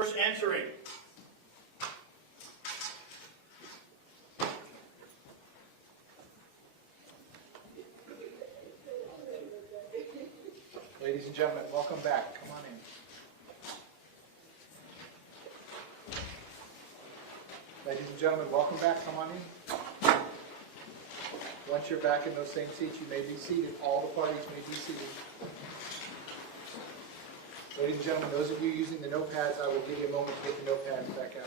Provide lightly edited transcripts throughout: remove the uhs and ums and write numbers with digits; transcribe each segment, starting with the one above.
jurors entering. Ladies and gentlemen, welcome back. Come on in. Ladies and gentlemen, welcome back. Come on in. Once you're back in those same seats, you may be seated. All the parties may be seated. Ladies and gentlemen, those of you using the notepads, I will give you a moment to get the notepads back out.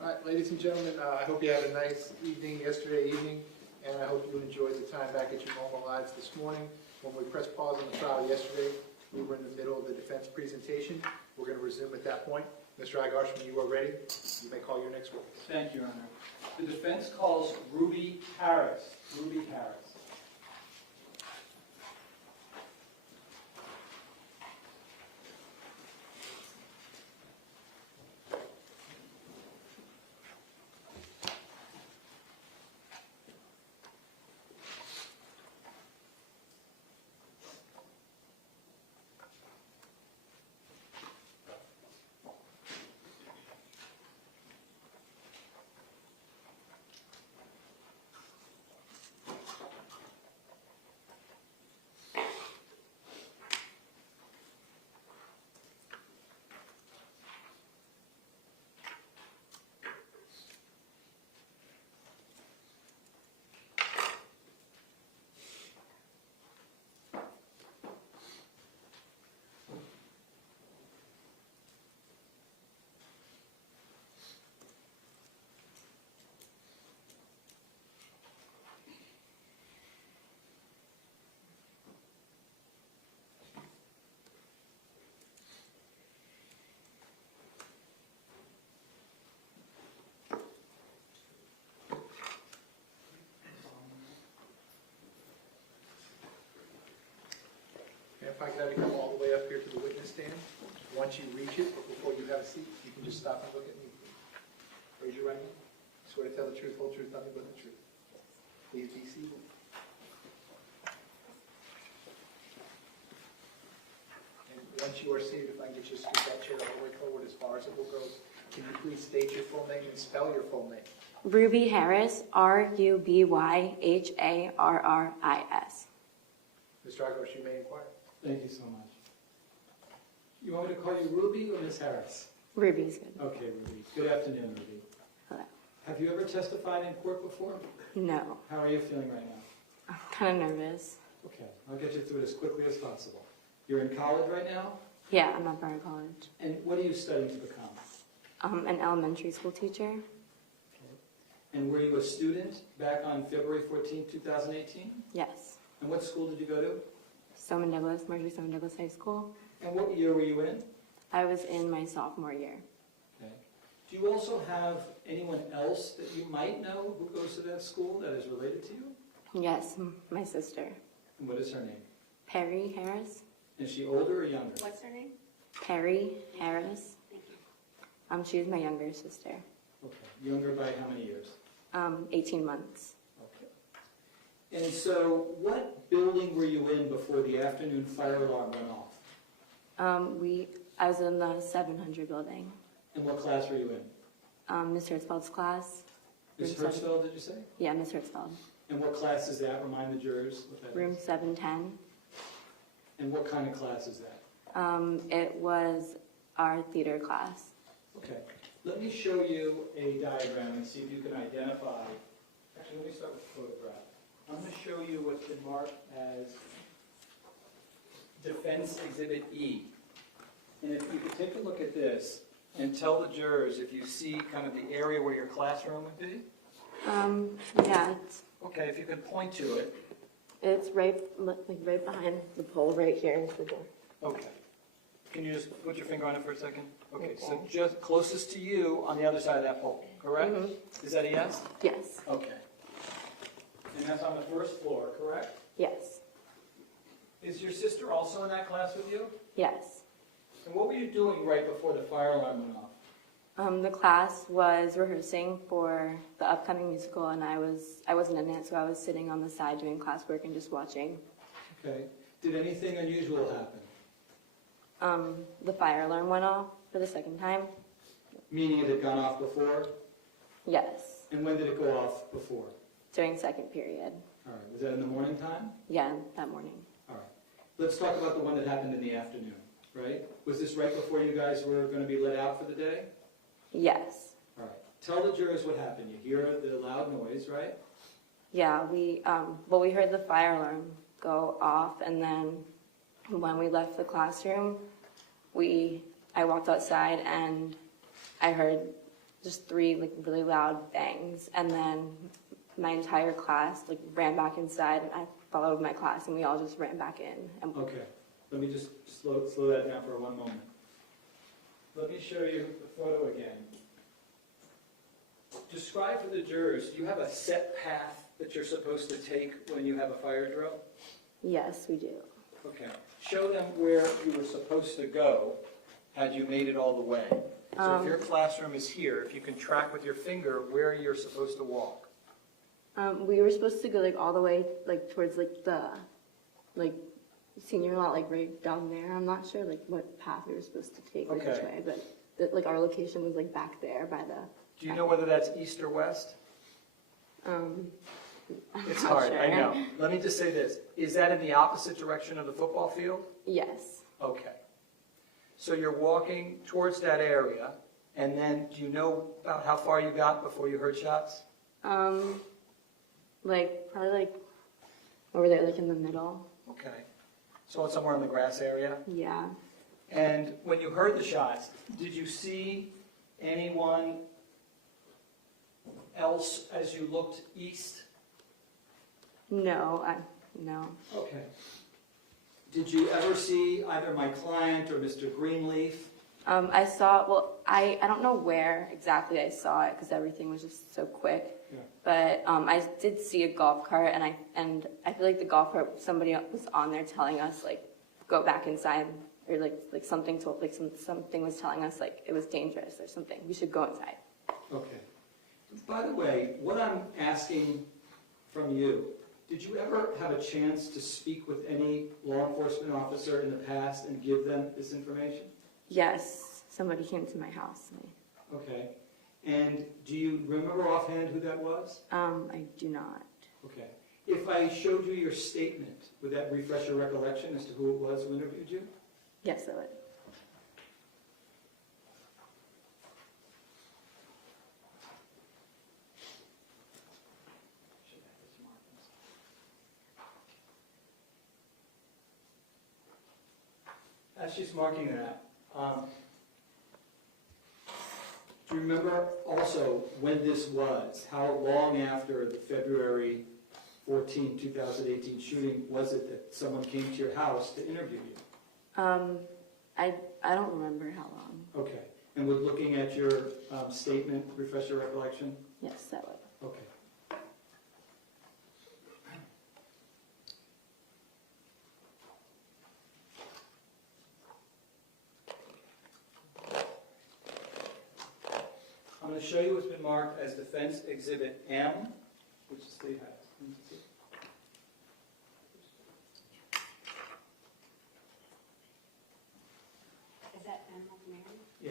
All right, ladies and gentlemen, I hope you had a nice evening yesterday evening, and I hope you enjoyed the time back at your normal lives this morning. When we pressed pause on the trial yesterday, we were in the middle of the defense presentation. We're going to resume at that point. Mr. Igosh, when you are ready, you may call your next witness. Thank you, Your Honor. The defense calls Ruby Harris. Ruby Harris. If I could have you come all the way up here to the witness stand. Once you reach it, but before you have a seat, you can just stop and look at me. Raise your right hand. Swear to tell the truth, whole truth, nothing but the truth. Please be seated. And once you are seated, if I can get you to scoot that chair all the way forward as far as it will go, can you please state your full name and spell your full name? Ruby Harris, Rubyharris. Mr. Igosh, you may inquire. Thank you so much. You want me to call you Ruby or Miss Harris? Ruby's good. Okay, Ruby. Good afternoon, Ruby. Hello. Have you ever testified in court before? No. How are you feeling right now? I'm kind of nervous. Okay, I'll get you through it as quickly as possible. You're in college right now? Yeah, I'm at Broward College. And what are you studying to become? An elementary school teacher. And were you a student back on February 14, 2018? Yes. And what school did you go to? Marjory Stoneman Douglas High School. And what year were you in? I was in my sophomore year. Okay. Do you also have anyone else that you might know who goes to that school that is related to you? Yes, my sister. And what is her name? Perry Harris. Is she older or younger? What's her name? Perry Harris. Thank you. She's my younger sister. Okay. Younger by how many years? 18 months. Okay. And so what building were you in before the afternoon fire alarm went off? I was in the 700 building. And what class were you in? Miss Hertzfeld's class. Miss Room Hertzfeld, did you say? Yeah, Miss Hertzfeld. And what class is that? Remind the jurors what that Room is. 710. And what kind of class is that? It was our theater class. Okay. Let me show you a diagram and see if you can identify. Actually, let me start with the photograph. I'm going to show you what's been marked as Defense Exhibit E. And if you could take a look at this and tell the jurors if you see kind of the area where your classroom would be. Yeah, Okay, if you could point to it. it's right behind the pole right here into the door. Okay. Can you just put your finger on it for a second? Okay, so just closest to you on the other side of that pole, correct? Mm-hmm. Is that a yes? Yes. Okay. And that's on the first floor, correct? Yes. Is your sister also in that class with you? Yes. And what were you doing right before the fire alarm went off? The class was rehearsing for the upcoming musical, and I wasn't in it, so I was sitting on the side doing classwork and just watching. Okay. Did anything unusual happen? The fire alarm went off for the second time. Meaning it had gone off before? Yes, And when did it go off before? during second period. All right. Was that in the morning time? Yeah, that morning. All right. Let's talk about the one that happened in the afternoon, right? Was this right before you guys were going to be let out for the day? Yes. All right. Tell the jurors what happened. You hear the loud noise, right? Yeah, we heard the fire alarm go off, and then when we left the classroom, I walked outside and I heard just 3 like really loud bangs, and then my entire class like ran back inside, and I followed my class, and we all just ran back in. And Okay. Let me just slow that down for one moment. Let me show you the photo again. Describe for the jurors, do you have a set path that you're supposed to take when you have a fire drill? yes, we do. Okay. Show them where you were supposed to go had you made it all the way. So if your classroom is here, if you can track with your finger where you're supposed to walk. We were supposed to go like all the way like towards like the senior lot, like right down there. I'm not sure like what path we were supposed to take, like which Okay. way, but like our location was like back there by the. Do you know whether that's east or west? I'm It's not hard, sure. I know. Let me just say this. Is that in the opposite direction of the football field? Yes. Okay. So you're walking towards that area, and then do you know about how far you got before you heard shots? Like probably like over there, like in the middle. Okay. So it's somewhere in the grass area? Yeah. And when you heard the shots, did you see anyone else as you looked east? No. Okay. Did you ever see either my client or Mr. Greenleaf? I saw. Well, I don't know where exactly I saw it because everything was just so quick. Yeah. But I did see a golf cart, and I feel like the golf cart, somebody was on there telling us like go back inside, or like something told something was telling us like it was dangerous or something. We should go inside. Okay. By the way, what I'm asking from you, did you ever have a chance to speak with any law enforcement officer in the past and give them this information? Yes, somebody came to my house. Okay. And do you remember offhand who that was? I do not. Okay. If I showed you your statement, would that refresh your recollection as to who it was who interviewed you? Yes, I would. As she's marking that, do you remember also when this was? How long after the February 14, 2018 shooting was it that someone came to your house to interview you? I don't remember how long. Okay. And would looking at your statement refresh your recollection? Yes, that would. Okay. I'm going to show you what's been marked as Defense Exhibit M, which the state has. Is that M of Mary? Yeah.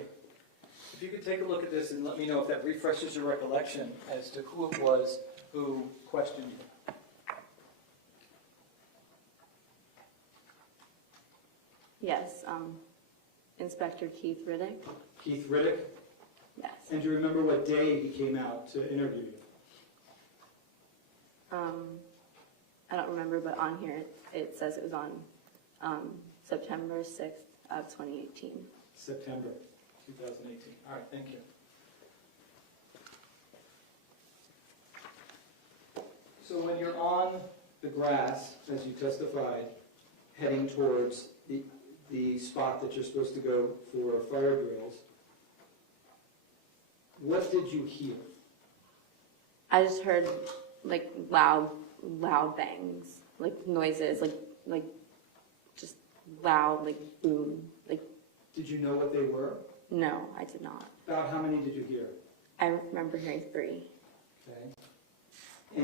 If you could take a look at this and let me know if that refreshes your recollection as to who it was who questioned you. Yes, Inspector Keith Riddick. Keith Riddick? Yes. And do you remember what day he came out to interview you? I don't remember, but on here it says it was on September 6th of 2018. September 2018. All right, thank you. So when you're on the grass, as you testified, heading towards the spot that you're supposed to go for fire drills, what did you hear? I just heard like loud bangs, like noises, like just loud, like boom, like. Did you know what they were? No, I did not. About how many did you hear? I remember hearing 3. Okay.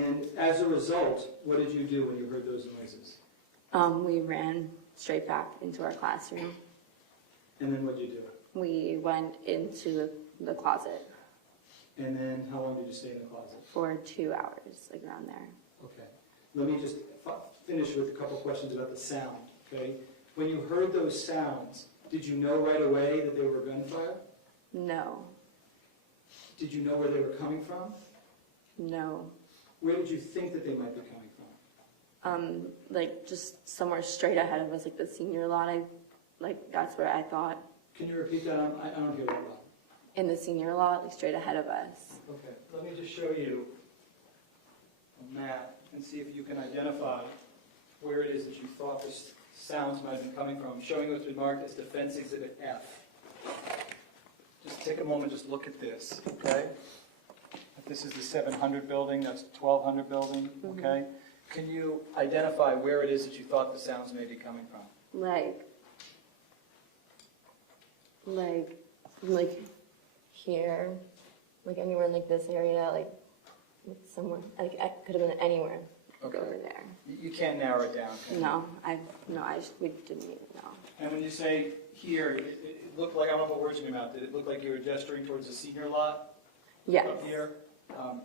And as a result, what did you do when you heard those noises? We ran straight back into our classroom. And then what did you do? We went into the closet And then how long did you stay in the closet? for 2 hours, like around there. Okay. Let me just finish with a couple questions about the sound, okay? When you heard those sounds, did you know right away that they were gunfire? No, Did you know where they were coming from? no. Where did you think that they might be coming from? Like just somewhere straight ahead of us, like the senior lot. That's where I thought. Can you repeat that? I don't hear that well. In the senior lot, like straight ahead of us. Okay, let me just show you a map and see if you can identify where it is that you thought the sounds might have been coming from. I'm showing you what's been marked as Defense Exhibit F. Just take a moment, just look at this, okay? If this is the 700 building, that's the 1200 building, okay? Can you identify where it is that you thought the sounds may be coming from? Like here, like anywhere in like this area, like somewhere, like I could have been anywhere Okay. over there. You can't narrow it down, can you? We didn't even know. And when you say here, it looked like, I don't know what words you came out, did it look like you were gesturing towards the senior lot? Yes. Up here,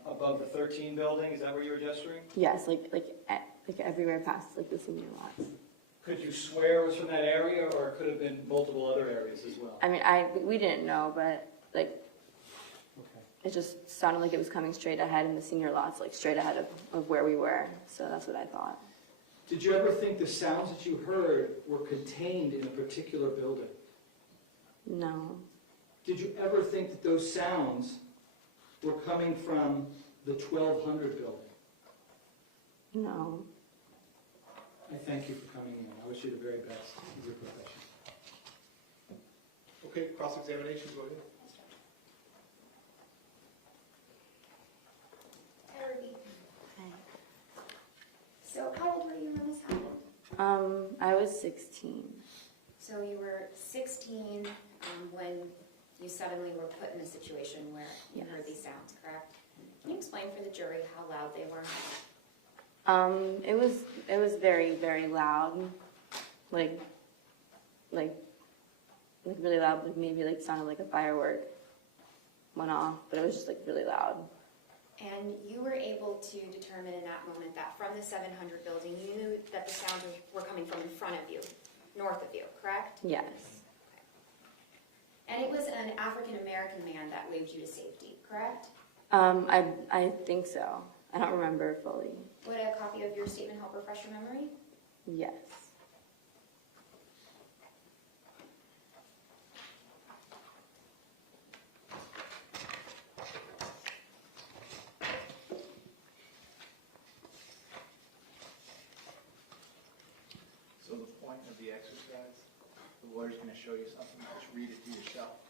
above the 13 building, is that where you were gesturing? Yes, like everywhere past like the senior lots. Could you swear it was from that area, or it could have been multiple other areas as well? I mean, we didn't know, but like Okay. it just sounded like it was coming straight ahead in the senior lots, like straight ahead of where we were. So that's what I thought. Did you ever think the sounds that you heard were contained in a particular building? No, Did you ever think that those sounds were coming from the 1200 building? no. I thank you for coming in. I wish you the very best in your profession. Okay, cross-examination, go ahead. So how old were you when this happened? I was 16. So you were 16 when you suddenly were put in a situation where you Yes. heard these sounds, correct? Can you explain for the jury how loud they were? It was very, very loud, like really loud, like maybe like sounded like a firework went off, but it was just like really loud. And you were able to determine in that moment that from the 700 building, you knew that the sounds were coming from in front of you, north of you, correct? Yes. And it was an African-American man that waved you to safety, correct? I think so. I don't remember fully. Would a copy of your statement help refresh your memory? Yes. So the point of the exercise, the lawyer's going to show you something, just read it to yourself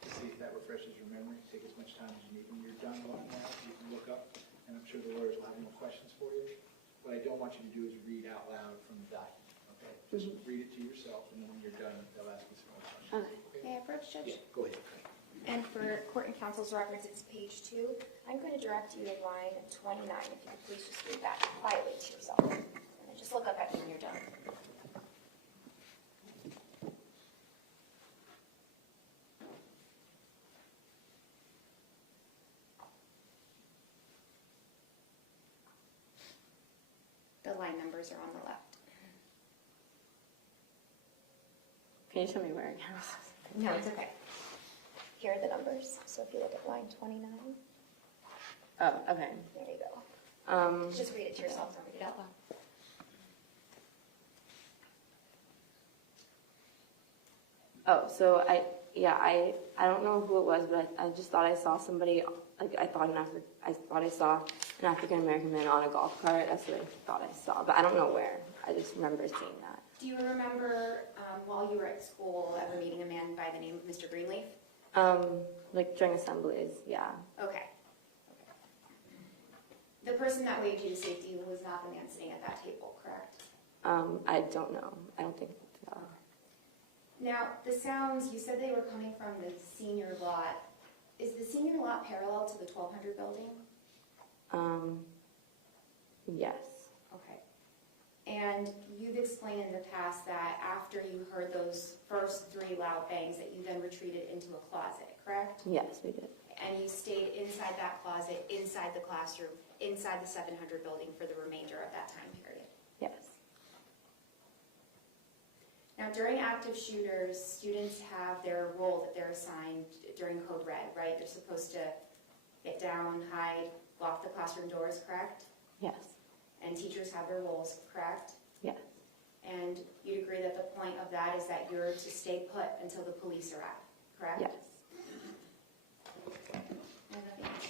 to see if that refreshes your memory. Take as much time as you need. When you're done looking at it, you can look up, and I'm sure the lawyers will have more questions for you. What I don't want you to do is read out loud from the document, okay? Just read it to yourself, and then when you're done, they'll ask you some more questions. Okay. May I approach, Judge? Yeah, go ahead. And for court and counsel's records, it's page 2. I'm going to direct you to line 29. If you could please just read that quietly to yourself. And then just look up at me when you're done. The line numbers are on the left. Can you show me where again? No, it's okay. Here are the numbers. So if you look at line 29, Oh, okay. there you go. Just read it to yourself. Don't read it out loud. Oh, so I don't know who it was, but I just thought I saw somebody, like I thought I saw an African American man on a golf cart. That's what I thought I saw, but I don't know where. I just remember seeing that. Do you remember while you were at school ever meeting a man by the name of Mr. Greenleaf? Like during assemblies, yeah. Okay. The person that waved you to safety was not the man sitting at that table, correct? I don't know. I don't think. Now, the sounds, you said they were coming from the senior lot. Is the senior lot parallel to the 1200 building? Yes. Okay. And you've explained in the past that after you heard those first 3 loud bangs that you then retreated into a closet, correct? Yes, we did. And you stayed inside that closet, inside the classroom, inside the 700 building for the remainder of that time period. Yes. Now, during active shooters, students have their role that they're assigned during Code Red, right? They're supposed to get down, hide, lock the classroom doors, correct? Yes. And teachers have their roles, correct? Yes. And you'd agree that the point of that is that you're to stay put until the police arrive, correct? Yes. And nothing else.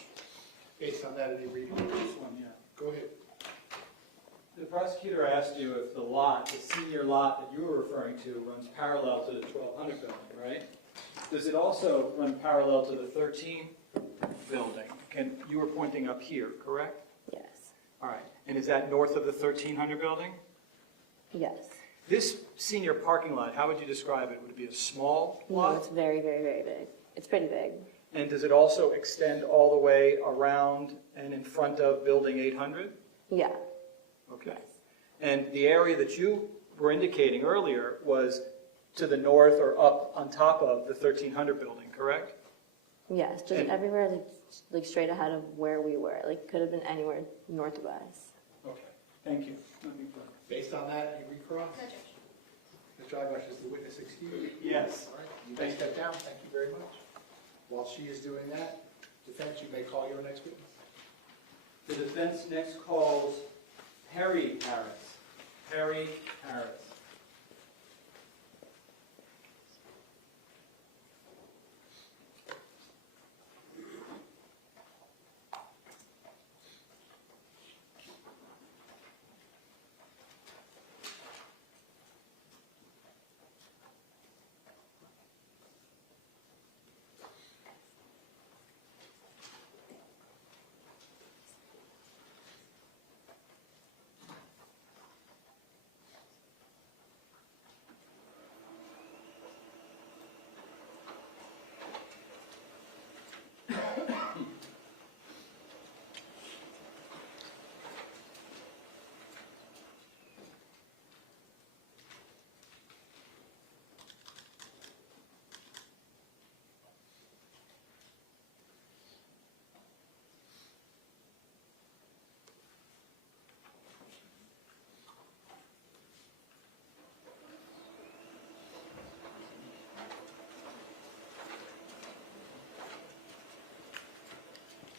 Based on that, any reading? This one, yeah. Go ahead. The prosecutor asked you if the lot, the senior lot that you were referring to, runs parallel to the 1200 building, right? Does it also run parallel to the 13 building? You were pointing up here, correct? Yes. All right. And is that north of the 1300 building? Yes. This senior parking lot, how would you describe it? Would it be a small No, lot? it's very, very, very big. It's pretty big. And does it also extend all the way around and in front of building 800? Yeah. Okay. And the area that you were indicating earlier was to the north or up on top of the 1300 building, correct? Yes, just And- everywhere like straight ahead of where we were. Like could have been anywhere north of us. Okay. Thank you. Nothing further. Based on that, any recross? No, Judge. Mr. Eyebush, is the witness excused? Yes. All right, you may step down. Thank you very much. While she is doing that, defense, you may call your next witness. The defense next calls Perry Harris. Perry Harris.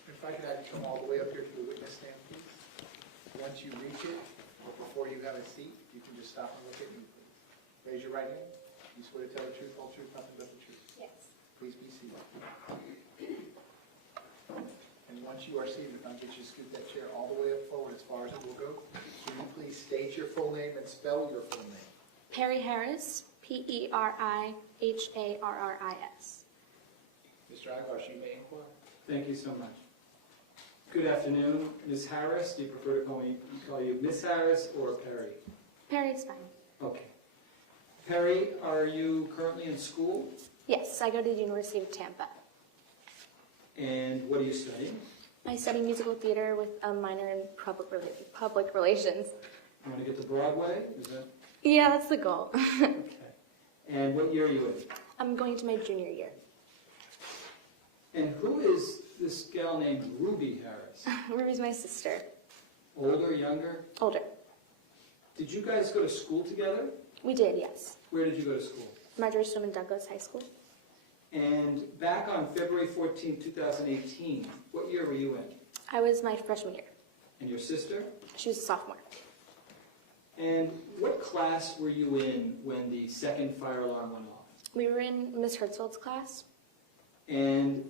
If I could have you come all the way up here to the witness stand, please. Once you reach it, or before you have a seat, you can just stop and look at me, please. Raise your right hand. You swear to tell the truth, whole truth, nothing but the truth. Yes. Please be seated. And once you are seated, I'll get you to scoot that chair all the way up forward as far as it will go. Can you please state your full name and spell your full name? Perry Harris, Perriharris. Mr. Eyebush, you may inquire. Thank you so much. Good afternoon, Ms. Harris. Do you prefer to call you Miss Harris or Perry? Perry's fine. Okay. Perry, are you currently in school? Yes, I go to the University of Tampa. And what are you studying? I study musical theater with a minor in public relations. You want to get to Broadway? Is that Yeah, that's the goal. okay? And what year are you in? I'm going to my junior year. And who is this gal named Ruby Harris? Ruby's my sister. Older, younger? Older. Did you guys go to school together? We did, yes. Where did you go to school? Marjory Stoneman Douglas High School. And back on February 14, 2018, what year were you in? I was my freshman year. And your sister? She was a sophomore. And what class were you in when the second fire alarm went off? We were in Miss Hertzfeld's class. And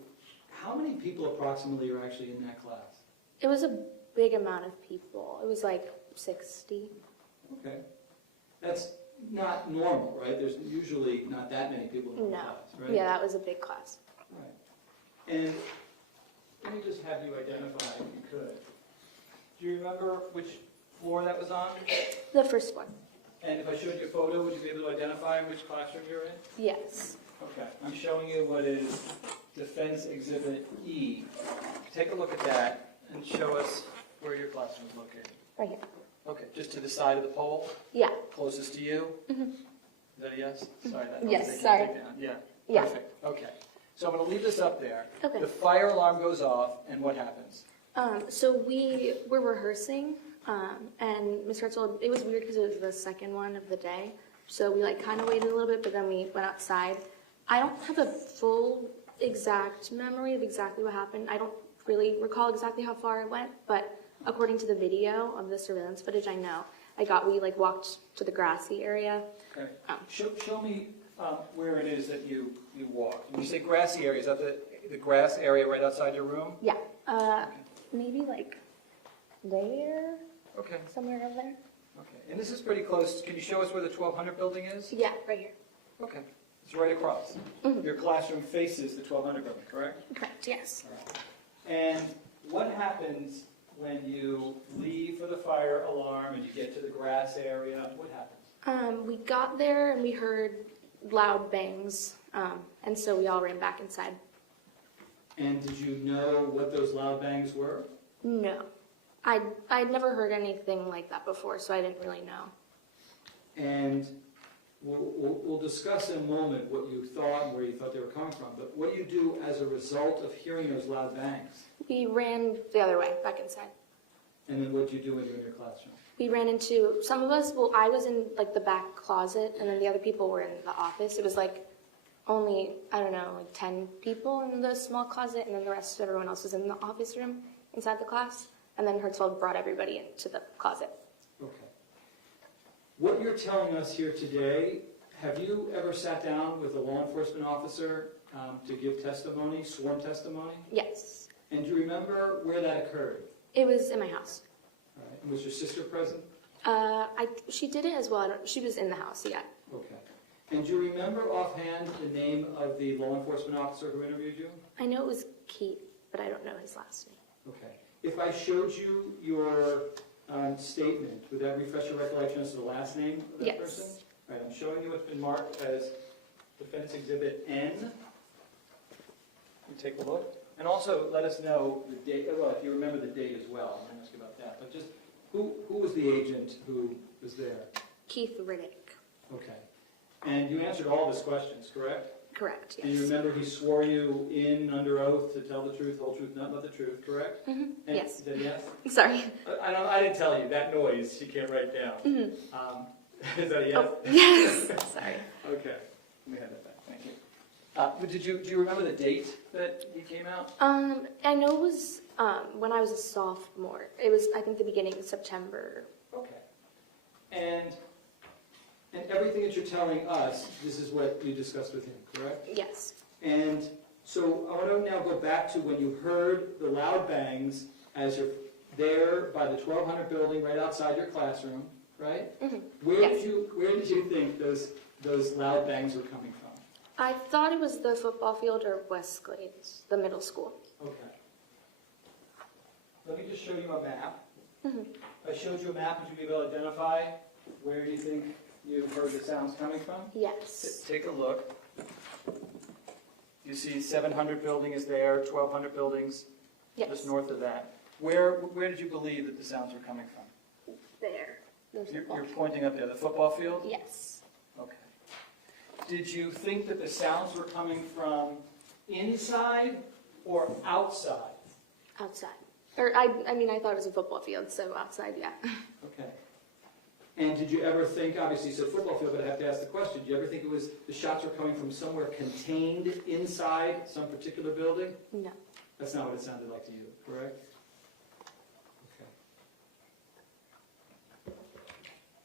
how many people approximately are actually in that class? It was a big amount of people. It was like 60. Okay. That's not normal, right? There's usually not that many people in the No. class, right? Yeah, that was a big class. Right. And let me just have you identify, if you could. Do you remember which floor that was on? The first one. And if I showed you a photo, would you be able to identify which classroom you're in? Yes. Okay, I'm showing you what is Defense Exhibit E. Take a look at that and show us where your classroom is located. Right here. Okay, just to the side of the pole, Yeah. closest to you? Mhm. Is that a yes? Sorry, that noise Yes, they can sorry. take down. Yeah, Yeah. perfect, okay. So I'm going to leave this up there. Okay. The fire alarm goes off, and what happens? So we were rehearsing, and Ms. Hertzel, it was weird because it was the second one of the day. So we like kind of waited a little bit, but then we went outside. I don't have a full exact memory of exactly what happened. I don't really recall exactly how far it went, but according to the video of the surveillance footage, I know. We like walked to the grassy area. Okay. Show me where it is that you walked. When you say grassy area, is that the grass area right outside your room? Yeah. Maybe like there, Okay, somewhere over there. okay. And this is pretty close. Can you show us where the 1200 building is? Yeah, right here. Okay, it's right across. Mhm. Your classroom faces the 1200 building, correct? Correct, yes. And what happens when you leave for the fire alarm and you get to the grass area? What happens? We got there and we heard loud bangs, and so we all ran back inside. And did you know what those loud bangs were? No. I'd never heard anything like that before, so I didn't really know. And we'll discuss in a moment what you thought and where you thought they were coming from. But what do you do as a result of hearing those loud bangs? We ran the other way, back inside. And then what did you do when you were in your classroom? We ran into, some of us, well, I was in like the back closet, and then the other people were in the office. It was like only, I don't know, like 10 people in the small closet, and then the rest of everyone else was in the office room inside the class. And then Hertzfeld brought everybody into the closet. Okay. What you're telling us here today, have you ever sat down with a law enforcement officer to give testimony, sworn testimony? Yes. And do you remember where that occurred? It was in my house. All right. And was your sister present? She did it as well. She was in the house, yeah. Okay. And do you remember offhand the name of the law enforcement officer who interviewed you? I know it was Keith, but I don't know his last name. Okay. If I showed you your statement, would that refresh your recollection as to the last name of that Yes. person? All right, I'm showing you what's been marked as Defense Exhibit N. You take a look. And also let us know the date, well, if you remember the date as well, I'm going to ask you about that. But just, who was the agent who was there? Keith Riddick. Okay. And you answered all of his questions, correct? Correct, And you yes. remember he swore you in under oath to tell the truth, whole truth, nothing but the truth, correct? Mm-hmm. And Yes. Is that yes? Sorry. I didn't tell you, that noise she can't write down. Mm-hmm. Is that a yes? Oh, yes. Sorry. Okay, let me have that back, thank you. But do you remember the date that he came out? I know it was when I was a sophomore. It was, I think, the beginning of September. Okay. And everything that you're telling us, this is what you discussed with him, correct? Yes. And so I want to now go back to when you heard the loud bangs as you're there by the 1200 building right outside your classroom, right? Mm-hmm. Where Yes. did you think those loud bangs were coming from? I thought it was the football field or Westglades, the middle school. Okay. Let me just show you a map. Mm-hmm. If I showed you a map, would you be able to identify where you think you heard the sounds coming from? Yes. Take a look. You see 700 building is there, 1200 buildings Yes. just north of that. Where did you believe that the sounds were coming from? There. There's the You're ball. pointing up there, the football field? Yes. Okay. Did you think that the sounds were coming from inside or outside? Outside. Or I mean, I thought it was a football field, so outside, yeah. Okay. And did you ever think, obviously you said football field, but I have to ask the question, did you ever think it was the shots were coming from somewhere contained inside some particular building? No. That's not what it sounded like to you, correct?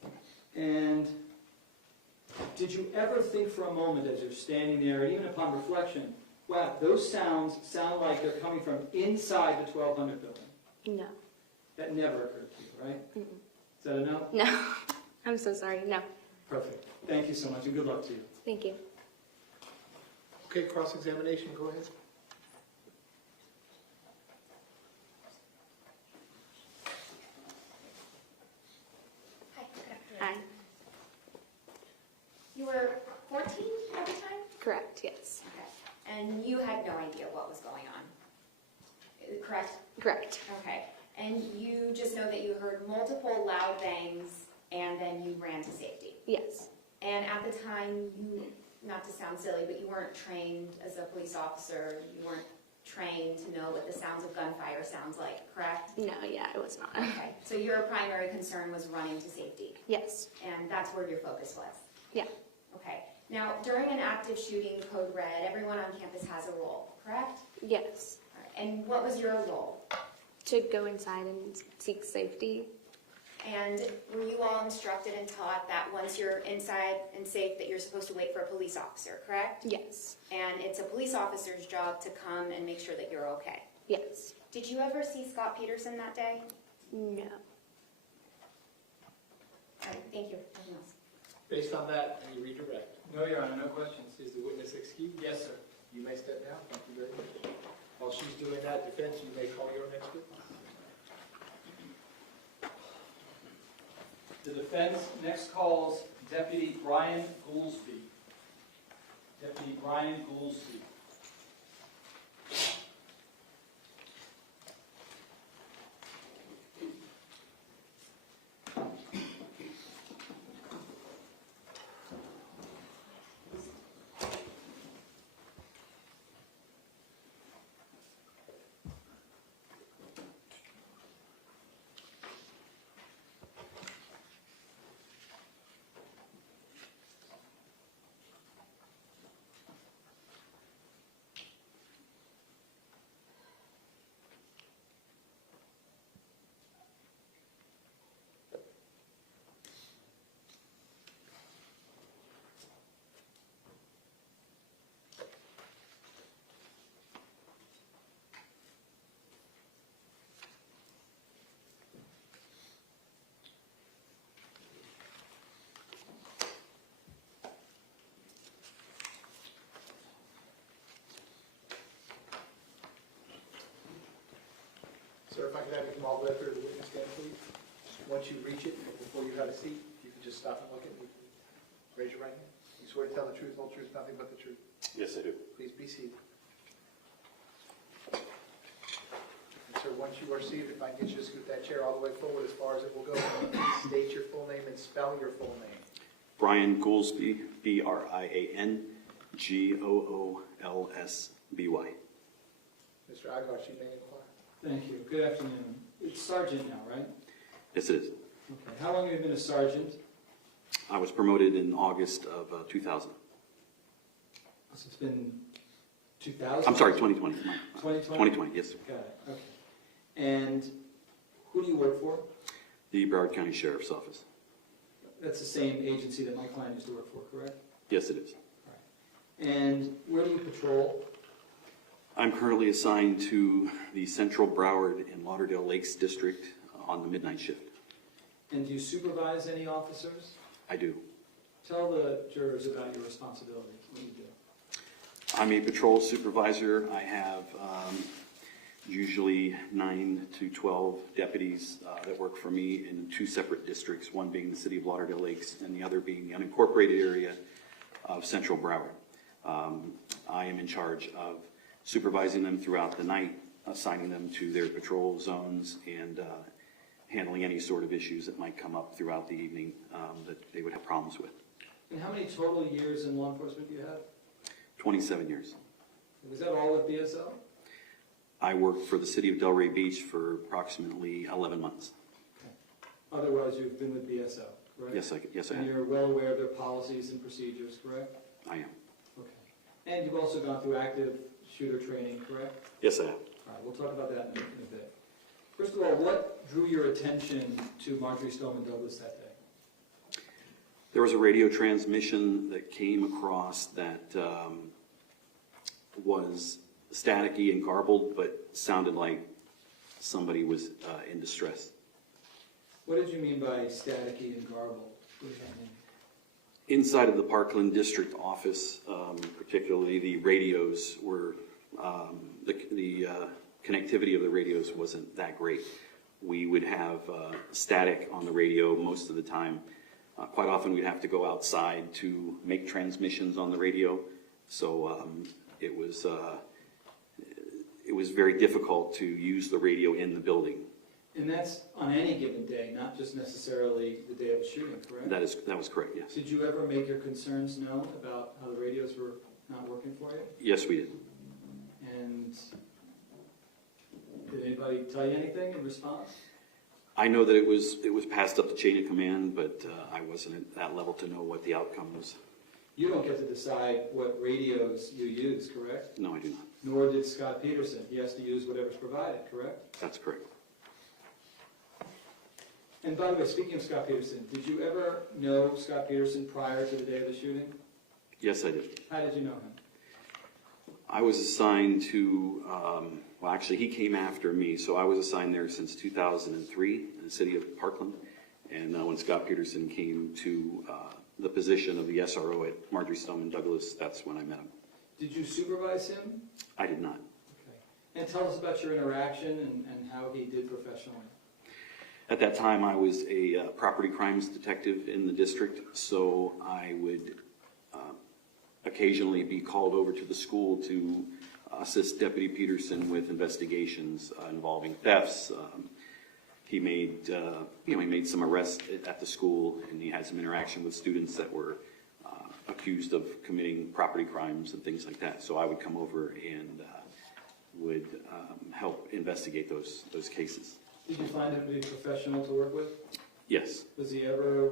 Okay. And did you ever think for a moment as you're standing there, and even upon reflection, wow, those sounds sound like they're coming from inside the 1200 building? No. That never occurred to you, right? Mm-mm. Is that a no? No. I'm so sorry. No. Perfect. Thank you so much, and good luck to you. Thank you. Okay, cross-examination, go ahead. Hi, good afternoon. Hi. correct? Correct. Okay. And you just know that you heard multiple loud bangs and then you ran to safety. Yes. And at the time, you, not to sound silly, but you weren't trained as a police officer. You weren't trained to know what the sounds of gunfire sounds like, correct? No, yeah, it was not. Okay. So your primary concern was running to safety, Yes. and that's where your focus was? Yeah. Okay. Now, during an active shooting, code red, everyone on campus has a role, correct? Yes. All right. And what was your role? To go inside and seek safety. And were you all instructed and taught that once you're inside and safe that you're supposed to wait for a police officer, correct? Yes. And it's a police officer's job to come and make sure that you're okay. Yes. Did you ever see Scot Peterson that day? No. All right, thank you. Anything else? Based on that, any redirect? No, Your Honor, no questions. Is the witness excused? Yes, sir. You may step down. Thank you very much. While she's doing that defense, you may call your next witness. The defense next calls Deputy Brian Goolsby. Deputy Brian Goolsby. Sir, if I could have you come all the way through the witness stand, please. Once you reach it, before you have a seat, if you could just stop and look at me. Raise your right hand. You swear to tell the truth, whole truth, nothing but the truth. Yes, I do. Please be seated. And sir, once you are seated, if I can get you to scoot that chair all the way forward as far as it will go, please state your full name and spell your full name. Brian Goolsby, Brian Goolsby. Mr. Agash, you may inquire. Thank you. Good afternoon. It's sergeant now, right? Yes, it is. Okay. How long have you been a sergeant? I was promoted in August of 2000. So it's been 2000? I'm sorry, 2020. 2020? 2020, yes. Got it. Okay. And who do you work for? The Broward County Sheriff's Office. That's the same agency that my client used to work for, correct? Yes, it is. All right. And where do you patrol? I'm currently assigned to the Central Broward and Lauderdale Lakes District on the midnight shift. And do you supervise any officers? I do. Tell the jurors about your responsibilities. What do you do? I'm a patrol supervisor. I have usually 9 to 12 deputies that work for me in 2 separate districts, one being the city of Lauderdale Lakes and the other being the unincorporated area of Central Broward. I am in charge of supervising them throughout the night, assigning them to their patrol zones, and handling any sort of issues that might come up throughout the evening that they would have problems with. And how many total years in law enforcement do you have? 27 years. Was that all with BSO? I worked for the city of Delray Beach for approximately 11 months. Okay. Otherwise, you've been with BSO, correct? Yes, I And have. you're well aware of their policies and procedures, correct? I am. Okay. And you've also gone through active shooter training, correct? Yes, I have. All right, we'll talk about that in a bit. First of all, what drew your attention to Marjory Stoneman Douglas that day? There was a radio transmission that came across that was staticky and garbled, but sounded like somebody was in distress. What did you mean by staticky and garbled? What does that mean? Inside of the Parkland district office, particularly, the radios were, the connectivity of the radios wasn't that great. We would have static on the radio most of the time. Quite often we'd have to go outside to make transmissions on the radio. So it it was very difficult to use the radio in the building. And that's on any given day, not just necessarily the day of the shooting, correct? That was correct, yes. Did you ever make your concerns known about how the radios were not working for you? Yes, we did. And did anybody tell you anything in response? I know that it was passed up the chain of command, but I wasn't at that level to know what the outcome was. You don't get to decide what radios you use, correct? No, I do not. Nor did Scot Peterson. He has to use whatever's provided, correct? That's correct. And by the way, speaking of Scot Peterson, did you ever know Scot Peterson prior to the day of the shooting? Yes, I did. How did you know him? I was assigned to, well, actually, he came after me, so I was assigned there since 2003 in the city of Parkland. And when Scot Peterson came to the position of the SRO at Marjory, Stoneman, Douglas, that's when I met him. Did you supervise him? I did not. Okay. And tell us about your interaction and how he did professionally. At that time, I was a property crimes detective in the district, so I would occasionally be called over to the school to assist Deputy Peterson with investigations involving thefts. He made some arrests at the school, and he had some interaction with students that were accused of committing property crimes and things like that. So I would come over and would help investigate those cases. Did you find him to be professional to work with? Yes. Was he ever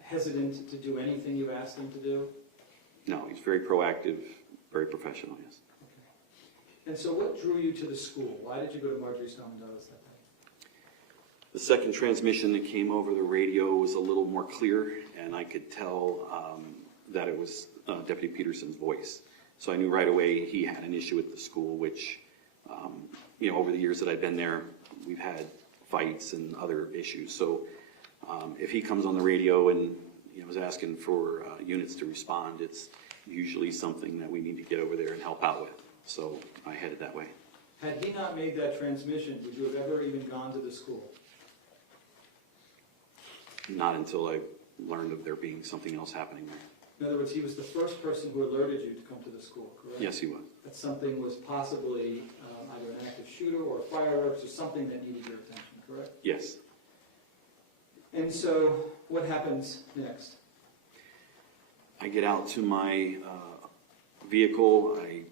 hesitant to do anything you asked him to do? No, he's very proactive, very professional, yes. Okay. And so what drew you to the school? Why did you go to Marjory Stoneman Douglas that day? The second transmission that came over the radio was a little more clear, and I could tell that it was Deputy Peterson's voice. So I knew right away he had an issue with the school, which, over the years that I've been there, we've had fights and other issues. So if he comes on the radio and is asking for units to respond, it's usually something that we need to get over there and help out with. So I headed that way. Had he not made that transmission, would you have ever even gone to the school? Not until I learned of there being something else happening there. In other words, he was the first person who alerted you to come to the school, correct? Yes, he was. That something was possibly either an active shooter or fireworks or something that needed your attention, correct? Yes. And so what happens next? I get out to my vehicle. I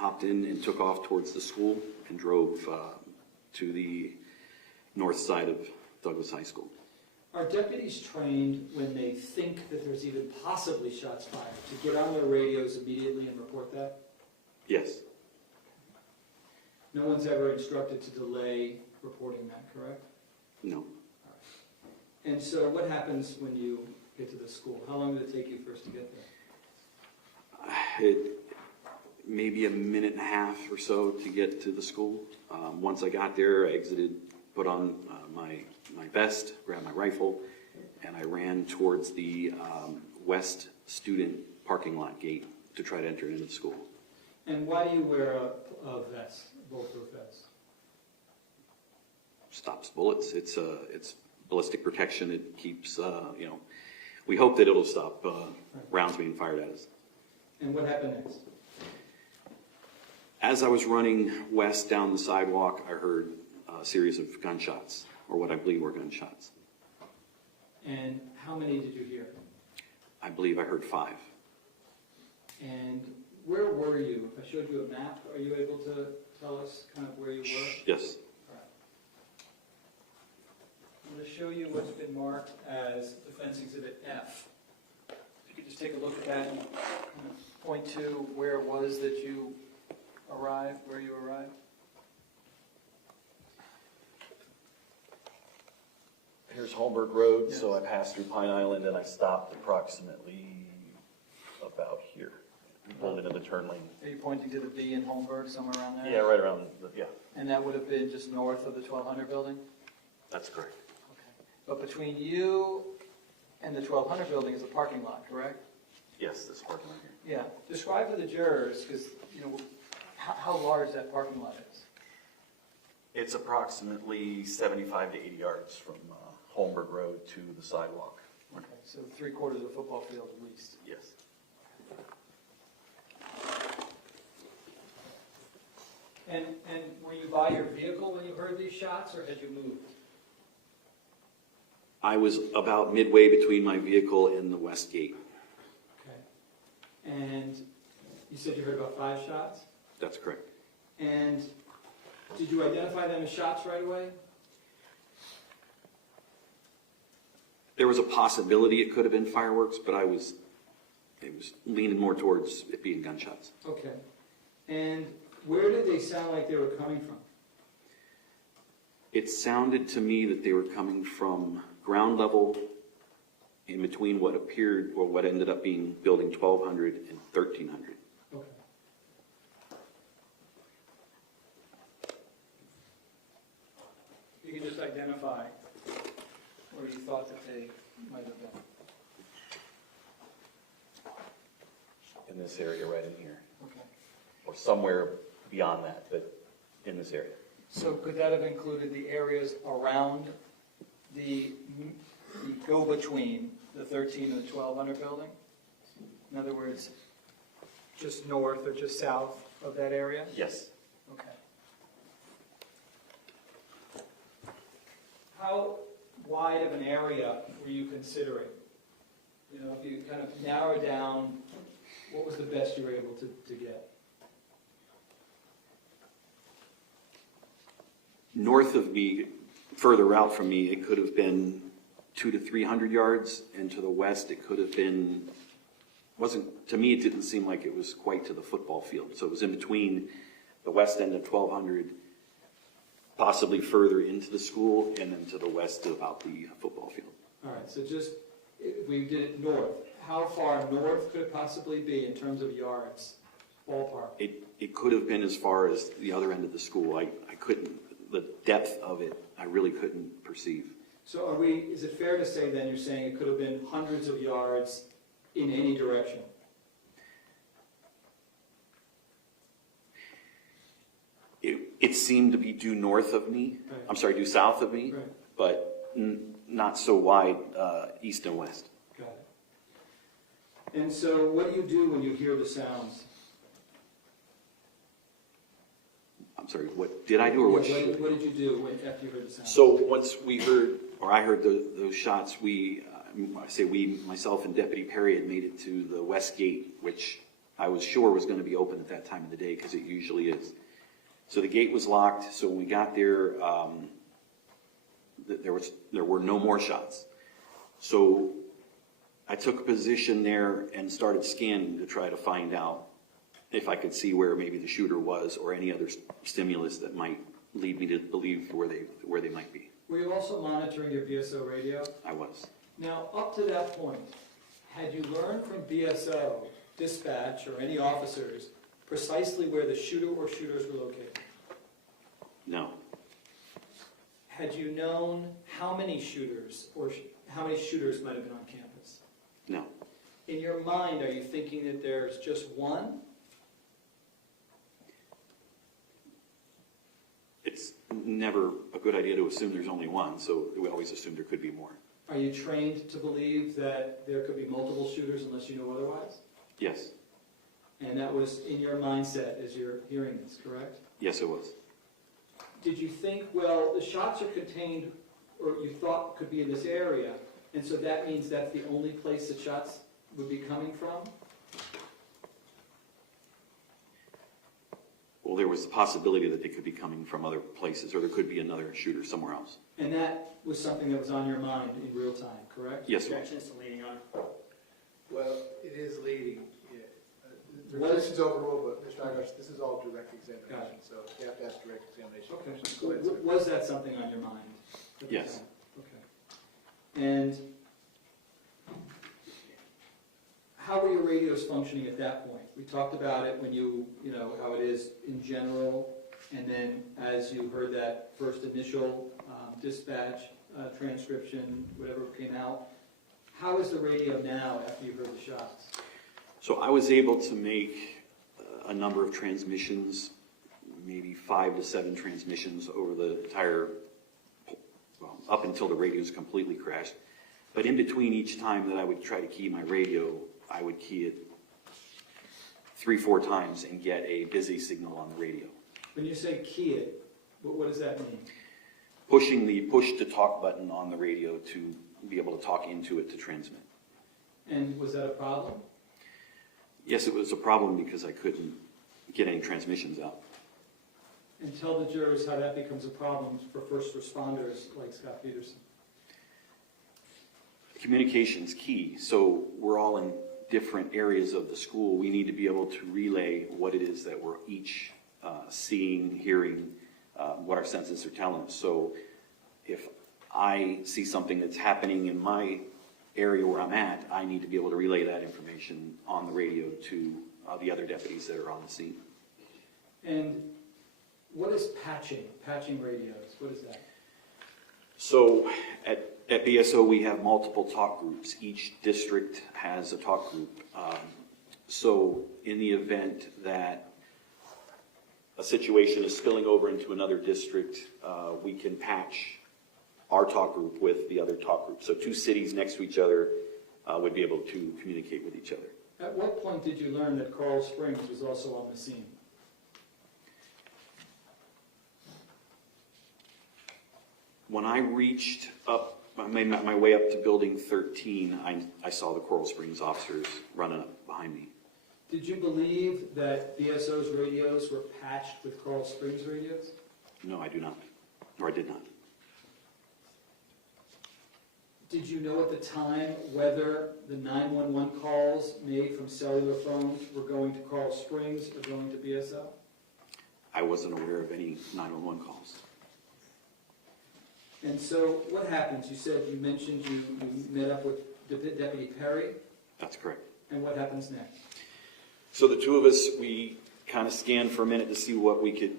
hopped in and took off towards the school and drove to the north side of Douglas High School. Are deputies trained when they think that there's even possibly shots fired to get on their radios immediately and report that? Yes. No one's ever instructed to delay reporting that, correct? No. And so what happens when you get to the school? How long did it take you first to get there? Maybe a minute and a half or so to get to the school. Once I got there, I exited, put on my vest, grabbed my rifle, and I ran towards the west student parking lot gate to try to enter into the school. And why do you wear a vest, bulletproof vest? Stops bullets. It's ballistic protection. It keeps, we hope that it'll stop rounds being fired at us. And what happened next? As I was running west down the sidewalk, I heard a series of gunshots, or what I believe were gunshots. And how many did you hear? I believe I heard 5. And where were you? If I showed you a map, are you able to tell us kind of where you were? Yes. All right. I'm going to show you what's been marked as Defense Exhibit F. If you could just take a look at that and kind of point to where it was that you arrived, where you arrived. Here's Holmberg Road, so I passed through Pine Island and I stopped approximately about here. Pulled into the turn lane. Are you pointing to the V in Holmberg, somewhere around there? Yeah, right around, yeah. And that would have been just north of the 1200 building? That's correct. Okay. But between you and the 1200 building is a parking lot, correct? Yes, this parking lot here. Yeah. Describe to the jurors, because, how large that parking lot is. It's approximately 75 to 80 yards from Holmberg Road to the sidewalk. Okay, so 3/4 of the football field at least. Yes. And were you by your vehicle when you heard these shots, or had you moved? I was about midway between my vehicle and the west gate. Okay. And you said you heard about 5 shots? That's correct. And did you identify them as shots right away? There was a possibility it could have been fireworks, but it was leaning more towards it being gunshots. Okay. And where did they sound like they were coming from? It sounded to me that they were coming from ground level in between what appeared, or what ended up being building 1200 and 1300. Okay. You can just identify where you thought that they might have been. In this area right in here, Okay. or somewhere beyond that, but in this area. So could that have included the areas around the go-between the 13 and the 1200 building? In other words, just north or just south of that area? Yes. Okay. How wide of an area were you considering? You know, if you kind of narrow down, what was the best you were able to get? North of me, further out from me, it could have been 200 to 300 yards, and to the west it could have been, to me it didn't seem like it was quite to the football field. So it was in between the west end of 1200, possibly further into the school, and then to the west of about the football field. All right, so just, if we did it north, how far north could it possibly be in terms of yards, ballpark? It could have been as far as the other end of the school. I couldn't, the depth of it, I really couldn't perceive. So is it fair to say then you're saying it could have been hundreds of yards in any direction? It seemed to be due north of me, Right. I'm sorry, due south of me, Right. but not so wide east and west. Got it. And so what do you do when you hear the sounds? I'm sorry, what did I do or what? What did you do after you heard the sounds? So once we heard, or I heard those shots, myself and Deputy Perry had made it to the west gate, which I was sure was going to be open at that time of the day, because it usually is. So the gate was locked, so when we got there, there were no more shots. So I took a position there and started scanning to try to find out if I could see where maybe the shooter was, or any other stimulus that might lead me to believe where they might be. Were you also monitoring your BSO radio? I was. Now, up to that point, had you learned from BSO, dispatch, or any officers precisely where the shooter or shooters were located? No. Had you known how many shooters or how many shooters might have been on campus? No. In your mind, are you thinking that there's just one? It's never a good idea to assume there's only one, so we always assume there could be more. Are you trained to believe that there could be multiple shooters unless you know otherwise? Yes. And that was in your mindset as you're hearing this, correct? Yes, it was. Did you think, well, the shots are contained, or you thought could be in this area, and so that means that's the only place the shots would be coming from? Well, there was the possibility that they could be coming from other places, or there could be another shooter somewhere else. And that was something that was on your mind in real time, correct? Yes, it was. Objections to leading on. Well, it is leading, yeah. The What is- position's overruled, but Mr. Agash, this is all direct examination, Got so you have to ask direct examination. Okay. Go ahead, sir. Was that something on your mind? at the Yes. time? Okay. And how were your radios functioning at that point? We talked about it when you know, how it is in general, and then as you heard that first initial dispatch, transcription, whatever came out. How is the radio now after you heard the shots? So I was able to make a number of transmissions, maybe 5 to 7 transmissions over the entire, well, up until the radios completely crashed. But in between each time that I would try to key my radio, I would key it 3-4 times and get a busy signal on the radio. When you say key it, what does that mean? Pushing the push-to-talk button on the radio to be able to talk into it to transmit. And was that a problem? Yes, it was a problem because I couldn't get any transmissions out. And tell the jurors how that becomes a problem for first responders like Scot Peterson. Communication's key, so we're all in different areas of the school. We need to be able to relay what it is that we're each seeing, hearing, what our senses are telling us. So if I see something that's happening in my area where I'm at, I need to be able to relay that information on the radio to the other deputies that are on the scene. And what is patching? Patching radios, what is that? So at BSO, we have multiple talk groups. Each district has a talk group. So in the event that a situation is spilling over into another district, we can patch our talk group with the other talk group. So two cities next to each other would be able to communicate with each other. At what point did you learn that Coral Springs was also on the scene? When I reached up, I made my way up to building 13, I saw the Coral Springs officers running up behind me. Did you believe that BSO's radios were patched with Coral Springs radios? No, I do not, or I did not. Did you know at the time whether the 911 calls made from cellular phones were going to Coral Springs or going to BSO? I wasn't aware of any 911 calls. And so what happens? You mentioned you met up with Deputy Perry, That's correct. and what happens next? So the two of us, we kind of scanned for a minute to see what we could,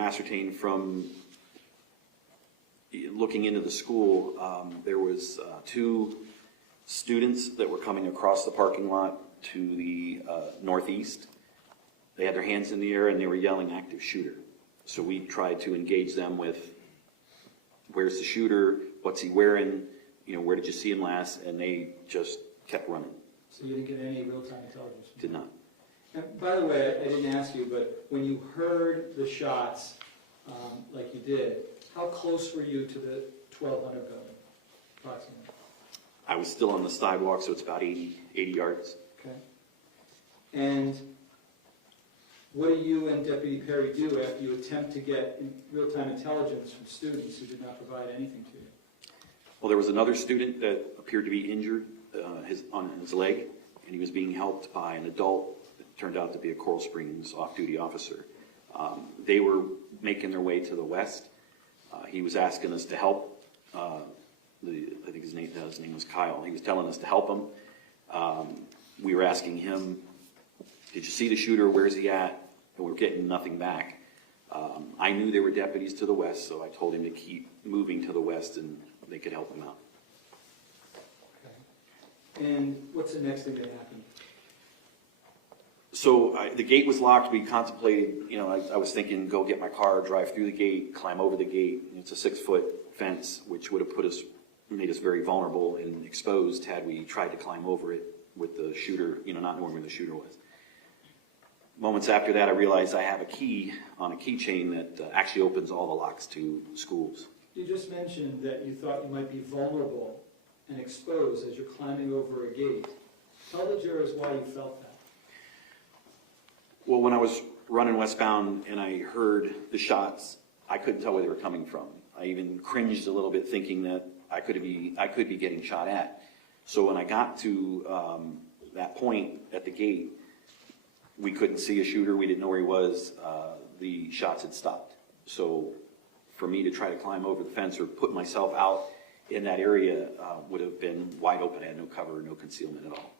ascertain from looking into the school. There was two students that were coming across the parking lot to the northeast. They had their hands in the air and they were yelling active shooter. So we tried to engage them with, where's the shooter? What's he wearing? Where did you see him last? And they just kept running. So you didn't get any real-time intelligence? Did not. And by the way, I didn't ask you, but when you heard the shots, like you did, how close were you to the 1200 building, approximately? I was still on the sidewalk, so it's about 80 yards. Okay. And what do you and Deputy Perry do after you attempt to get real-time intelligence from students who did not provide anything to you? Well, there was another student that appeared to be injured on his leg, and he was being helped by an adult that turned out to be a Coral Springs off-duty officer. They were making their way to the west. He was asking us to help. I think his name was Kyle. He was telling us to help him. We were asking him, did you see the shooter? Where's he at? And we were getting nothing back. I knew there were deputies to the west, so I told him to keep moving to the west and they could help him out. Okay. And what's the next thing that happened? So the gate was locked. We contemplated, I was thinking, go get my car, drive through the gate, climb over the gate. It's a 6-foot fence, which would have made us very vulnerable and exposed had we tried to climb over it with the shooter, not knowing where the shooter was. Moments after that, I realized I have a key on a keychain that actually opens all the locks to schools. You just mentioned that you thought you might be vulnerable and exposed as you're climbing over a gate. Tell the jurors why you felt that. Well, when I was running westbound and I heard the shots, I couldn't tell where they were coming from. I even cringed a little bit thinking that I could be getting shot at. So when I got to that point at the gate, we couldn't see a shooter. We didn't know where he was. The shots had stopped. So for me to try to climb over the fence or put myself out in that area would have been wide open. I had no cover, no concealment at all.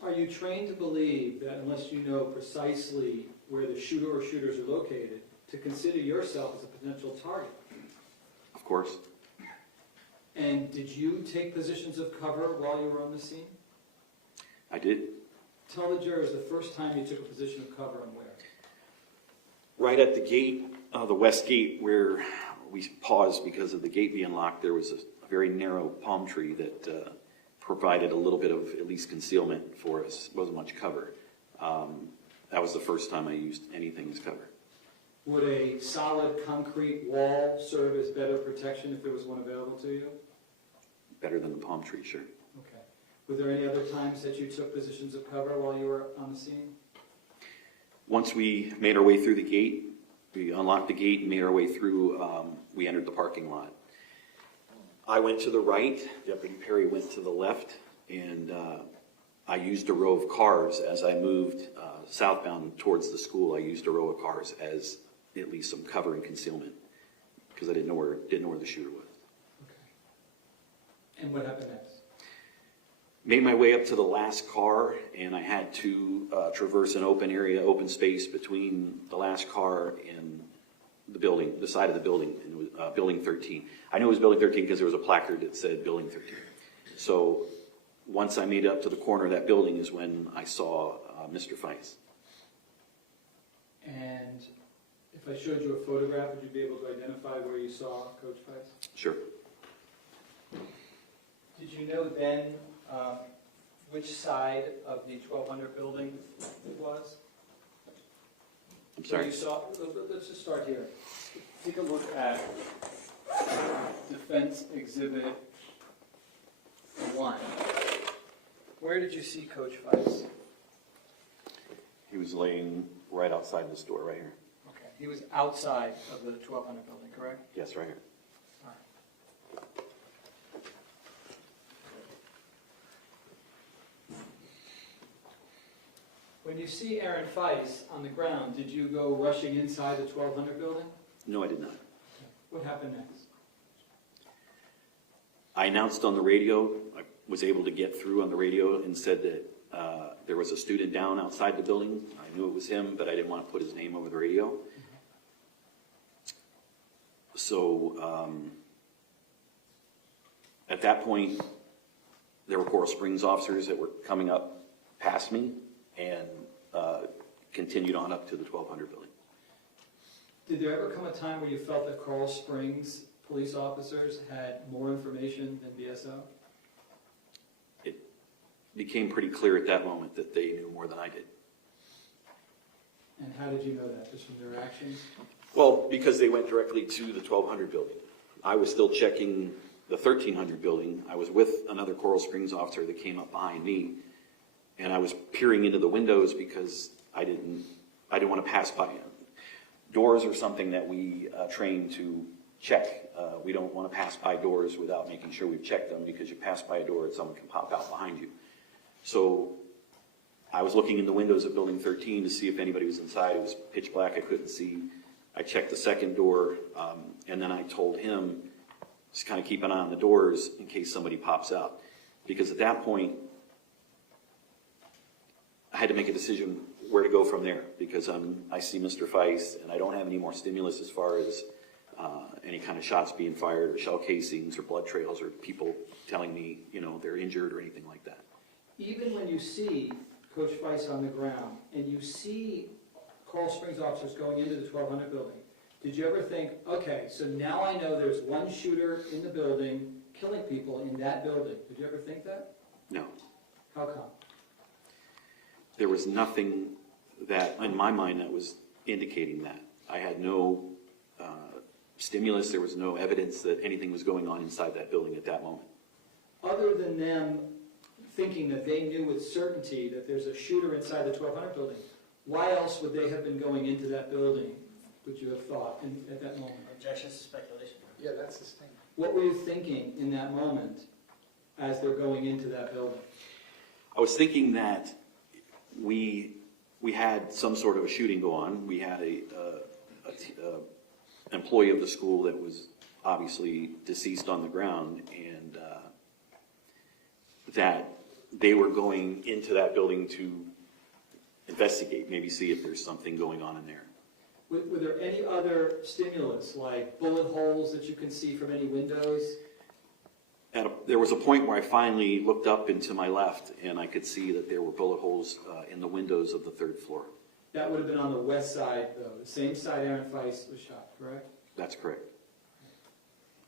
Are you trained to believe that unless you know precisely where the shooter or shooters are located, to consider yourself as a potential target? Of course. And did you take positions of cover while you were on the scene? I did. Tell the jurors the first time you took a position of cover and where. Right at the gate, the west gate, where we paused because of the gate being locked, there was a very narrow palm tree that provided a little bit of at least concealment for us. It wasn't much cover. That was the first time I used anything as cover. Would a solid concrete wall serve as better protection if there was one available to you? Better than the palm tree, sure. Okay. Were there any other times that you took positions of cover while you were on the scene? Once we made our way through the gate, we unlocked the gate and made our way through, we entered the parking lot. I went to the right, Deputy Perry went to the left, and I used a row of cars as I moved southbound towards the school. I used a row of cars as at least some cover and concealment, because I didn't know where the shooter was. Okay. And what happened next? Made my way up to the last car, and I had to traverse an open area, open space between the last car and the building, the side of the building, and it was Building 13. I knew it was Building 13 because there was a placard that said Building 13. So once I made it up to the corner of that building is when I saw Mr. Feist. And if I showed you a photograph, would you be able to identify where you saw Coach Feist? Sure. Did you know then which side of the 1200 building it was? I'm sorry. You saw, let's just start here. Take a look at Defense Exhibit 1. Where did you see Coach Feist? He was laying right outside this door, right here. Okay, he was outside of the 1200 building, correct? Yes, right here. All right. When you see Aaron Feist on the ground, did you go rushing inside the 1200 building? No, I did not. What happened next? I announced on the radio, I was able to get through on the radio and said that there was a student down outside the building. I knew it was him, but I didn't want to put his name over the radio. So at that point, there were Coral Springs officers that were coming up past me and continued on up to the 1200 building. Did there ever come a time where you felt that Coral Springs police officers had more information than BSO? It became pretty clear at that moment that they knew more than I did. And how did you know that? Just from their actions? Well, because they went directly to the 1200 building. I was still checking the 1300 building. I was with another Coral Springs officer that came up behind me, and I was peering into the windows because I didn't want to pass by him. Doors are something that we train to check. We don't want to pass by doors without making sure we've checked them, because you pass by a door and someone can pop out behind you. So I was looking in the windows of Building 13 to see if anybody was inside. It was pitch black. I couldn't see. I checked the second door, and then I told him just kind of keep an eye on the doors in case somebody pops out. Because at that point, I had to make a decision where to go from there, because I see Mr. Feist, and I don't have any more stimulus as far as any kind of shots being fired or shell casings or blood trails or people telling me, they're injured or anything like that. Even when you see Coach Feist on the ground and you see Coral Springs officers going into the 1200 building, did you ever think, okay, so now I know there's one shooter in the building killing people in that building? Did you ever think that? No. How come? There was nothing that, in my mind, that was indicating that. I had no stimulus. There was no evidence that anything was going on inside that building at that moment. Other than them thinking that they knew with certainty that there's a shooter inside the 1200 building, why else would they have been going into that building, would you have thought at that moment? Objections to speculation. Yeah, that's his thing. What were you thinking in that moment as they're going into that building? I was thinking that we had some sort of a shooting go on. We had a employee of the school that was obviously deceased on the ground, and that they were going into that building to investigate, maybe see if there's something going on in there. Were there any other stimulus, like bullet holes that you can see from any windows? There was a point where I finally looked up and to my left, and I could see that there were bullet holes in the windows of the third floor. That would have been on the west side, though, the same side Aaron Feist was shot, correct? That's correct.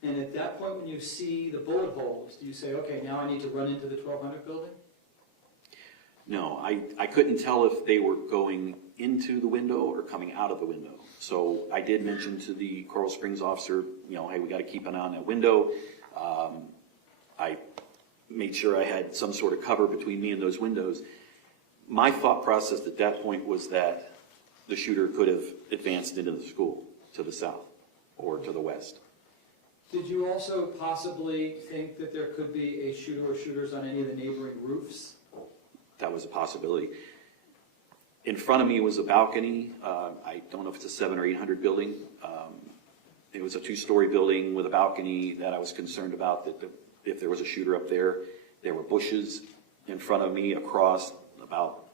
And at that point, when you see the bullet holes, do you say, okay, now I need to run into the 1200 building? No, I couldn't tell if they were going into the window or coming out of the window. So I did mention to the Coral Springs officer, hey, we got to keep an eye on that window. I made sure I had some sort of cover between me and those windows. My thought process at that point was that the shooter could have advanced into the school to the south or to the west. Did you also possibly think that there could be a shooter or shooters on any of the neighboring roofs? That was a possibility. In front of me was a balcony. I don't know if it's a 700 or 800 building. It was a 2-story building with a balcony that I was concerned about, that if there was a shooter up there. There were bushes in front of me across about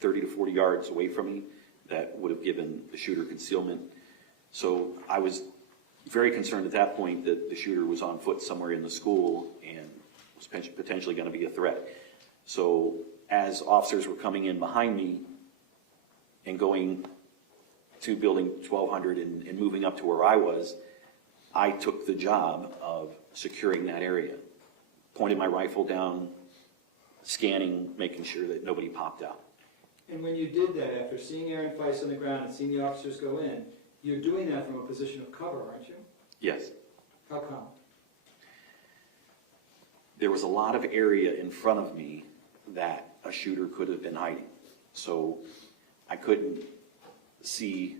30 to 40 yards away from me that would have given the shooter concealment. So I was very concerned at that point that the shooter was on foot somewhere in the school and was potentially going to be a threat. So as officers were coming in behind me and going to building 1200 and moving up to where I was, I took the job of securing that area. Pointed my rifle down, scanning, making sure that nobody popped out. And when you did that, after seeing Aaron Feist on the ground and seeing the officers go in, you're doing that from a position of cover, aren't you? Yes. How come? There was a lot of area in front of me that a shooter could have been hiding. So I couldn't see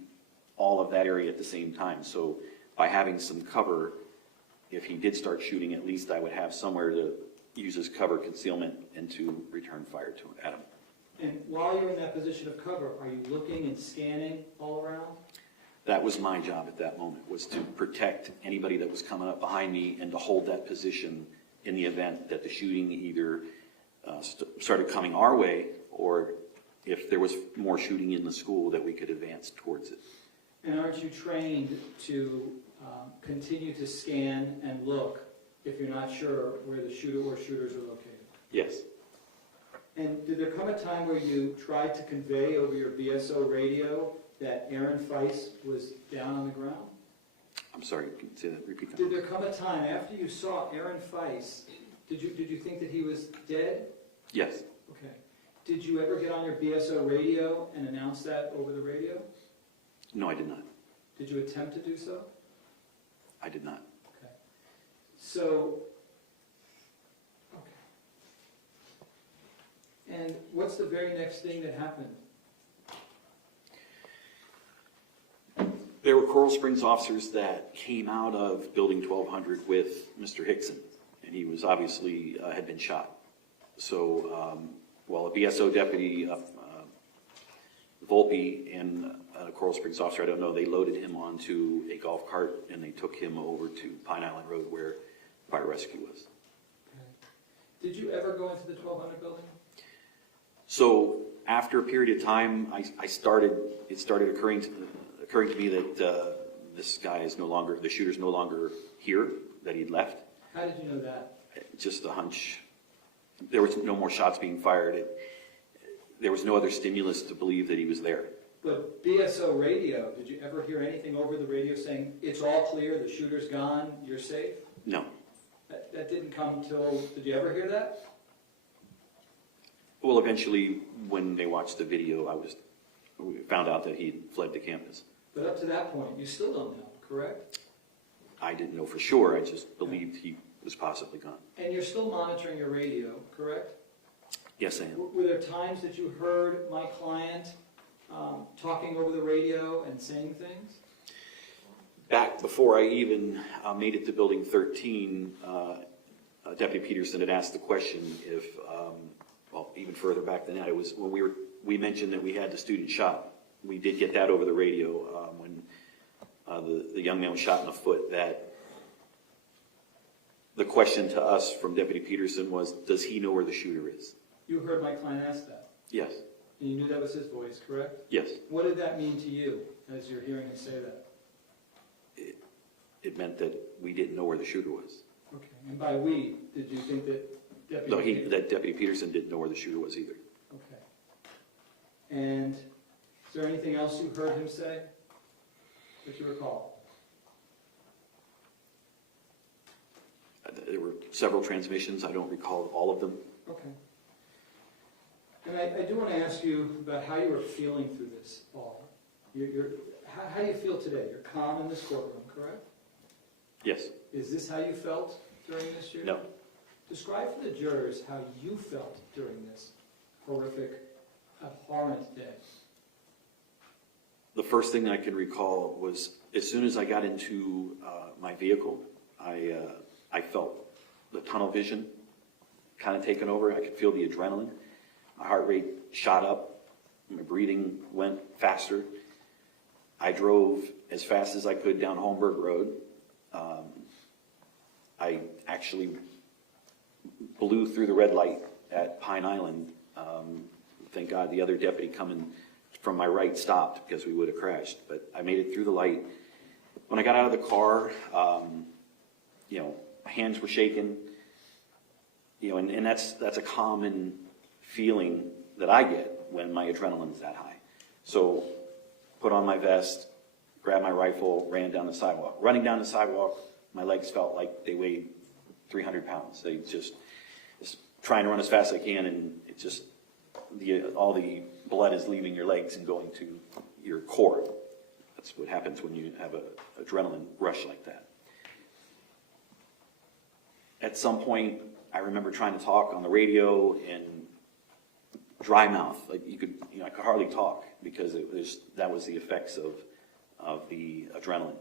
all of that area at the same time. So by having some cover, if he did start shooting, at least I would have somewhere to use as cover concealment and to return fire at him. And while you're in that position of cover, are you looking and scanning all around? That was my job at that moment, was to protect anybody that was coming up behind me and to hold that position in the event that the shooting either started coming our way, or if there was more shooting in the school, that we could advance towards it. And aren't you trained to continue to scan and look if you're not sure where the shooter or shooters are located? Yes. And did there come a time where you tried to convey over your BSO radio that Aaron Feist was down on the ground? I'm sorry, can you say that, repeat that? Did there come a time after you saw Aaron Feist, did you think that he was dead? Yes. Okay. Did you ever get on your BSO radio and announce that over the radio? No, I did not. Did you attempt to do so? I did not. Okay. So, okay. And what's the very next thing that happened? There were Coral Springs officers that came out of building 1200 with Mr. Hickson, and he was obviously had been shot. So while a BSO deputy, Volpe, and a Coral Springs officer, I don't know, they loaded him onto a golf cart and they took him over to Pine Island Road where fire rescue was. Okay. Did you ever go into the 1200 building? So after a period of time, it started occurring to me that this guy is no longer, the shooter's no longer here, that he'd left. How did you know that? Just a hunch. There was no more shots being fired. There was no other stimulus to believe that he was there. But BSO radio, did you ever hear anything over the radio saying, it's all clear, the shooter's gone, you're safe? No. That didn't come till, did you ever hear that? Well, eventually, when they watched the video, we found out that he'd fled the campus. But up to that point, you still don't know, correct? I didn't know for sure. I just believed he was possibly gone. And you're still monitoring your radio, correct? Yes, I am. Were there times that you heard my client talking over the radio and saying things? Back before I even made it to Building 13, Deputy Peterson had asked the question if, well, even further back than that, it was when we mentioned that we had the student shot. We did get that over the radio when the young man was shot in the foot. That the question to us from Deputy Peterson was, does he know where the shooter is? You heard my client ask that? Yes. And you knew that was his voice, correct? Yes. What did that mean to you as you're hearing him say that? It meant that we didn't know where the shooter was. Okay. And by we, did you think that Deputy No, Peterson... that Deputy Peterson didn't know where the shooter was either. Okay. And is there anything else you heard him say that you recall? There were several transmissions. I don't recall all of them. Okay. And I do want to ask you about how you were feeling through this all. How do you feel today? You're calm in this courtroom, correct? Yes. Is this how you felt during this shooting? No. Describe for the jurors how you felt during this horrific, abhorrent day. The first thing that I can recall was as soon as I got into my vehicle, I felt the tunnel vision kind of taken over. I could feel the adrenaline. My heart rate shot up. My breathing went faster. I drove as fast as I could down Holmberg Road. I actually blew through the red light at Pine Island. Thank God the other deputy coming from my right stopped because we would have crashed. But I made it through the light. When I got out of the car, my hands were shaking. And that's a common feeling that I get when my adrenaline's that high. So put on my vest, grabbed my rifle, ran down the sidewalk. Running down the sidewalk, my legs felt like they weighed 300 pounds. They just trying to run as fast as I can, and it just all the blood is leaving your legs and going to your core. That's what happens when you have an adrenaline rush like that. At some point, I remember trying to talk on the radio and dry mouth. Like I could hardly talk because that was the effects of the adrenaline.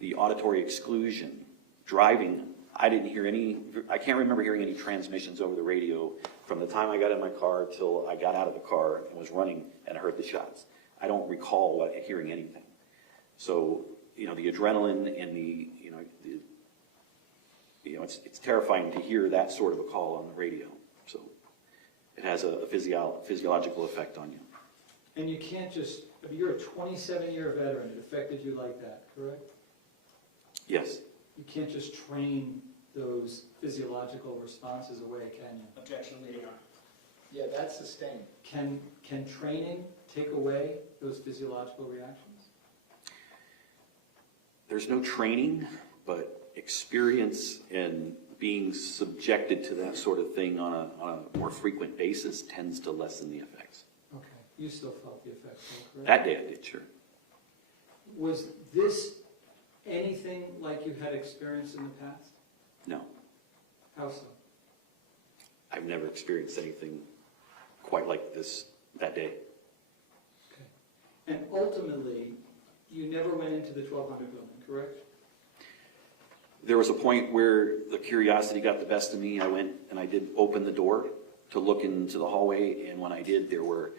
The auditory exclusion, driving, I can't remember hearing any transmissions over the radio from the time I got in my car till I got out of the car and was running and I heard the shots. I don't recall hearing anything. So, the adrenaline and it's terrifying to hear that sort of a call on the radio. So it has a physiological effect on you. And you can't you're a 27-year veteran. It affected you like that, correct? Yes. You can't just train those physiological responses away, can you? Objection, leading on. Yeah, that's sustained. Can training take away those physiological reactions? There's no training, but experience and being subjected to that sort of thing on a more frequent basis tends to lessen the effects. Okay. You still felt the effects, though, correct? That day I did, sure. Was this anything like you had experienced in the past? No. How so? I've never experienced anything quite like this that day. Okay. And ultimately, you never went into the 1200 building, correct? There was a point where the curiosity got the best of me. I went and I did open the door to look into the hallway, and when I did, there were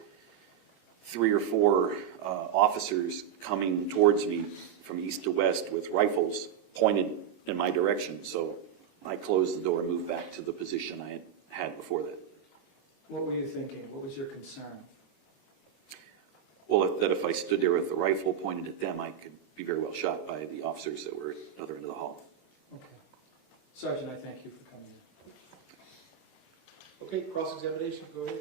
3 or 4 officers coming towards me from east to west with rifles pointed in my direction. So I closed the door and moved back to the position I had before that. What were you thinking? What was your concern? Well, that if I stood there with the rifle pointed at them, I could be very well shot by the officers that were at the other end of the hall. Okay. Sergeant, I thank you for coming in. Okay, cross-examination, go ahead.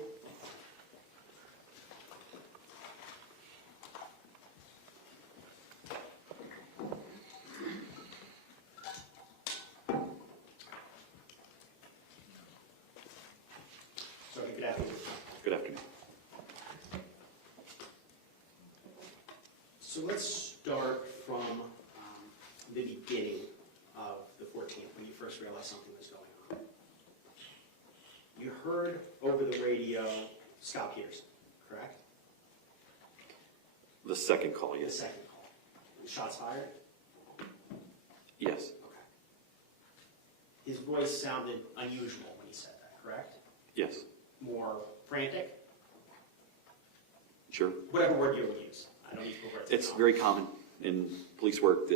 Sergeant, good afternoon. Good afternoon. So let's start from the beginning of the 14th, when you first realized something was going on. You heard over the radio Scot Peterson, correct? The second call, The yes. second call. And shots fired? Yes. Okay. His voice sounded unusual when he said that, correct? Yes. More frantic? Sure. Whatever word you would use. I don't need to put words in It's your mouth. very common in police work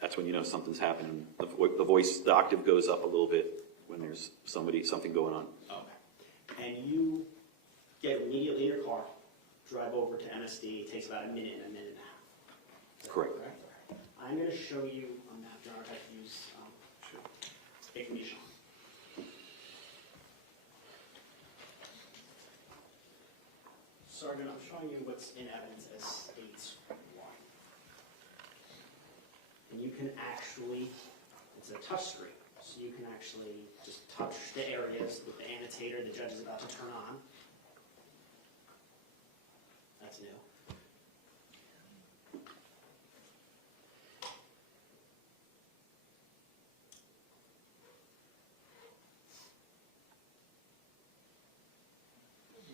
that's when you know something's happening. The voice, the octave goes up a little bit when there's something going on. Okay. And you get immediately in your car, drive over to MSD. It takes about a minute and a half. Is that Correct. I'm going to show you a map. John, I have to use ignition. Sergeant, I'm showing you what's in evidence as states 1. And you can actually, it's a touch screen, so you can actually just touch the areas with the annotated annotator the judge is about to turn on. That's new.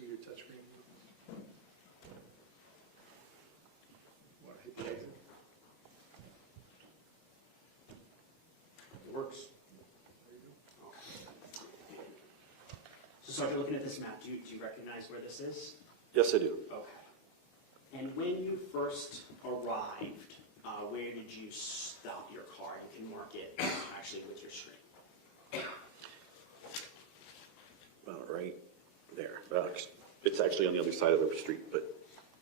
Your touchscreen. Want to hit the exit? It works. So start looking at this map. Do you recognize where this is? Yes, I do. Okay. And when you first arrived, where did you stop your car? You can mark it actually with your screen. About right there. It's actually on the other side of the street, but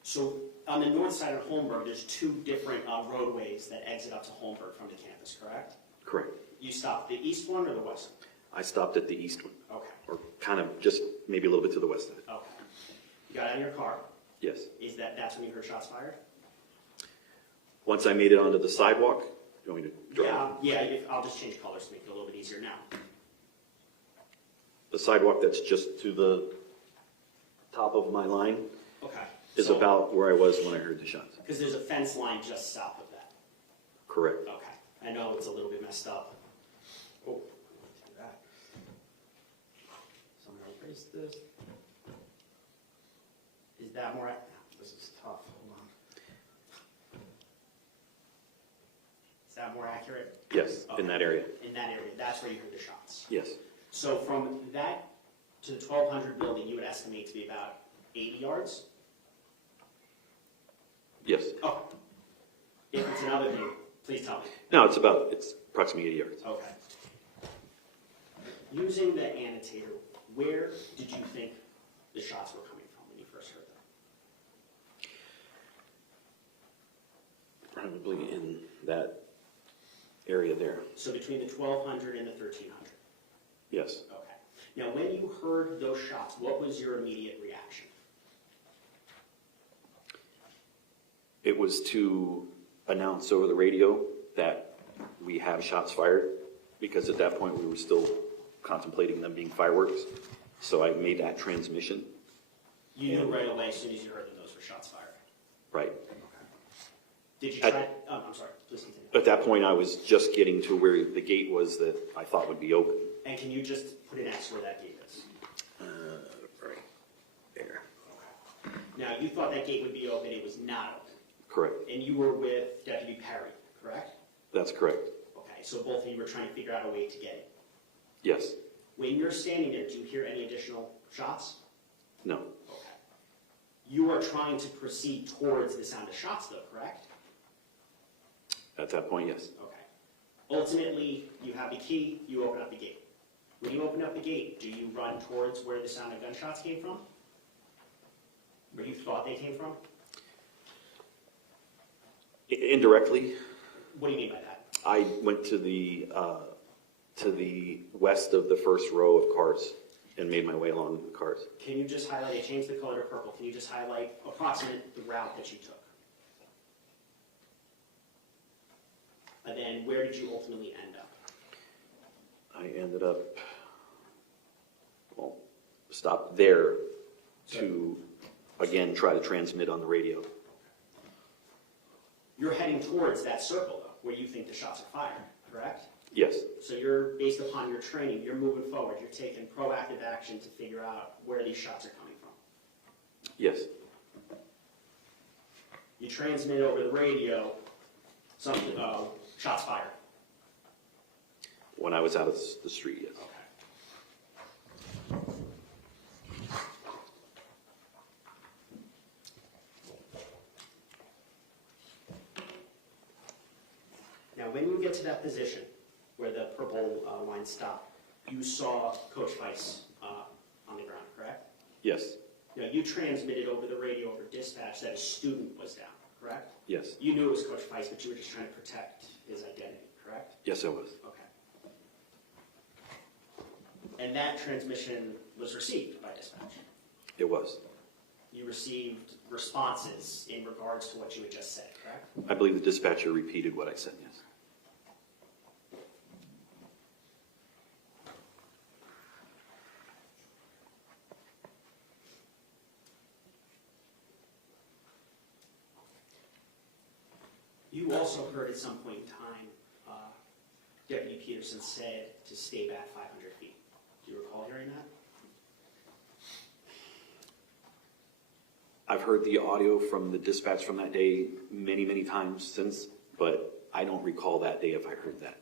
So on the north side of Holmberg, there's two different roadways that exit up to Holmberg from the campus, correct? correct. You stopped the east one or the west I stopped at the east one, one? Okay, or kind of just maybe a little bit to the west of it. okay. You got out of your car. Yes. That's when you heard shots fired? Once I made it onto the sidewalk, you want me to drive? Yeah, I'll just change colors to make it a little bit easier now. The sidewalk that's just to the top of my line Okay. is So- about where I was when I heard the shots. Because there's a fence line just south of that. Correct. Okay. I know it's a little bit messed up. Oh, let's do that. So I'm going to erase this. Is that more? This is tough. Hold on. Is that more accurate? Yes, in that area. In that area. That's where you heard the shots. Yes. So from that to the 1200 building, you would estimate to be about 80 yards? Yes. Oh. If it's another thing, please tell me. No, it's approximately 80 yards. Okay. Using the annotator, where did you think the shots were coming from when you first heard them? Probably in that area there. So between the 1200 and the 1300? Yes. Okay. Now, when you heard those shots, what was your immediate reaction? It was to announce over the radio that we have shots fired, because at that point we were still contemplating them being fireworks. So I made that transmission. You knew right away as soon as you heard that those were shots fired? Right. Did you try? I'm sorry, please continue. At that point, I was just getting to where the gate was that I thought would be open. And can you just put an X where that gate is? Right there. Now, you thought that gate would be open, it was not open. Correct. And you were with Deputy Perry, correct? That's correct. Okay, so both of you were trying to figure out a way to get it. Yes. When you're standing there, do you hear any additional shots? No. Okay. You are trying to proceed towards the sound of shots, though, correct? At that point, yes. Okay. Ultimately, you have the key, you open up the gate. When you open up the gate, do you run towards where the sound of gunshots came from? Where you thought they came from? Indirectly, What do you mean by that? I went to the west of the first row of cars and made my way along the cars. Can you just highlight, I changed the color to purple, can you just highlight approximate the route that you took? And then where did you ultimately end up? I ended up, well, stopped there to, again, try to transmit on the radio. You're heading towards that circle, though, where you think the shots are fired, correct? Yes. So you're, based upon your training, you're moving forward, you're taking proactive action to figure out where these shots are coming from. Yes. You transmit over the radio, something, shots fired. When I was out of the street, yes. Okay. Now, when you get to that position where the purple line stopped, you saw Coach Weiss on the ground, correct? Yes. Now, you transmitted over the radio over dispatch that a student was down, correct? Yes. You knew it was Coach Weiss, but you were just trying to protect his identity, correct? Yes, I was. Okay. And that transmission was received by dispatch. It was. You received responses in regards to what you had just said, correct? I believe the dispatcher repeated what I said, yes. You also heard at some point in time, Deputy Peterson said to stay back 500 feet. Do you recall hearing that? I've heard the audio from the dispatch from that day many, many times since, but I don't recall that day if I heard that.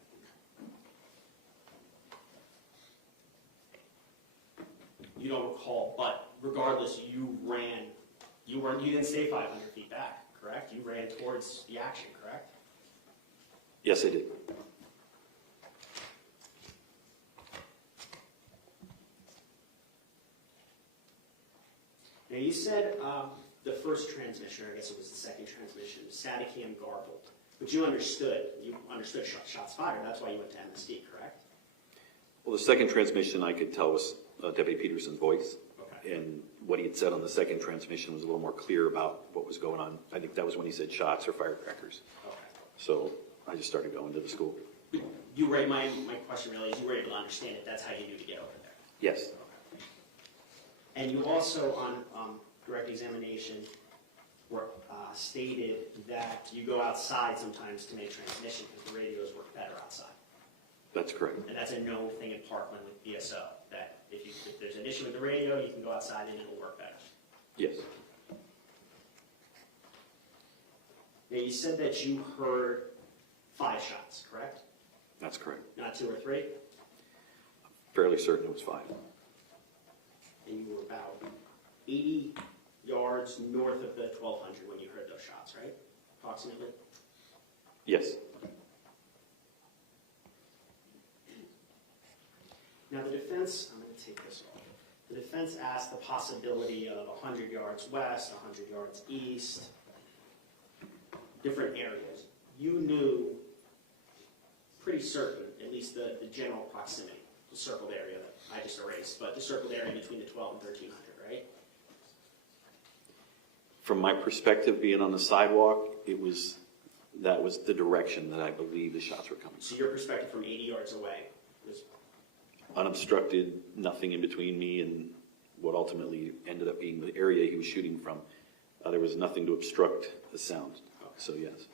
You don't recall, but regardless, you ran. You didn't stay 500 feet back, correct? You ran towards the action, correct? Yes, I did. Now, you said the first transmission, or I guess it was the second transmission, static and garbled. But you understood shots fired. That's why you went to MSD, correct? Well, the second transmission I could tell was Deputy Peterson's voice. Okay. And what he had said on the second transmission was a little more clear about what was going on. I think that was when he said shots or firecrackers. Okay. So I just started going to the school. My question really is, you were able to understand it. That's how you knew to get over there. Yes. Okay. And you also, on direct examination, stated that you go outside sometimes to make transmission because the radios work better outside. That's correct. And that's a known thing in Parkland with BSO, that if there's an issue with the radio, you can go outside and it'll work better. Yes. Now, you said that you heard 5 shots, correct? That's correct. Not 2 or 3? Fairly certain it was 5. And you were about 80 yards north of the 1200 when you heard those shots, right? Approximately? Yes. Now, the defense, I'm going to take this off. The defense asked the possibility of 100 yards west, 100 yards east, different areas. You knew pretty certain, at least the general proximity, the circled area that I just erased, but the circled area between the 12 and 1300, right? From my perspective, being on the sidewalk, that was the direction that I believe the shots were coming So from. your perspective from 80 yards away was Unobstructed, nothing in between me and what ultimately ended up being the area he was shooting from. There was nothing to obstruct the sound. Okay. So yes.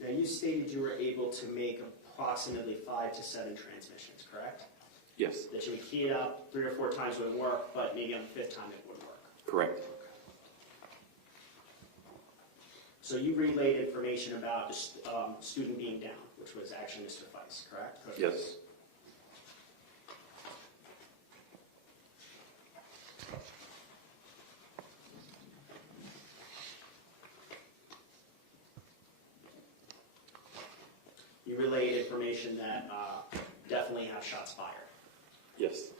Now, you stated you were able to make approximately 5 to 7 transmissions, correct? Yes, That you would key it up 3 or 4 times wouldn't work, but maybe on the 5th time it would work. correct. So you relayed information about the student being down, which was actually Mr. Weiss, correct? Coach Yes. Weiss. You relayed information that definitely have shots fired. Yes.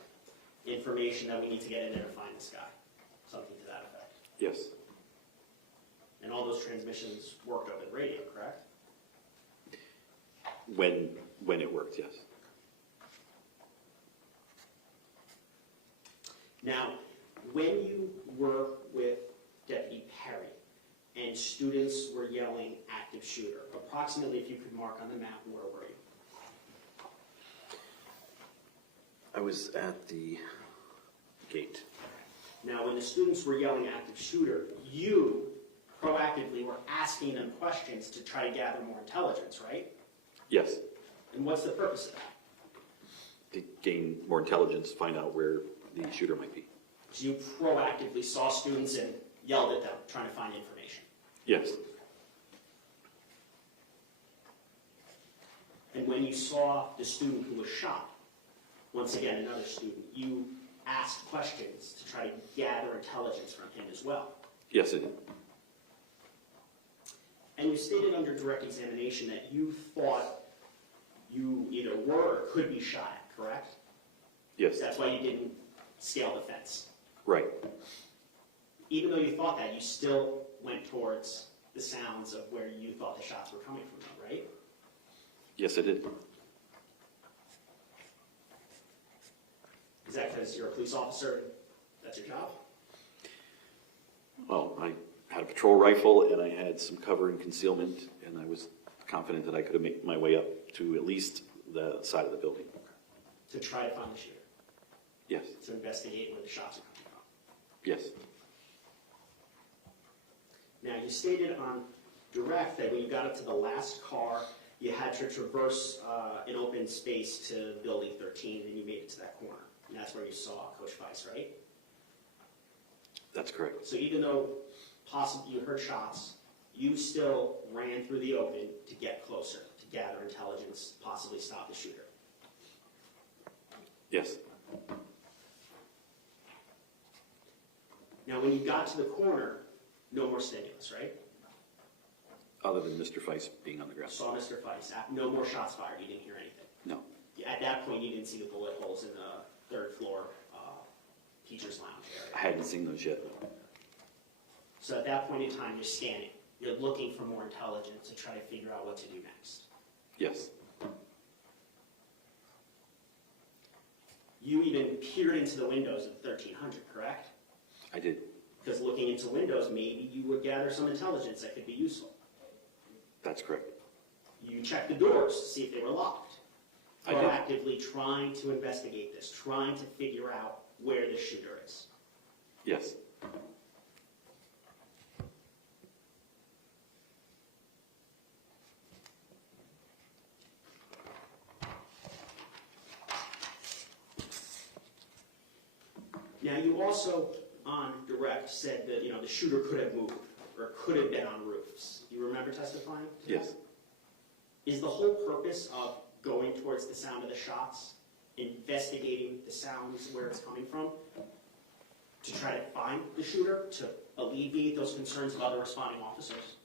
Information that we need to get in there to find this guy. Something to that effect. Yes. And all those transmissions worked over the radio, correct? When it worked, yes. Now, when you were with Deputy Perry and students were yelling active shooter, approximately, if you could mark on the map, where were you? I was at the gate. Now, when the students were yelling active shooter, you proactively were asking them questions to try to gather more intelligence, right? Yes. And what's the purpose of that? To gain more intelligence, find out where the shooter might be. So you proactively saw students and yelled at them, trying to find information. Yes. And when you saw the student who was shot, once again, another student, you asked questions to try to gather intelligence from him as well. Yes, it did. And you stated under direct examination that you thought you either were or could be shot at, correct? Yes. That's why you didn't scale the fence. Right. Even though you thought that, you still went towards the sounds of where you thought the shots were coming from, though, right? Yes, I did. Is that because you're a police officer and that's your job? Well, I had a patrol rifle and I had some cover and concealment, and I was confident that I could have made my way up to at least the side of the building. To try to find the shooter, Yes, to investigate where the shots are coming from. yes, Now, you stated on direct that when you got up to the last car, you had to traverse an open space to building 13, and you made it to that corner. And that's where you saw Coach Weiss, right? that's correct. So even though possibly you heard shots, you still ran through the open to get closer, to gather intelligence, possibly stop the shooter. Yes, Now, when you got to the corner, no more stimulus, right? other than Mr. Feist being on the ground. Saw Mr. Weiss. No more shots fired. You didn't hear anything. No, At that point, you didn't see the bullet holes in the third floor teacher's lounge area. I hadn't seen those yet. So at that point in time, you're scanning. You're looking for more intelligence to try to figure out what to do next. Yes, You even peered into the windows of 1300, correct? I did. Because looking into windows, maybe you would gather some intelligence that could be useful. That's correct. You checked the doors to see if they were locked. I did. Proactively trying to investigate this, trying to figure out where the shooter is. Yes, Now, you also, on direct, said that, the shooter could have moved or could have been on roofs. You remember testifying to yes, that? Is the whole purpose of going towards the sound of the shots, investigating the sounds where it's coming from, to try to find the shooter, to alleviate those concerns of other responding officers,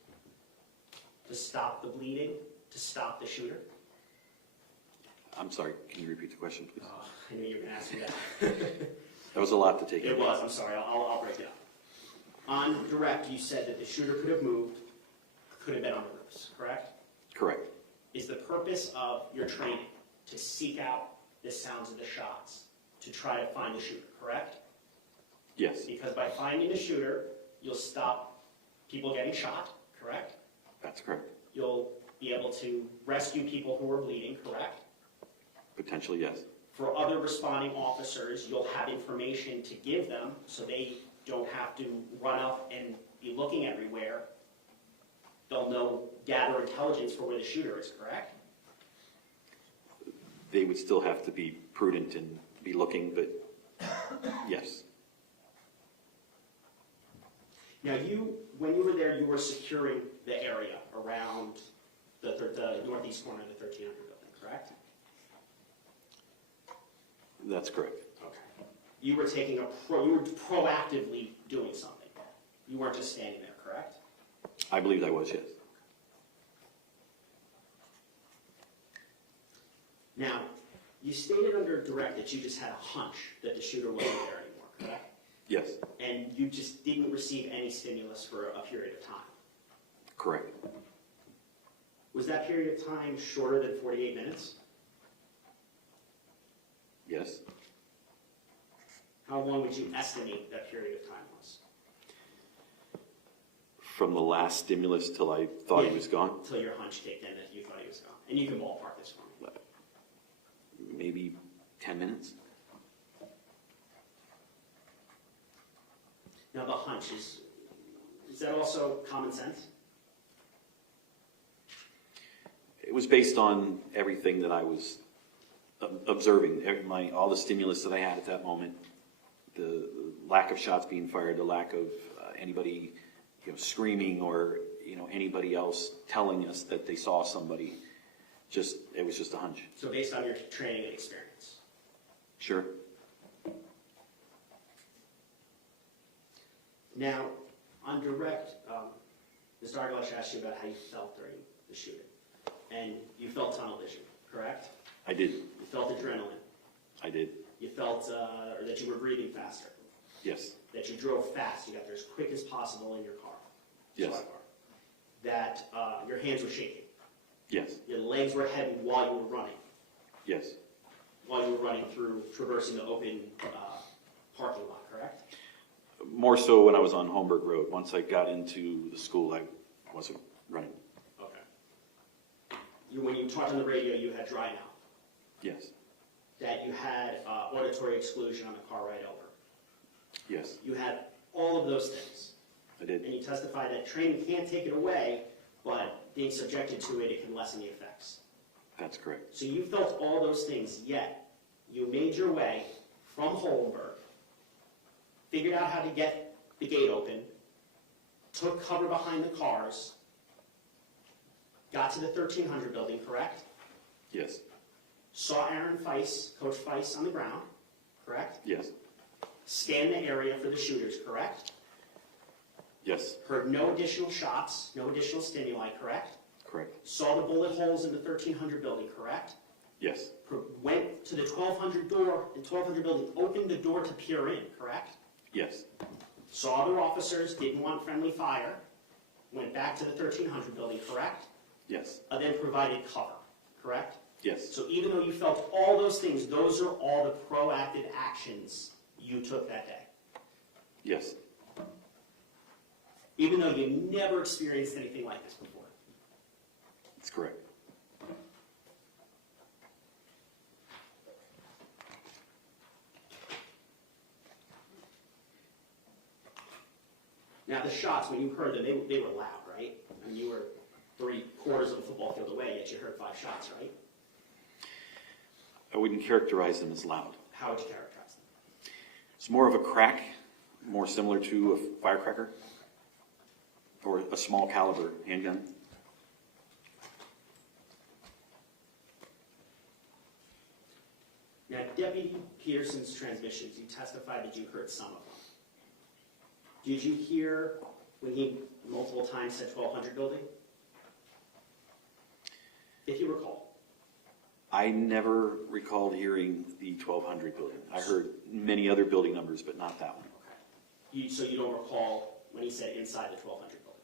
to stop the bleeding, to stop the shooter? I'm sorry, can you repeat the question, please? I knew you were going to ask me that. That was a lot to take in. It was, I'm sorry, I'll break it up. On direct, you said that the shooter could have moved, could have been on the roofs, correct? Correct. Is the purpose of your training to seek out the sounds of the shots, to try to find the shooter, correct? Yes, Because by finding the shooter, you'll stop people getting shot, correct? that's correct. You'll be able to rescue people who are bleeding, correct? Potentially, yes. For other responding officers, you'll have information to give them so they don't have to run up and be looking everywhere. They'll know, gather intelligence for where the shooter is, correct? They would still have to be prudent and be looking, but yes, Now, when you were there, you were securing the area around the northeast corner of the 1300 building, correct? that's correct. Okay. You were you were proactively doing something. You weren't just standing there, correct? I believe I was, yes. Now, you stated under direct that you just had a hunch that the shooter wasn't there anymore, correct? Yes, And you just didn't receive any stimulus for a period of time. correct. Was that period of time shorter than 48 minutes? Yes, How long would you estimate that period of time was? from the last stimulus till I thought he Yeah. was gone, Until your hunch kicked in that you thought he was gone. And you can ballpark this for me. maybe 10 minutes. Now, the hunch, is that also common sense? It was based on everything that I was observing, all the stimulus that I had at that moment, the lack of shots being fired, the lack of anybody screaming or anybody else telling us that they saw somebody. It was just a hunch. So based on your training and experience. Sure. Now, on direct, Ms. Darglash asked you about how you felt during the shooting. And you felt tunnel vision, correct? I did. You felt adrenaline. I did. You felt or that you were breathing faster. Yes. That you drove fast. You got there as quick as possible in your car. Yes. Squad car. That your hands were shaking. Yes. Your legs were heavy while you were running. Yes. While you were running through, traversing the open parking lot, correct? More so when I was on Holmberg Road. Once I got into the school, I wasn't running. Okay. when you talked on the radio, you had dry mouth, Yes. that you had auditory exclusion on the car ride over. Yes, You had all of those things. I did. And you testified that training can't take it away, but being subjected to it, it can lessen the effects. That's correct. So you felt all those things, yet you made your way from Holmberg, figured out how to get the gate open, took cover behind the cars, got to the 1300 building, correct? Yes. Saw Aaron Feist, Coach Feist on the ground, correct? Yes. Scanned the area for the shooters, correct? Yes. Heard no additional shots, no additional stimuli, correct? Correct. Saw the bullet holes in the 1300 building, correct? Yes. Went to the 1200 door, the 1200 building, opened the door to peer in, correct? Yes. Saw other officers, didn't want friendly fire, went back to the 1300 building, correct? Yes. And then provided cover, correct? Yes. So even though you felt all those things, those are all the proactive actions you took that day. Yes. Even though you never experienced anything like this before. That's correct. Now the shots, when you heard them, they were loud, right? I mean, you were 3/4 of the football field away, yet you heard 5 shots, right? I wouldn't characterize them as loud. How would you characterize them? It's more of a crack, more similar to a firecracker or a small caliber handgun. Now, Deputy Peterson's transmissions, you testified that you heard some of them. Did you hear when he multiple times said 1200 building? If you recall. I never recalled hearing the 1200 building. I heard many other building numbers, but not that one. So you don't recall when he said inside the 1200 building?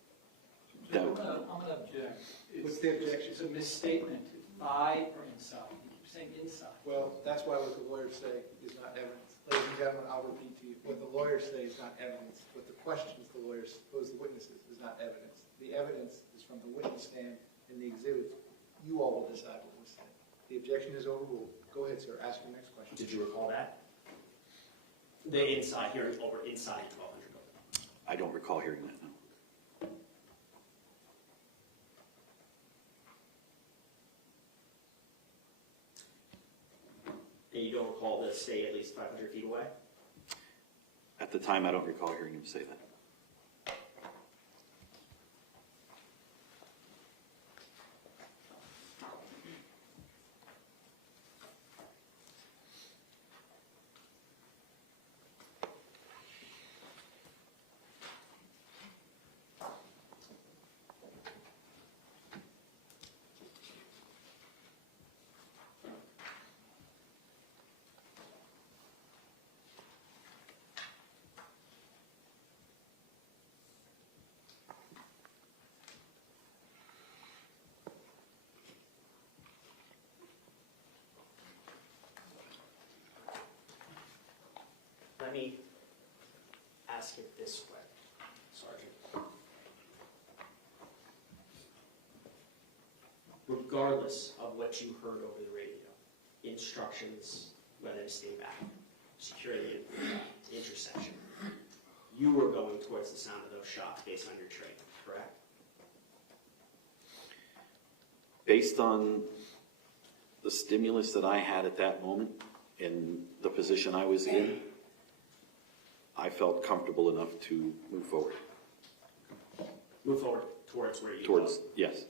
I'm gonna object. What's the objection? It's a misstatement, by or inside. You keep saying inside. Well, that's why what the lawyers say is not evidence. Ladies and gentlemen, I'll repeat to you, what the lawyers say is not evidence. What the questions the lawyers pose the witnesses is not evidence. The evidence is from the witness stand and the exhibits. You all will decide what was said. The objection is overruled. Go ahead, sir, ask your next question. Did you recall that? The inside, hearing over inside the 1200 building. I don't recall hearing that, no. And you don't recall the stay at least 500 feet away? At the time, I don't recall hearing him say that. Let me ask it this way, Sergeant. Regardless of what you heard over the radio, instructions, whether to stay back, secure the intersection, you were going towards the sound of those shots based on your training, correct? Based on the stimulus that I had at that moment and the position I was in, I felt comfortable enough to move forward. Move forward towards where you Towards, yes.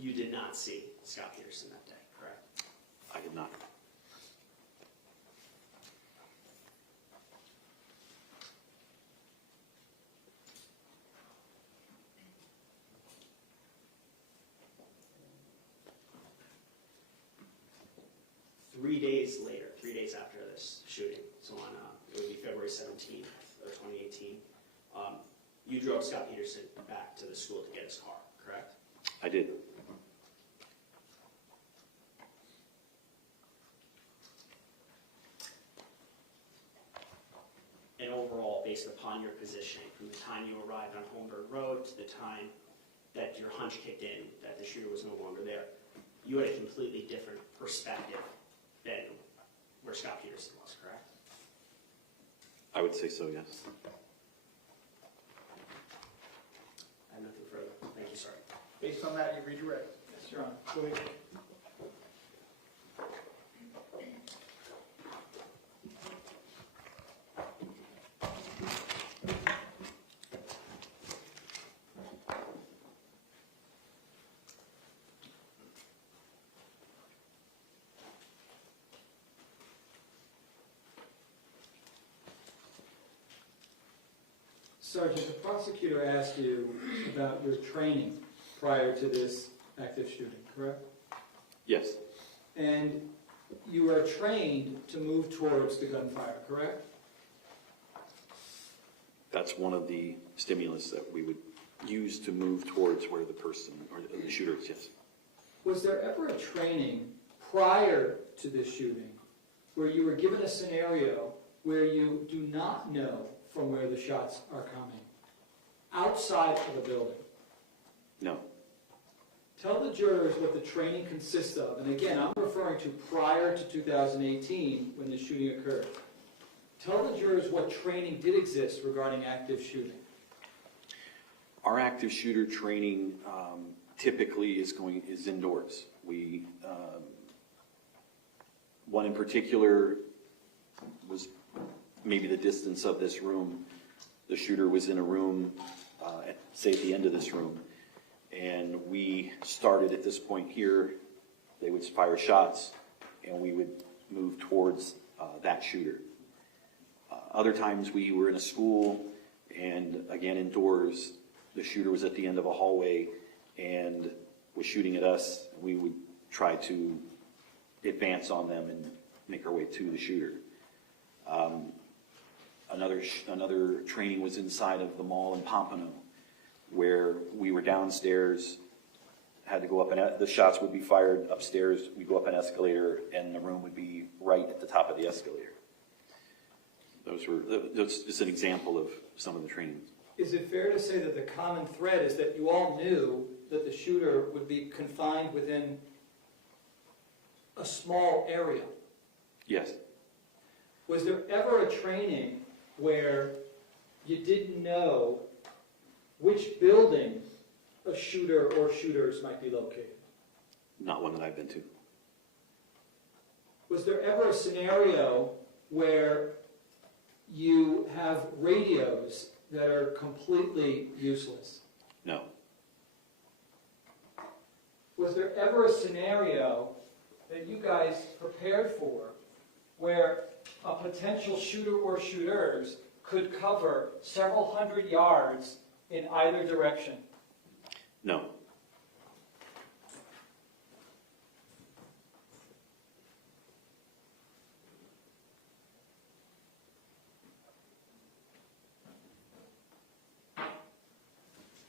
You did not see Scot Peterson that day, correct? I did not. you drove Scot Peterson back to the school to get his car, correct? I did. And overall, based upon your positioning, from the time you arrived on Holmberg Road to the time that your hunch kicked in, that the shooter was no longer there, you had a completely different perspective than where Scot Peterson was, correct? I would say so, yes. I have nothing further. Thank you, sir. Based on that, you redirect. Yes, Your Honor. Go ahead. Sergeant, the prosecutor asked you about your training prior to this active shooting, correct? Yes, And you were trained to move towards the gunfire, correct? that's one of the stimulus that we would use to move towards where the person or the shooter is, yes. Was there ever a training prior to this shooting where you were given a scenario where you do not know from where the shots are coming, outside of the building? No, Tell the jurors what the training consists of. And again, I'm referring to prior to 2018 when the shooting occurred. Tell the jurors what training did exist regarding active shooting. our active shooter training typically is indoors. We, one in particular was maybe the distance of this room. The shooter was in a room, say at the end of this room, and we started at this point here. They would fire shots, and we would move towards that shooter. Other times we were in a school, and again indoors, the shooter was at the end of a hallway and was shooting at us. We would try to advance on them and make our way to the shooter. Another training was inside of the mall in Pompano, where we were downstairs, had to go up, and the shots would be fired upstairs. We'd go up an escalator, and the room would be right at the top of the escalator. That's just an example of some of the trainings. Is it fair to say that the common thread is that you all knew that the shooter would be confined within a small area? Yes. Was there ever a training where you didn't know which building a shooter or shooters might be located? Not one that I've been to. Was there ever a scenario where you have radios that are completely useless? No. Was there ever a scenario that you guys prepared for where a potential shooter or shooters could cover several hundred yards in either direction? No.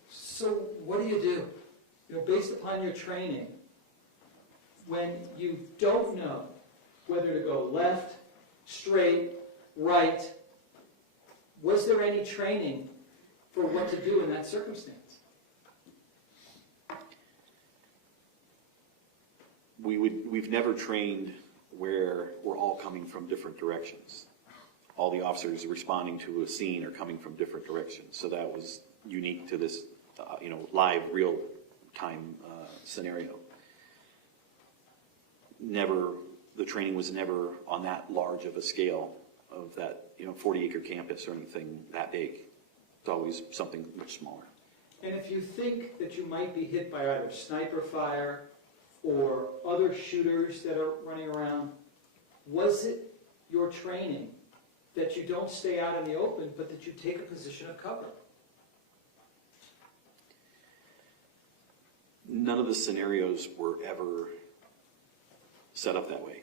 So what do? You know, based upon your training, when you don't know whether to go left, straight, right, was there any training for what to do in that circumstance? We've never trained where we're all coming from different directions. All the officers responding to a scene are coming from different directions. So that was unique to this, live, real-time scenario. The training was never on that large of a scale of that, 40-acre campus or anything that big. It's always something much smaller. And if you think that you might be hit by either sniper fire or other shooters that are running around, was it your training that you don't stay out in the open, but that you take a position of cover? None of the scenarios were ever set up that way.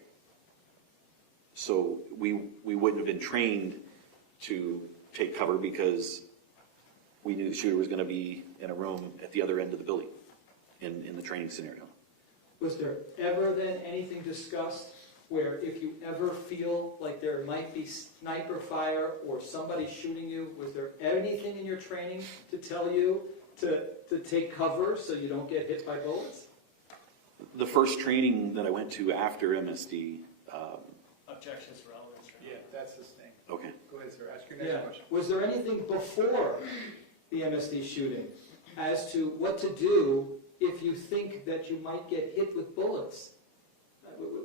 So we wouldn't have been trained to take cover because we knew the shooter was going to be in a room at the other end of the building in the training scenario. Was there ever then anything discussed where if you ever feel like there might be sniper fire or somebody shooting you, was there anything in your training to tell you to take cover so you don't get hit by bullets? The first training that I went to after MSD, Objections for relevance. Yeah, that's his thing. okay. Go ahead, sir, ask your Yeah. next question. Was there anything before the MSD shooting as to what to do if you think that you might get hit with bullets?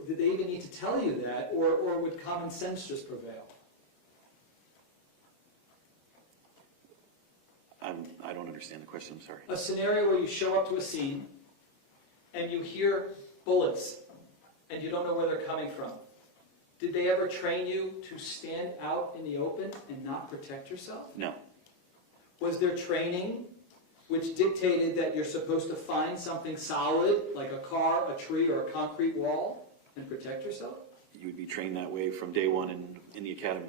Did they even need to tell you that, or would common sense just prevail? I don't understand the question, I'm sorry. A scenario where you show up to a scene and you hear bullets and you don't know where they're coming from. Did they ever train you to stand out in the open and not protect yourself? No. Was there training which dictated that you're supposed to find something solid, like a car, a tree, or a concrete wall, and protect yourself? You would be trained that way from day one in the academy.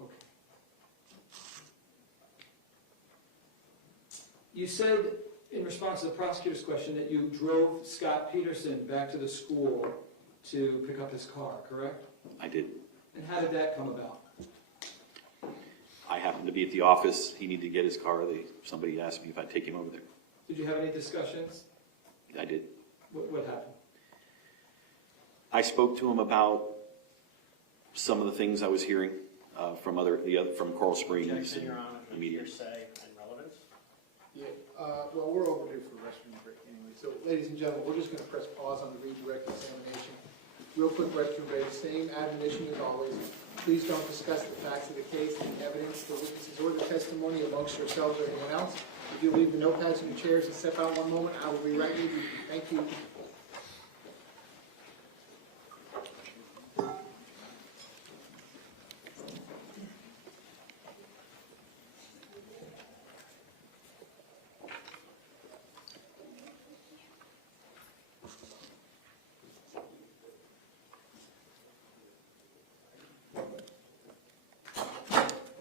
Okay. You said, in response to the prosecutor's question, that you drove Scot Peterson back to the school to pick up his car, correct? I did. And how did that come about? I happened to be at the office. He needed to get his car. Somebody asked me if I'd take him over there. Did you have any discussions? I did. What happened? I spoke to him about some of the things I was hearing from Coral Springs Objection, and Your Honor, the media. hearsay and relevance. Yeah, well, we're overdue for restroom break anyway. So, ladies and gentlemen, we're just going to press pause on the redirect examination. Real quick restroom break, same admonition as always. Please don't discuss the facts of the case, the evidence, the witnesses, or the testimony amongst yourselves or anyone else. If you leave the notepads in your chairs and step out one moment, I will be right with you. Thank you.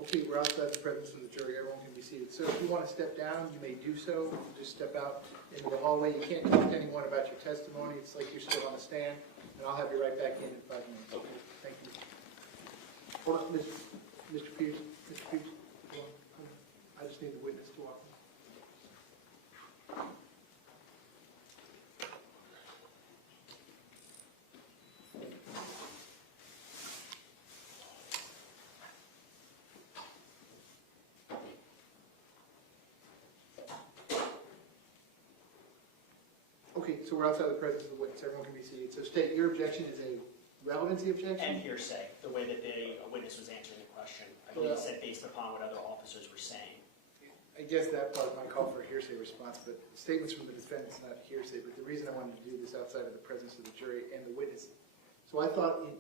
Okay, we're outside the presence of the jury. Everyone can be seated. So if you want to step down, you may do so. Just step out into the hallway. You can't talk to anyone about your testimony. It's like you're still on the stand, and I'll have you right back in 5 minutes. Okay. Thank you. Hold on, Mr. Pierce. Mr. Pierce, come on. I just need the witness to walk in. Okay, so we're outside the presence of the witness. Everyone can be seated. So state your objection is a relevancy objection? And hearsay, the way that a witness was answering the question. I believe it said based upon what other officers were saying. I guess that part might call for a hearsay response, but statements from the defendant's not hearsay. But the reason I wanted to do this outside of the presence of the jury and the witness. So I thought in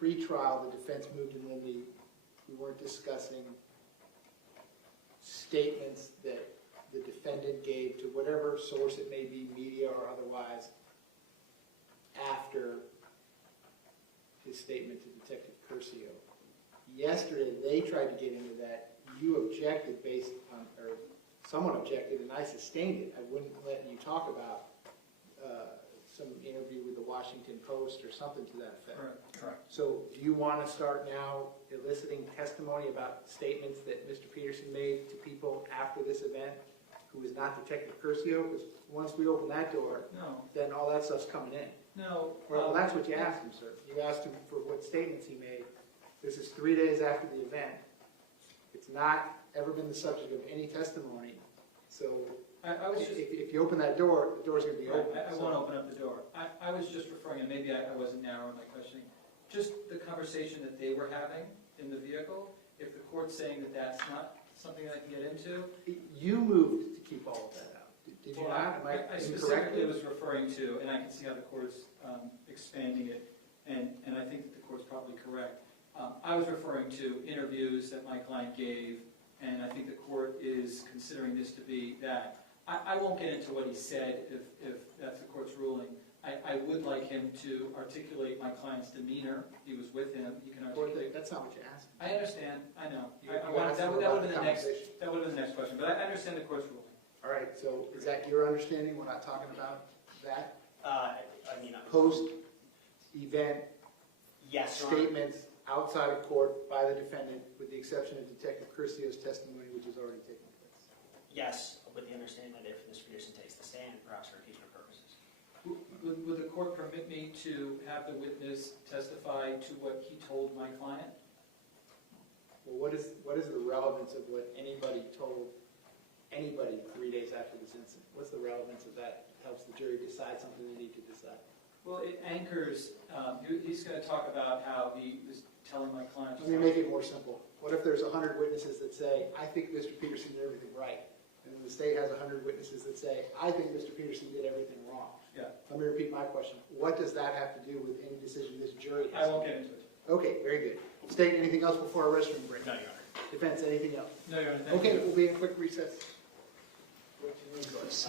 pre-trial, the defense moved in limine. We weren't discussing statements that the defendant gave to whatever source it may be, media or otherwise, after his statement to Detective Curcio. Yesterday, they tried to get into that. You objected based on, or someone objected, and I sustained it. I wouldn't let you talk about some interview with the Washington Post or something to that effect. Correct. So do you want to start now eliciting testimony about statements that Mr. Peterson made to people after this event who is not Detective Curcio? Because once we open that door, No, then all that stuff's coming in. no. Well, that's what you asked him, sir. You asked him for what statements he made. This is 3 days after the event. It's not ever been the subject of any testimony. So I was just... if you open that door, the door's going to be Right, open. I So- won't open up the door. I was just referring, and maybe I wasn't narrow in my questioning, just the conversation that they were having in the vehicle. If the court's saying that that's not something I can get into. You moved to keep all of that out. Did you Well, not? Am I I incorrect? specifically was referring to, and I can see how the court's expanding it, and I think that the court's probably correct. I was referring to interviews that my client gave, and I think the court is considering this to be that. I won't get into what he said if that's the court's ruling. I would like him to articulate my client's demeanor. He was with him. He can Or articulate. that's not what you asked. I understand, I know. You I wanted- asked That would about have been the the next, conversation. that would have been the next question, but I understand the court's ruling. All right, so is that your understanding? We're not talking about that? I mean, Post-event yes, Your Honor. statements outside of court by the defendant, with the exception of Detective Curcio's testimony, which has already taken place. Yes, with the understanding that if Mr. Peterson takes the stand, perhaps for impeachment purposes. Would the court permit me to have the witness testify to what he told my client? Well, what is the relevance of what anybody told anybody 3 days after this incident? What's the relevance of that? Helps the jury decide something they need to decide. Well, it anchors, he's going to talk about how he was telling my client. Let me make it more simple. What if there's 100 witnesses that say, I think Mr. Peterson did everything right? And then the state has 100 witnesses that say, I think Mr. Peterson did everything wrong. Yeah. Let me repeat my question. What does that have to do with any decision this jury I has? won't get into it. Okay, very good. State, anything else before our restroom break? No, Your Honor. Defense, anything else? No, Your Honor, thank Okay, you. we'll be in a quick recess. What you need, Joyce?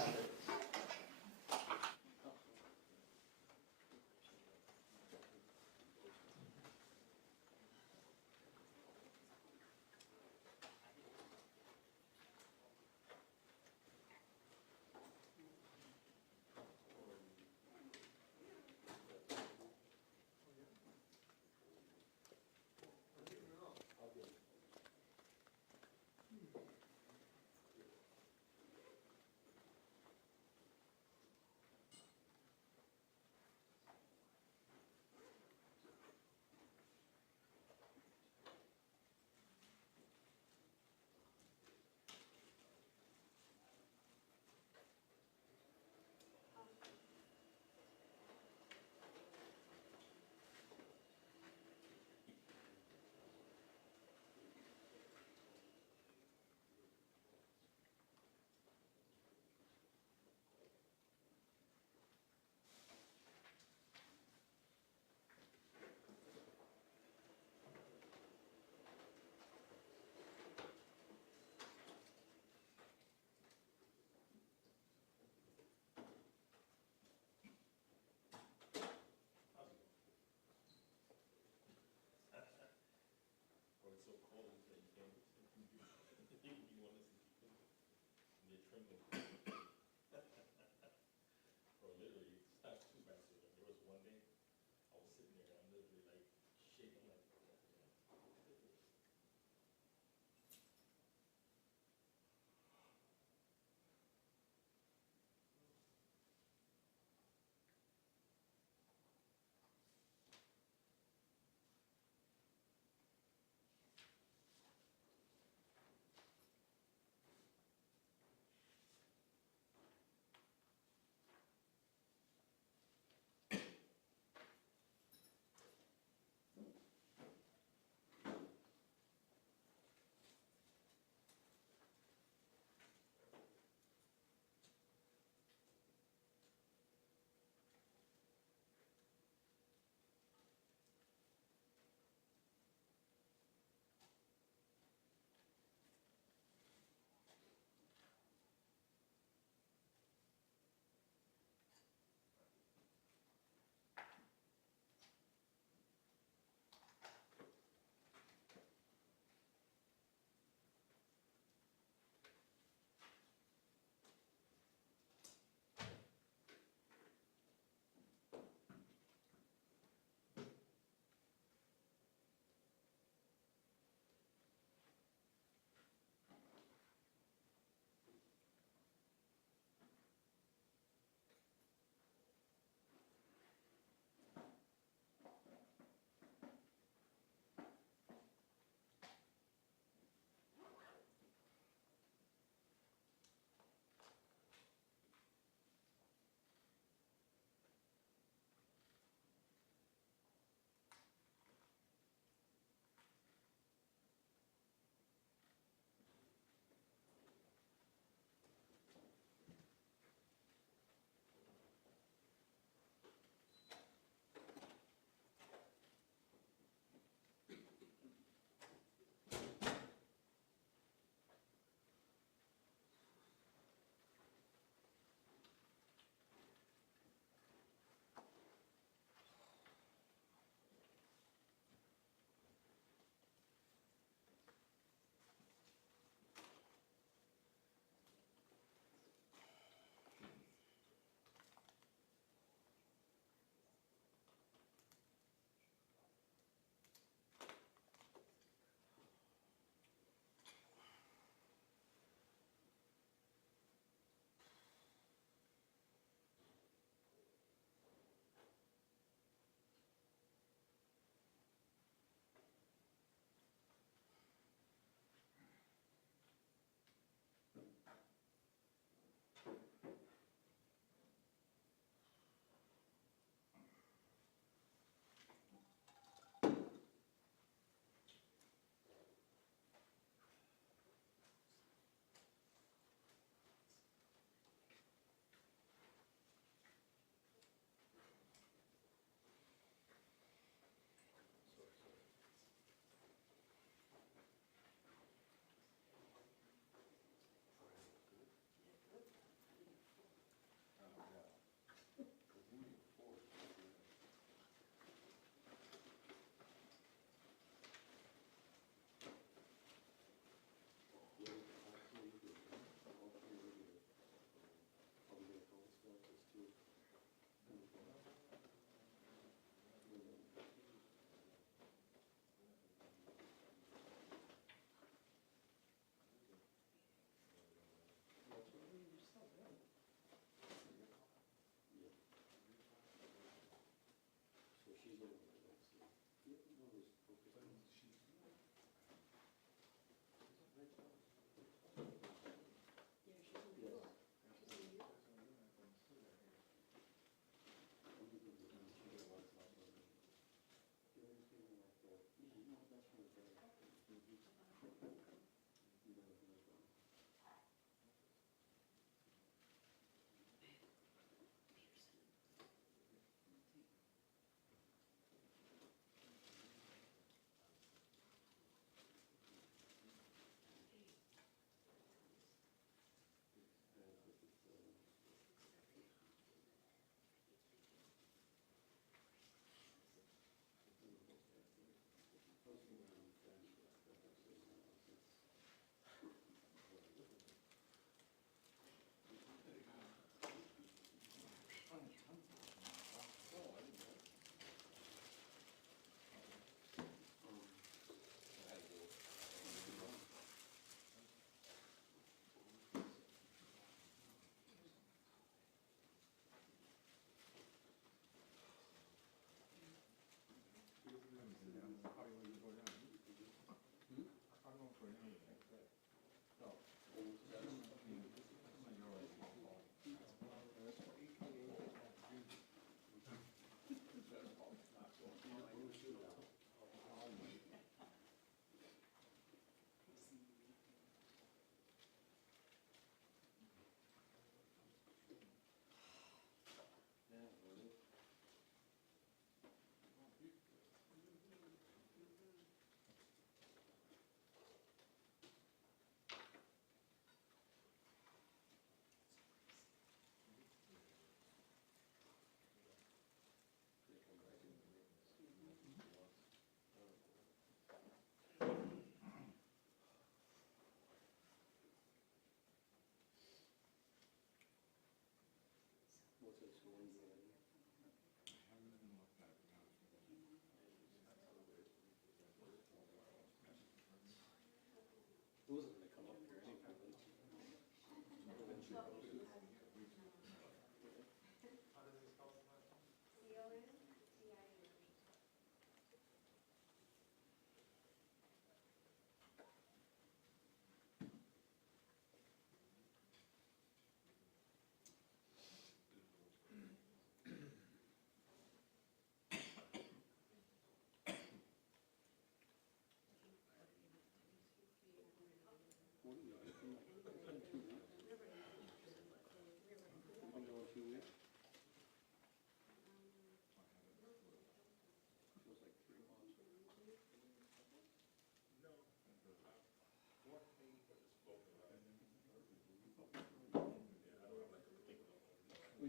We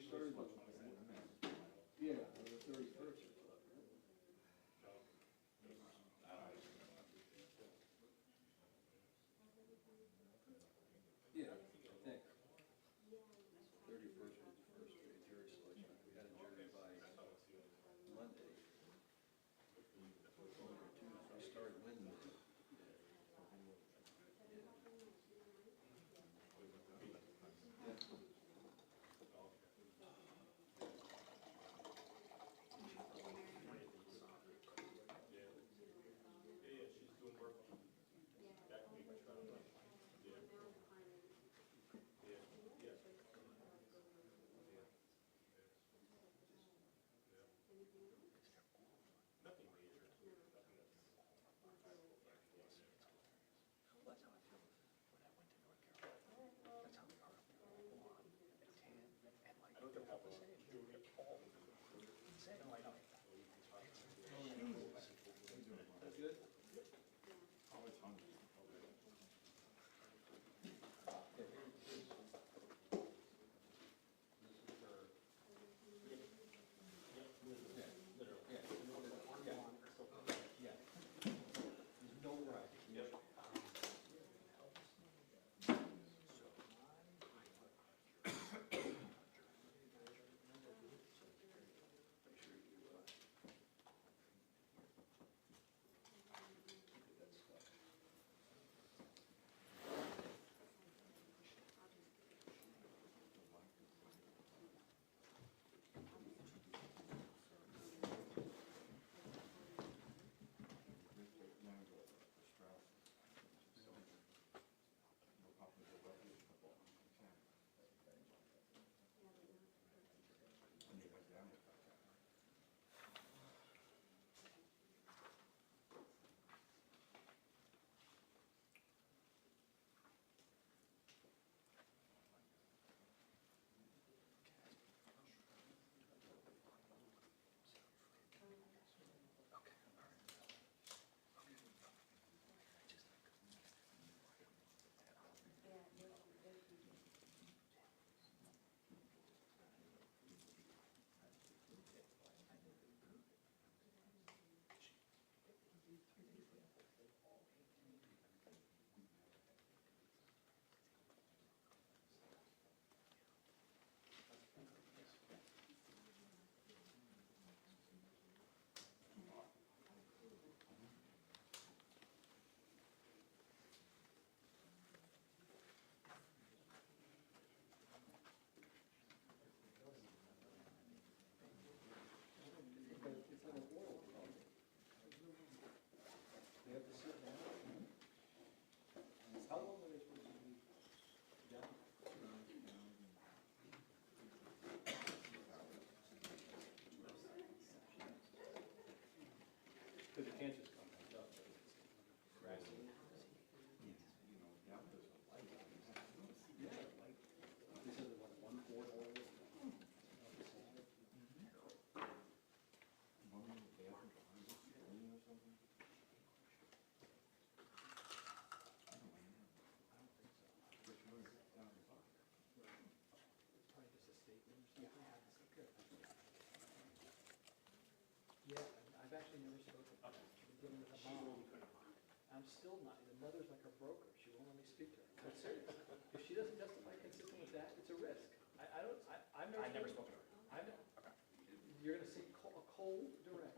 started, yeah, on the 31st. Yeah, I think. 31st was the first jury selection. We had a jury by Monday. We started Wednesday. That's good? They have to sit down. How long are they supposed to be down? Because you can't just come back up. Right. Yeah. They said there was 1/4 hole. Yeah, I've actually never spoken to her. Beginning with the mom. I'm still not, the mother's like a broker, she won't let me speak to her. I'm serious. If she doesn't testify consistent with that, it's a risk. I've never spoken to her. You're gonna see a cold direct.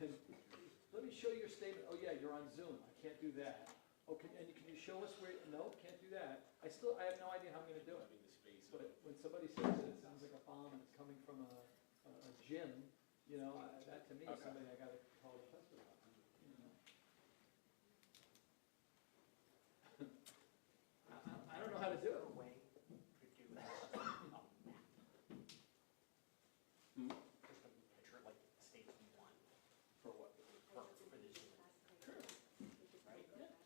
And let me show you your statement, oh yeah, you're on Zoom, I can't do that. Oh, can you show us where, no, can't do that. I have no idea how I'm gonna do it. But when somebody says that it sounds like a bomb and it's coming from a gym, you know, that to me is somebody I gotta call to testify. You know? I don't know how to do it. way to do that. Just a picture like stage one. For what? For the Zoom. Right?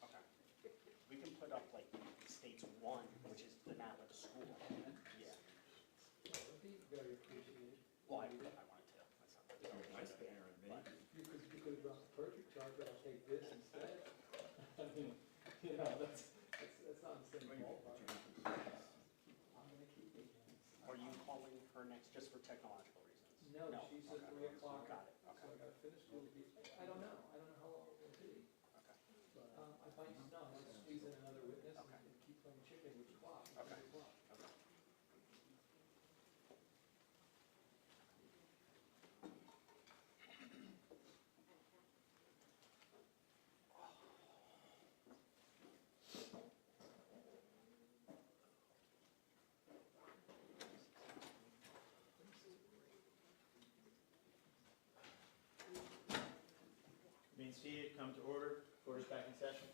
Okay. We can put up like stage one, which is the map of the school. Yeah. That would be very appreciated. Well, I wanted to. That's not. You could have dropped the perjury charge, but I'll take this instead. I mean, you know, that's not the same ballpark. I'm gonna keep it. Are you calling her next just for technological reasons? No, she's at 3 o'clock. Got it, So okay. I gotta finish school. I don't know how long it will be. Okay. I might squeeze in another witness Okay. and keep playing chicken with the clock. Okay. Okay. Being seated, come to order. Order's back in session.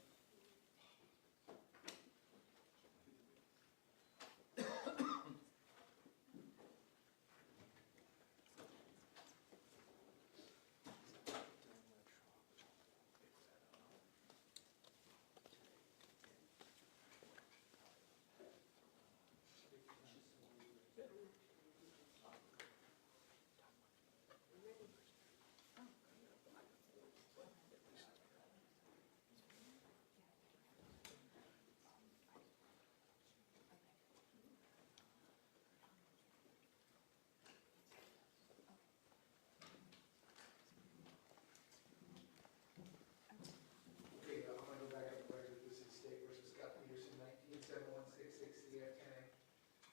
Okay, I'm gonna go back on the record. This is State versus Scot Peterson, 197166 CF10A.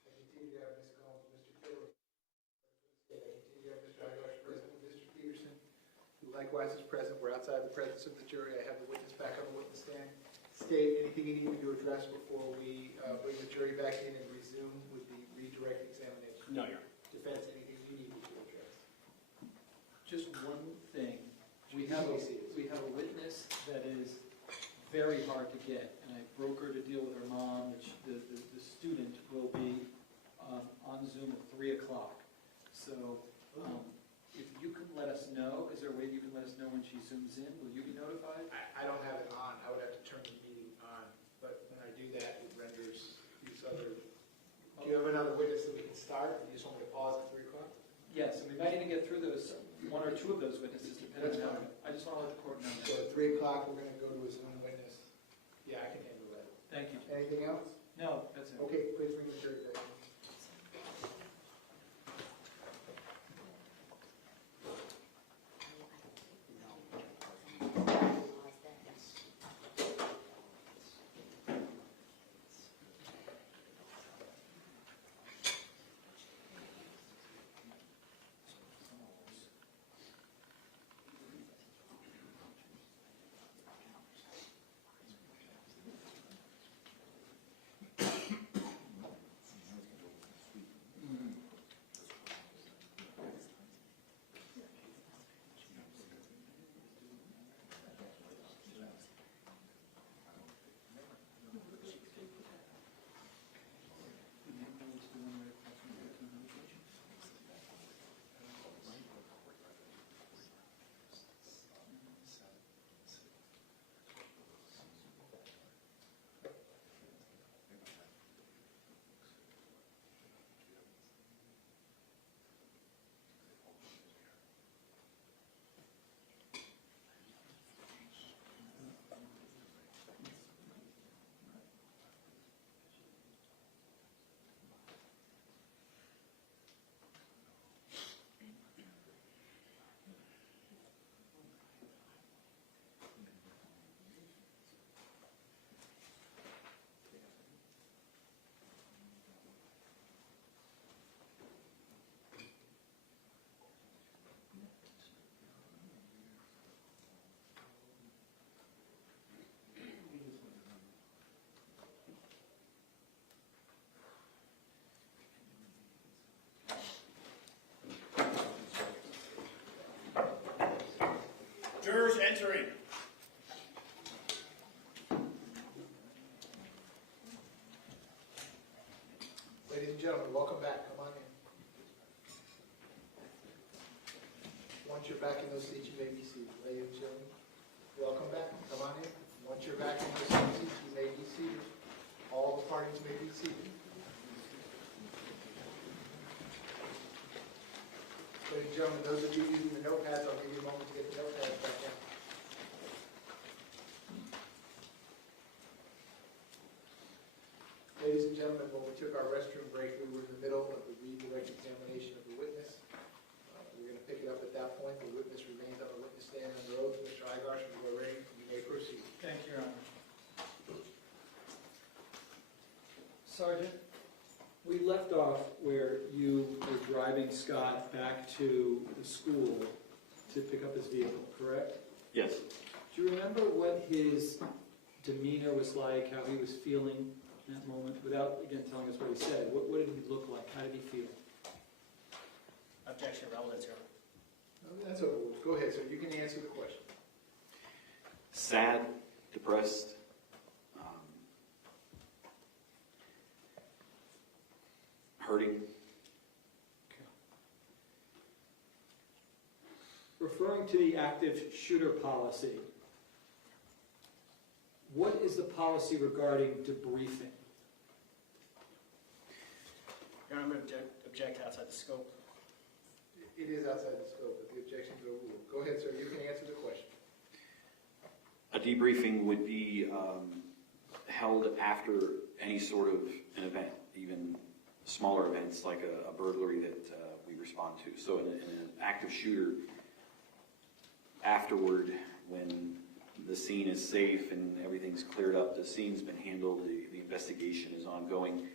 I continue to have Ms. Gomes, Mr. Taylor. I continue to have Mr. Eilers present with Mr. Peterson, who likewise is present. We're outside the presence of the jury. I have the witness back on the witness stand. State, anything you need me to address before we bring the jury back in and resume with the redirect examination? No, Your Honor. Defense, anything you need me to address? Just one thing. We have a witness that is very hard to get, and I brokered a deal with her mom. The student will be on Zoom at 3 o'clock. So if you can let us know, is there a way you can let us know when she zooms in? Will you be notified? I don't have it on. I would have to turn the meeting on, but when I do that, it renders these other... Do you have another witness that we can start? You just want me to pause at 3 o'clock? Yes, and we might even get through those, one or two of those witnesses, depending That's on how. fine. I just want to let the court know. So at 3 o'clock, we're going to go to a Zoom witness. Yeah, I can handle that. Thank you. Anything else? No, that's it. Okay, please bring the jury back in. members entering. Ladies and gentlemen, welcome back. Come on in. Once you're back in those seats, you may be seated. Ladies and gentlemen, welcome back. Come on in. Once you're back in those seats, you may be seated. All the parties may be seated. Ladies and gentlemen, those of you using the notepads, I'll give you a moment to get the notepads back out. Ladies and gentlemen, when we took our restroom break, we were in the middle of the redirect examination of the witness. We're going to pick it up at that point. The witness remains on the witness stand under oath. Mr. Igarsh, when you are ready, you may proceed. Thank you, Your Honor. Sergeant, we left off where you were driving Scott back to the school to pick up his vehicle, correct? Yes. Do you remember what his demeanor was like, how he was feeling in that moment, without, again, telling us what he said? What did he look like? How did he feel? Objection, relevance, Your Honor. That's over. Go ahead, sir. You can answer the question. Sad, depressed, hurting. Referring to the active shooter policy, what is the policy regarding debriefing? Your Honor, I'm going to object outside the scope. It is outside the scope, but the objection to the rule. Go ahead, sir. You can answer the question. A debriefing would be held after any sort of an event, even smaller events like a burglary that we respond to. So in an active shooter, afterward, when the scene is safe and everything's cleared up, the scene's been handled, the investigation is ongoing,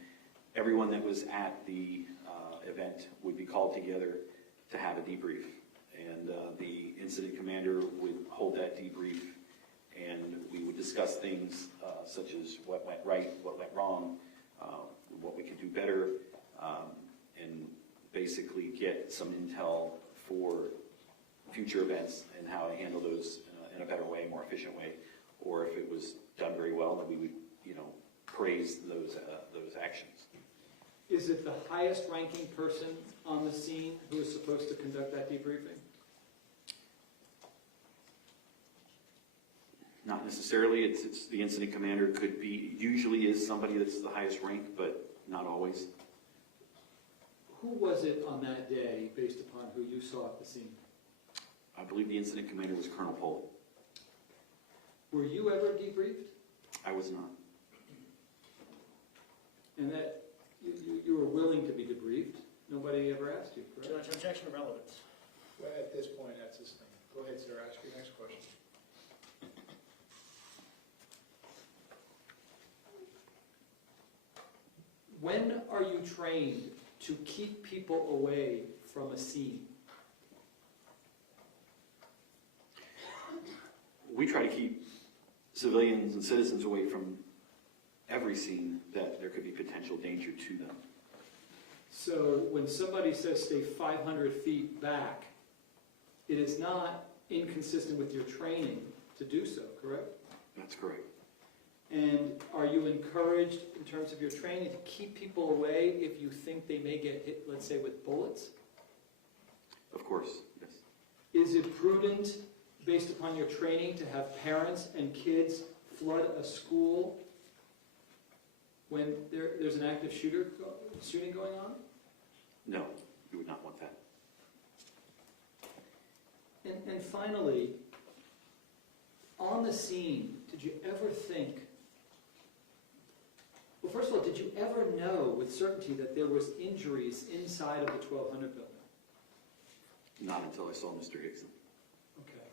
everyone that was at the event would be called together to have a debrief. And the incident commander would hold that debrief, and we would discuss things such as what went right, what went wrong, what we could do better, and basically get some intel for future events and how to handle those in a better way, more efficient way. Or if it was done very well, then we would, praise those actions. Is it the highest ranking person on the scene who is supposed to conduct that debriefing? Not necessarily. It's the incident commander could be, usually is somebody that's the highest rank, but not always. Who was it on that day, based upon who you saw at the scene? I believe the incident commander was Colonel Pohl. Were you ever debriefed? I was not. And that you were willing to be debriefed? Nobody ever asked you, correct? Judge, objection, relevance. Well, at this point, that's his thing. Go ahead, sir. Ask your next question. When are you trained to keep people away from a scene? We try to keep civilians and citizens away from every scene that there could be potential danger to them. So when somebody says stay 500 feet back, it is not inconsistent with your training to do so, correct? That's correct. And are you encouraged in terms of your training to keep people away if you think they may get hit, let's say, with bullets? Of course, yes. Is it prudent, based upon your training, to have parents and kids flood a school when there's an active shooting going on? No, we would not want that. And finally, on the scene, did you ever think, well, first of all, did you ever know with certainty that there was injuries inside of the 1200 building? Not until I saw Mr. Hickson. Okay.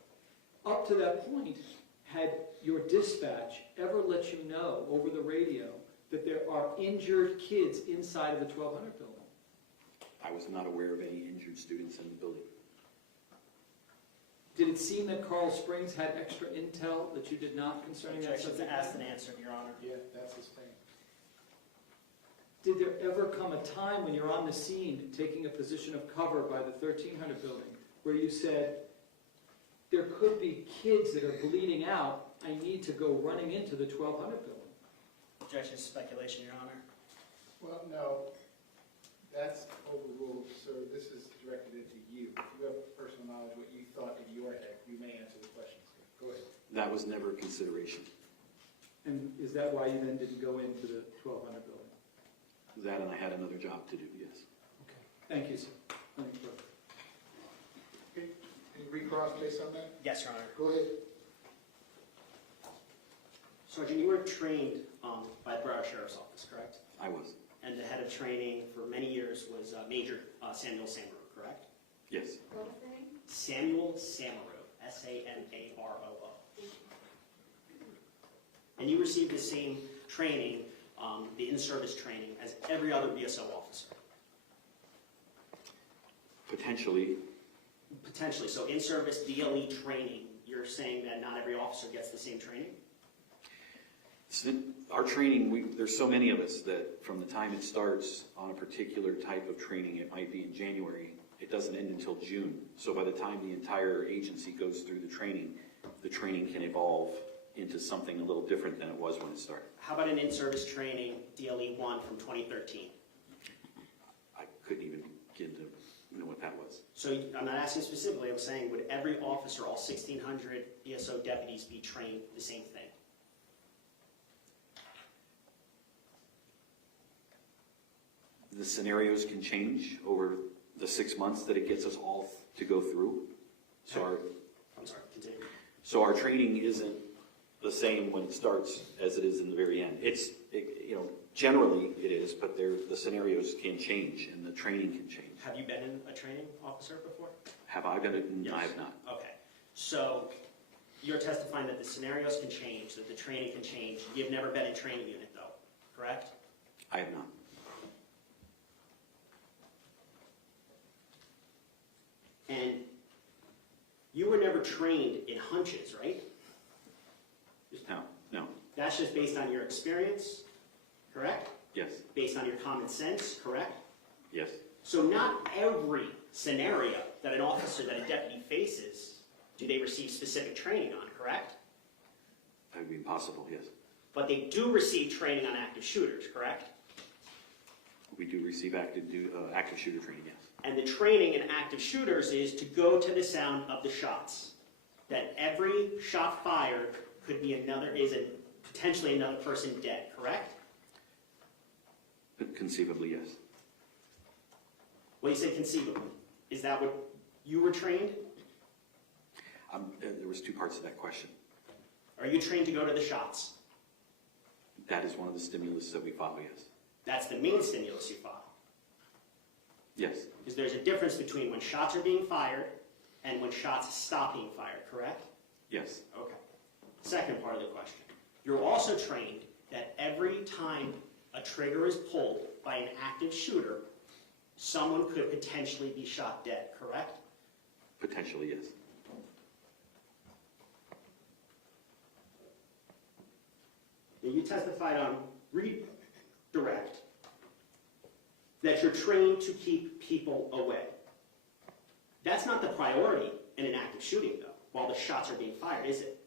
Up to that point, had your dispatch ever let you know over the radio that there are injured kids inside of the 1200 building? I was not aware of any injured students in the building. Did it seem that Carl Springs had extra intel that you did not concerning that Objection subject? to asked and answered, Your Honor. Yeah, that's his thing. Did there ever come a time when you're on the scene taking a position of cover by the 1300 building where you said, there could be kids that are bleeding out. I need to go running into the 1200 building. Objection to speculation, Your Honor. Well, no, that's overruled, so this is directed into you. If you have personal knowledge, what you thought in your head, you may answer the questions. Go ahead. That was never a consideration. And is that why you then didn't go into the 1200 building? That and I had another job to do, yes. Okay. Thank you, sir. Nothing further. Okay, any recross based on that? Yes, Your Honor. Go ahead. Sergeant, you were trained by the Broward Sheriff's Office, correct? I was, And the head of training for many years was Major Samuel Samaro, correct? yes. What was the name? Samuel Samaro, S-A-M-A-R-O-O. And you received the same training, the in-service training, as every other BSO officer. Potentially, Potentially. So in-service DLE training, you're saying that not every officer gets the same training? our training, there's so many of us that from the time it starts on a particular type of training, it might be in January, it doesn't end until June. So by the time the entire agency goes through the training can evolve into something a little different than it was when it started. How about an in-service training, DLE 1 from 2013? I couldn't even begin to know what that was. So I'm not asking specifically, I'm saying would every officer, all 1,600 BSO deputies be trained the same thing? The scenarios can change over the 6 months that it gets us all to go through. So I'm sorry, continue. our training isn't the same when it starts as it is in the very end. Generally it is, but the scenarios can change and the training can change. Have you been a training officer before? Have I been? Yes. I have not. Okay. So you're testifying that the scenarios can change, that the training can change. You've never been in training unit though, correct? I have not. And you were never trained in hunches, right? No. That's just based on your experience, correct? Yes. Based on your common sense, correct? Yes. So not every scenario that an officer, that a deputy faces, do they receive specific training on, correct? That would be impossible, yes. But they do receive training on active shooters, correct? We do receive active shooter training, yes. And the training in active shooters is to go to the sound of the shots. That every shot fired could be potentially another person dead, correct? But conceivably, yes. Well, you say conceivably. Is that what you were trained? There was two parts to that question. Are you trained to go to the shots? That is one of the stimulus that we follow, yes. That's the main stimulus you follow. Yes. Because there's a difference between when shots are being fired and when shots stop being fired, correct? Yes. Okay. Second part of the question. You're also trained that every time a trigger is pulled by an active shooter, someone could potentially be shot dead, correct? Potentially, yes. Now, you testified on redirect that you're trained to keep people away. That's not the priority in an active shooting, though, while the shots are being fired, is it?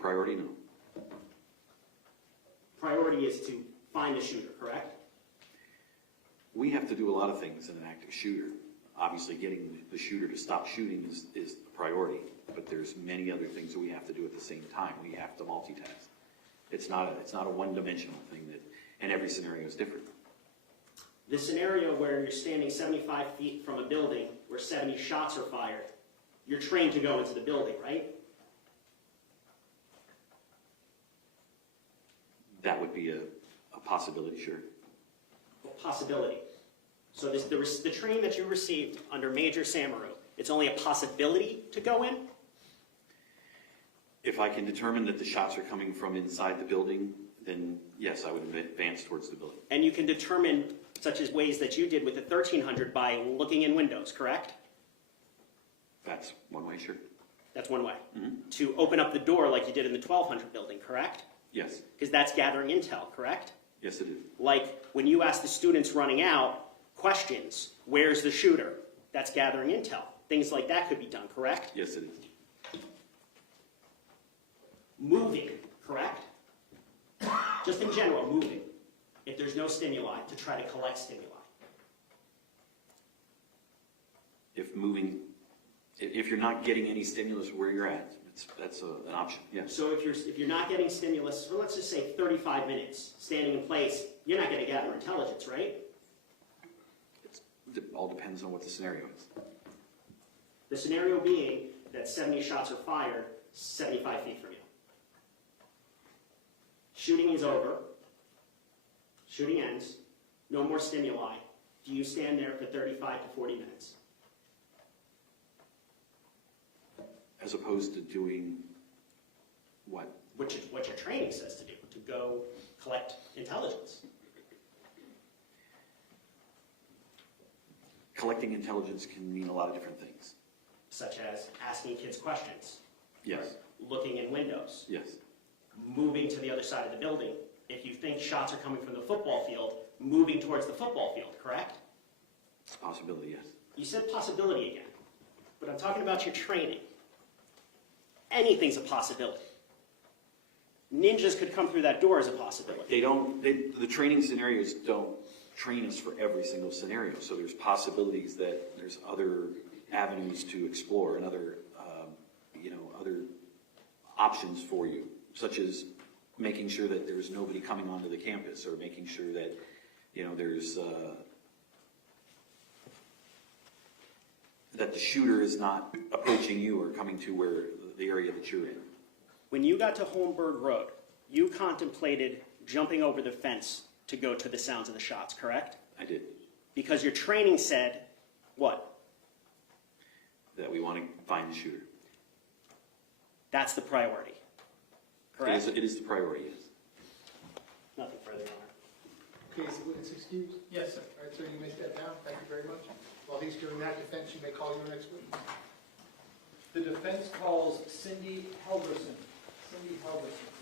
Priority, no. Priority is to find the shooter, correct? We have to do a lot of things in an active shooter. Obviously, getting the shooter to stop shooting is the priority, but there's many other things that we have to do at the same time. We have to multitask. It's not a one-dimensional thing, and every scenario is different. The scenario where you're standing 75 feet from a building where 70 shots are fired, you're trained to go into the building, right? That would be a possibility, sure. A possibility. So the training that you received under Major Samaro, it's only a possibility to go in? If I can determine that the shots are coming from inside the building, then yes, I would advance towards the building. And you can determine such as ways that you did with the 1300 by looking in windows, correct? That's one way, sure. That's one way. Mm-hmm. To open up the door like you did in the 1200 building, correct? Yes. Because that's gathering intel, correct? Yes, it is. Like when you ask the students running out questions, where's the shooter? That's gathering intel, things like that could be done, correct? Yes, it is. Moving, correct? Just in general, moving, if there's no stimuli, to try to collect stimuli. If you're not getting any stimulus where you're at, that's an option, yes. So if you're not getting stimulus for, let's just say 35 minutes, standing in place, you're not going to gather intelligence, right? It all depends on what the scenario is. The scenario being that 70 shots are fired 75 feet from you. Shooting is over. Shooting ends. No more stimuli. Do you stand there for 35 to 40 minutes? As opposed to doing what? Which is what your training says to do, to go collect intelligence. Collecting intelligence can mean a lot of different things. Such as asking kids questions. Yes. Looking in windows. Yes. Moving to the other side of the building. If you think shots are coming from the football field, moving towards the football field, correct? It's a possibility, yes. You said possibility again, but I'm talking about your training. Anything's a possibility. Ninjas could come through that door as a possibility. The training scenarios don't train us for every single scenario, so there's possibilities that there's other avenues to explore and other options for you, such as making sure that there's nobody coming onto the campus, or making sure that there's that the shooter is not approaching you or coming to where the area that you're in. When you got to Holmberg Road, you contemplated jumping over the fence to go to the sounds of the shots, correct? I did. Because your training said what? That we want to find the shooter. That's the priority, correct? It is the priority, yes. Nothing further, Your Honor. Okay, is the witness excused? Yes, sir. All right, sir, you may step down. Thank you very much. While he's doing that defense, you may call your next witness. The defense calls Cindy Helgerson. Cindy Helgerson.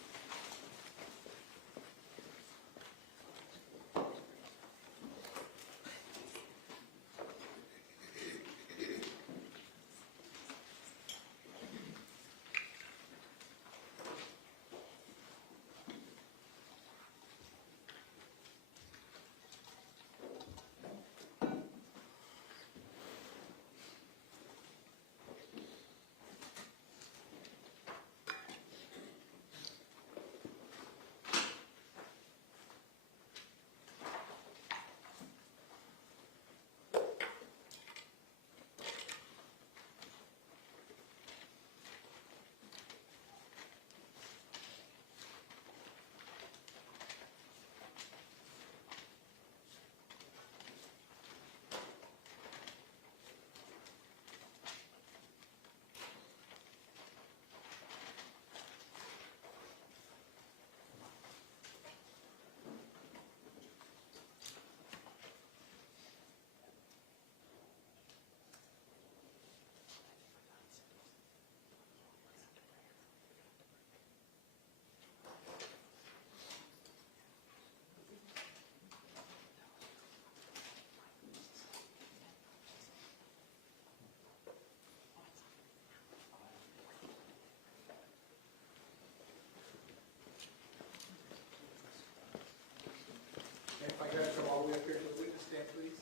And if I got to come all the way up here to the witness stand, please.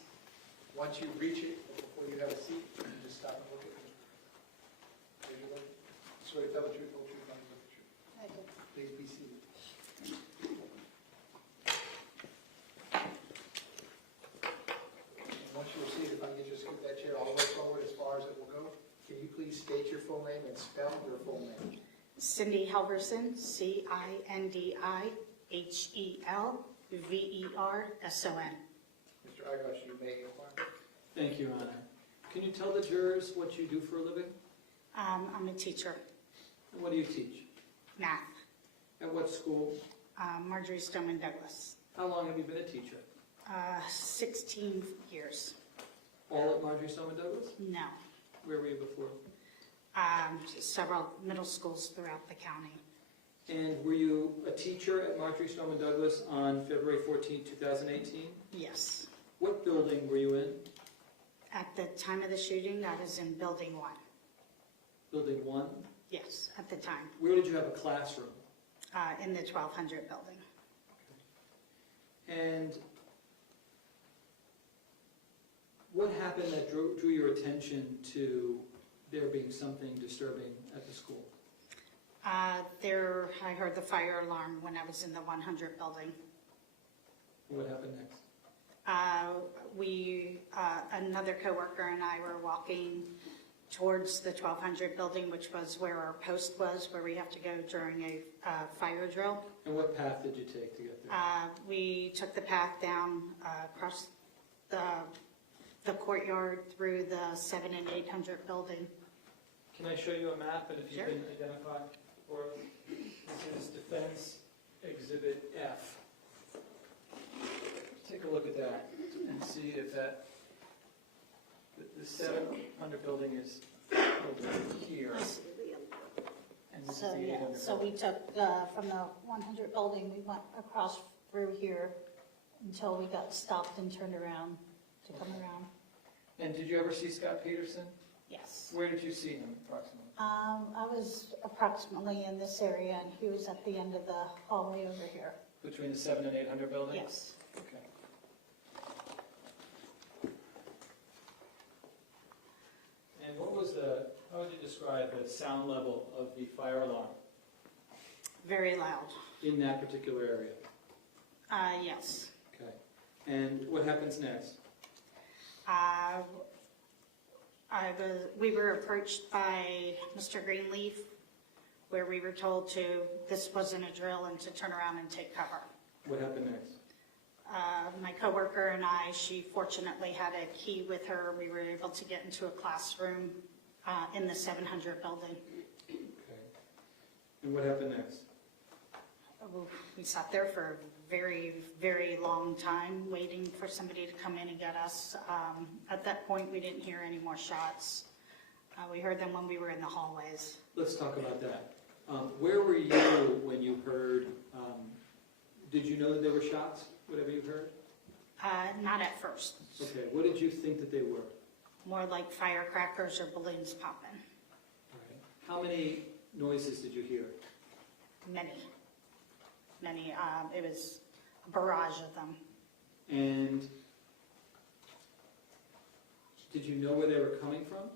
Once you reach it, before you have a seat, you just stop and look at me. There you go. Swear to tell the truth, whole truth, nothing but the truth. I did. Please be seated. And once you're seated, if I can just scoot that chair all the way forward as far as it will go, can you please state your full name and spell your full name? Cindy Helgerson, CINDIHELVERSON. Mr. Eggers, you may inquire. Thank you, Your Honor. Can you tell the jurors what you do for a living? I'm a teacher, And what do you teach? math. At what school? Marjory Stoneman Douglas. How long have you been a teacher? 16 years. All at Marjory Stoneman Douglas? No. Where were you before? Several middle schools throughout the county. And were you a teacher at Marjory Stoneman Douglas on February 14, 2018? Yes. What building were you in? At the time of the shooting, I was in Building 1. Building 1? Yes, at the time, Where did you have a classroom? in the 1200 building. And what happened that drew your attention to there being something disturbing at the school? I heard the fire alarm when I was in the 100 building. What happened next? Another coworker and I were walking towards the 1200 building, which was where our post was, where we have to go during a fire drill. And what path did you take to get there? We took the path down across the courtyard through the 700 and 800 building. Can I show you a map, and if you Sure. can identify for us? This is Defense Exhibit F. Take a look at that and see if that, the 700 building is over here. And this is So, the yeah, 800 so building. we took from the 100 building, we went across through here until we got stopped and turned around to come around. And did you ever see Scot Peterson? Yes. Where did you see him approximately? I was approximately in this area, and he was at the end of the hallway over here. Between the 700 and 800 building? Yes. Okay. And what was how would you describe the sound level of the fire alarm? Very loud. In that particular area? Yes. Okay. And what happens next? We were approached by Mr. Greenleaf, where we were told this wasn't a drill and to turn around and take cover. What happened next? My coworker and I, she fortunately had a key with her. We were able to get into a classroom in the 700 building. Okay. And what happened next? We sat there for a very, very long time waiting for somebody to come in and get us. At that point, we didn't hear any more shots. We heard them when we were in the hallways. Let's talk about that. Where were you when you heard, did you know that there were shots, whatever you heard? Not at first. Okay, what did you think that they were? More like firecrackers or balloons popping. All right. How many noises did you hear? Many. It was a barrage of them. And did you know where they were coming from?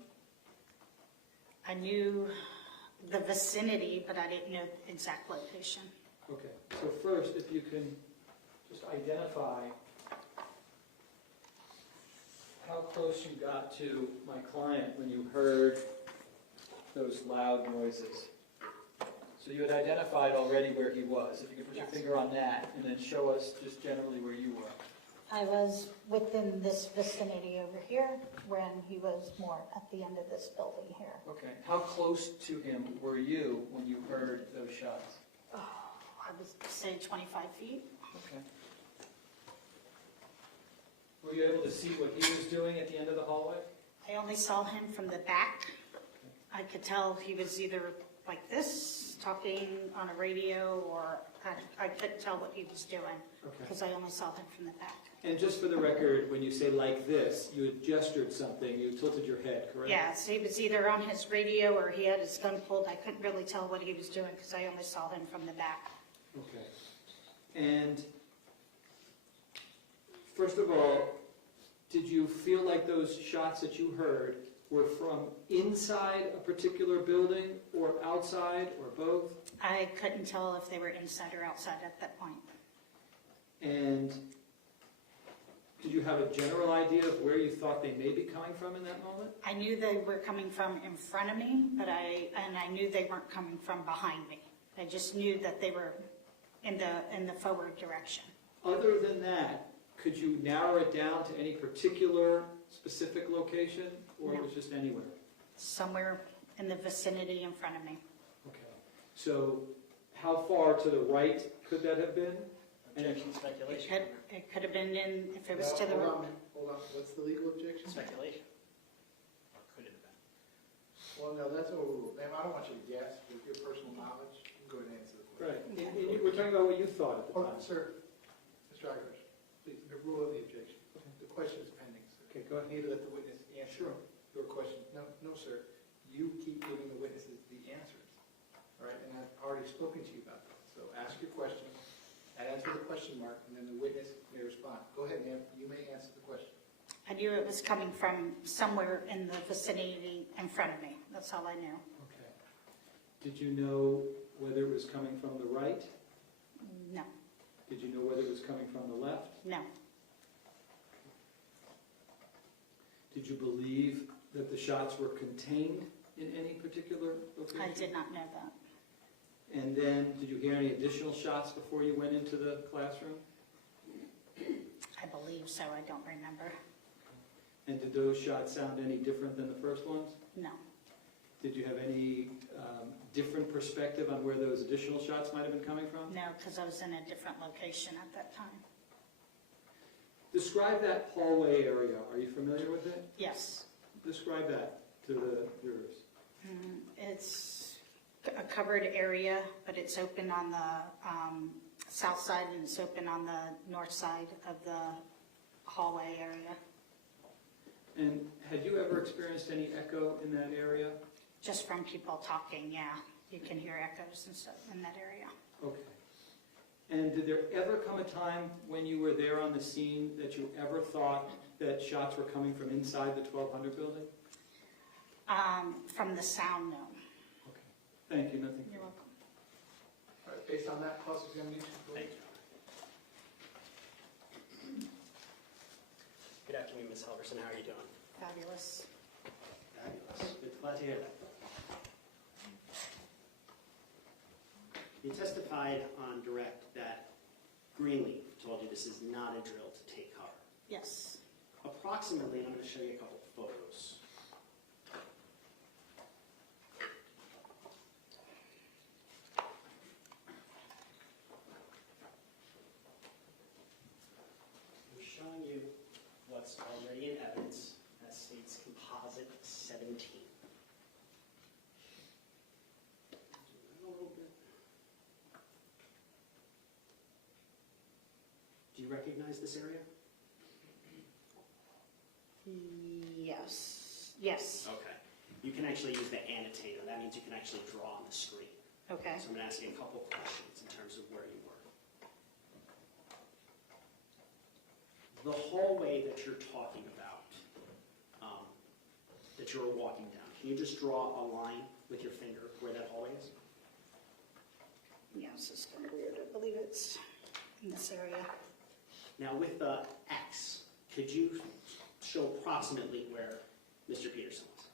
I knew the vicinity, but I didn't know the exact location. Okay, so first, if you can Just identify how close you got to my client when you heard those loud noises. So you had identified already where he was. If you could put your Yes. finger on that and then show us just generally where you were. I was within this vicinity over here when he was more at the end of this building here. Okay. How close to him were you when you heard those shots? I would say 25 feet. Okay. Were you able to see what he was doing at the end of the hallway? I only saw him from the back. I could tell he was either like this, talking on a radio, or I couldn't tell what he was doing Okay. because I only saw him from the back. And just for the record, when you say like this, you had gestured something, you tilted your head, correct? Yes, he was either on his radio or he had his gun pulled. I couldn't really tell what he was doing because I only saw him from the back. Okay. And first of all, did you feel like those shots that you heard were from inside a particular building or outside or both? I couldn't tell if they were inside or outside at that point. And did you have a general idea of where you thought they may be coming from in that moment? I knew they were coming from in front of me, but I knew they weren't coming from behind me. I just knew that they were in the forward direction. Other than that, could you narrow it down to any particular specific location, or it was just anywhere? Somewhere in the vicinity in front of me. Okay. So how far to the right could that have been? Objection, speculation. It could have been in, if it was to the, Hold on, what's the legal objection? Speculation. Or could it have been? Well, no, that's overruled. Ma'am, I don't want you to guess with your personal knowledge. You can go ahead and answer the question. Right. We're talking about what you thought at the Hold on, time. sir. Mr. Irish, please, rule of the objection. The question is pending, sir. Okay, go ahead. You need to let the witness Sure. Your question? No, sir. You keep giving the witnesses the answers, all right? And I've already spoken to you about that. So ask your question, answer the question mark, and then the witness may respond. Go ahead, ma'am. You may answer the question. I knew it was coming from somewhere in the vicinity in front of me. That's all I knew. Okay. Did you know whether it was coming from the right? No, Did you know whether it was coming from the left? no, Did you believe that the shots were contained in any particular location? I did not know that. And then, did you hear any additional shots before you went into the classroom? I believe so. I don't remember. And did those shots sound any different than the first ones? No. Did you have any different perspective on where those additional shots might have been coming from? No, because I was in a different location at that time. Describe that hallway area. Are you familiar with it? Yes. Describe that to the viewers. It's a covered area, but it's open on the south side and it's open on the north side of the hallway area. And had you ever experienced any echo in that area? Just from people talking, yeah. You can hear echoes and stuff in that area. Okay. And did there ever come a time when you were there on the scene that you ever thought that shots were coming from inside the 1200 building? From the sound, no. Okay. Thank you. Nothing. You're welcome. All right, based on that cross-examination, go ahead. Thank you. Good afternoon, Ms. Helgerson. How are you doing? Fabulous. Fabulous. Glad to hear that. You testified on direct that Greenleaf told you this is not a drill to take cover. Yes. Approximately, I'm going to show you a couple of photos. I'm showing you what's already in evidence. That states composite 17. A little bit. Do you recognize this area? Yes. Yes. Okay. You can actually use the annotator. That means you can actually draw on the screen. Okay. So I'm going to ask you a couple questions in terms of where you were. The hallway that you're talking about, that you were walking down, can you just draw a line with your finger where that hallway is? Yes, it's kind of weird. I believe it's in this area. Now with the X, could you show approximately where Mr. Peterson was?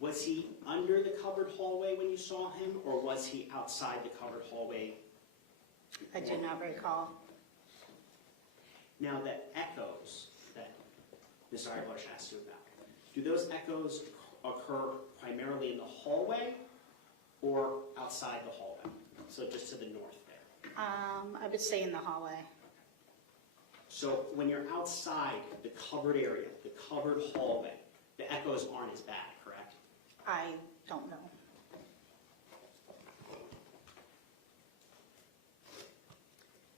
Was he under the covered hallway when you saw him, or was he outside the covered hallway? I do not recall. Now the echoes that Ms. Eyebush asked you about, do those echoes occur primarily in the hallway or outside the hallway? So just to the north there. I would say in the hallway. So when you're outside the covered area, the covered hallway, the echoes aren't as bad, correct? I don't know.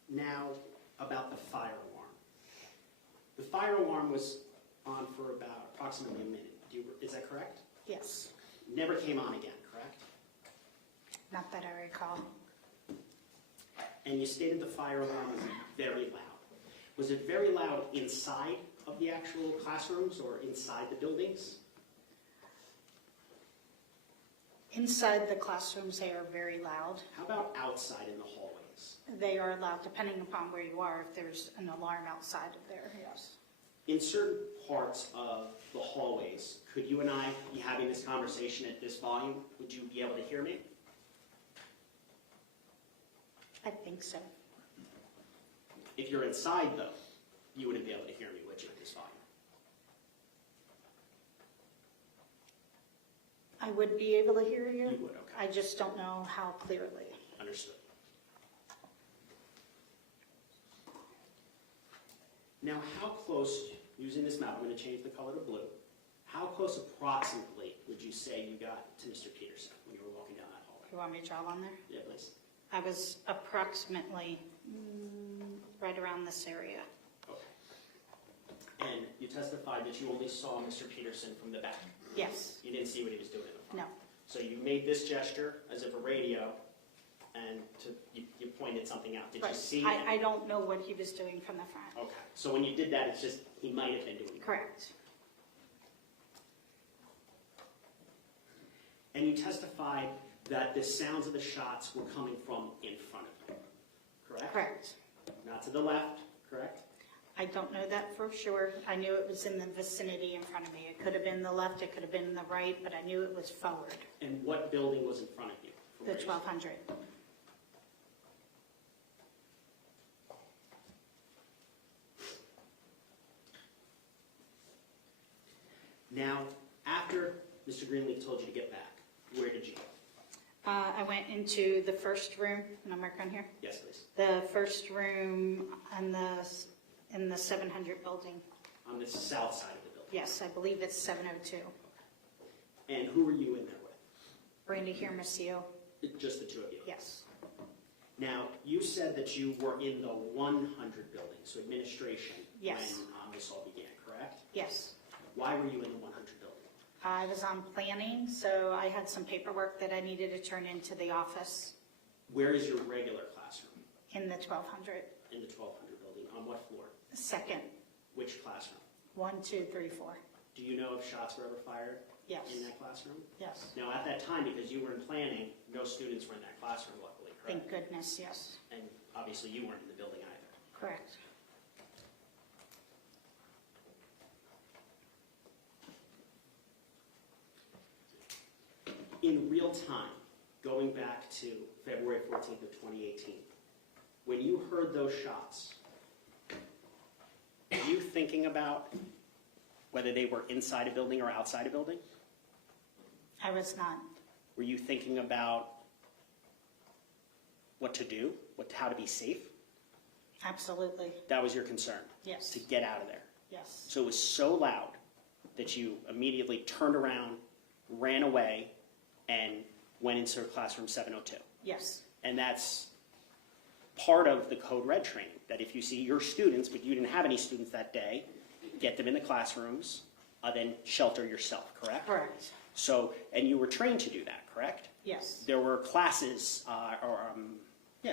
Now, about the fire alarm. The fire alarm was on for about approximately a minute. Is that correct? Yes. Never came on again, correct? Not that I recall. And you stated the fire alarm was very loud. Was it very loud inside of the actual classrooms or inside the buildings? Inside the classrooms, they are very loud. How about outside in the hallways? They are loud depending upon where you are. If there's an alarm outside of there, yes. In certain parts of the hallways, could you and I be having this conversation at this volume? Would you be able to hear me? I think so. If you're inside, though, you wouldn't be able to hear me, would you, at this volume? I would be able to hear you. You would, okay. I just don't know how clearly. Understood. Now, how close, using this map, I'm going to change the color to blue. How close approximately would you say you got to Mr. Peterson when you were walking down that hallway? You want me to draw on there? Yeah, please. I was approximately right around this area. Okay. And you testified that you only saw Mr. Peterson from the back. Yes, You didn't see what he was doing in the front. no, So you made this gesture as if a radio, and you pointed something out. Did you but see? I don't know what he was doing from the front. Okay, so when you did that, it's just, he might have been doing that. Correct. And you testified that the sounds of the shots were coming from in front of you, correct? Correct. Not to the left, correct? I don't know that for sure. I knew it was in the vicinity in front of me. It could have been the left, it could have been the right, but I knew it was forward, And what building was in front of you? from the where you- 1200. Now, after Mr. Greenleaf told you to get back, where did you go? I went into the first room, and I'm marking on here. Yes, please. The first room in the 700 building. On the south side of the building. Yes, I believe it's 702. And who were you in there with? Brandy Hermosillo. Just the two of you? Yes. Now, you said that you were in the 100 building, so administration, Yes. when this all began, correct? Yes. Why were you in the 100 building? I was on planning, so I had some paperwork that I needed to turn into the office Where is your regular classroom? in the 1200. In the 1200 building. On what floor? Second, Which classroom? 1, 2, 3, 4. Do you know if shots were ever fired Yes. in that classroom? Yes. Now, at that time, because you were in planning, no students were in that classroom, luckily, Thank correct? goodness, yes. And obviously, you weren't in the building either. Correct. In real time, going back to February 14th of 2018, when you heard those shots, were you thinking about whether they were inside a building or outside a building? I was not. Were you thinking about what to do, how to be safe? Absolutely. That was your concern, Yes. to get out of there. Yes. So it was so loud that you immediately turned around, ran away, and went into classroom 702. Yes. And that's part of the Code Red training, that if you see your students, but you didn't have any students that day, get them in the classrooms, then shelter yourself, correct? Correct. So, and you were trained to do that, correct? Yes. There were classes,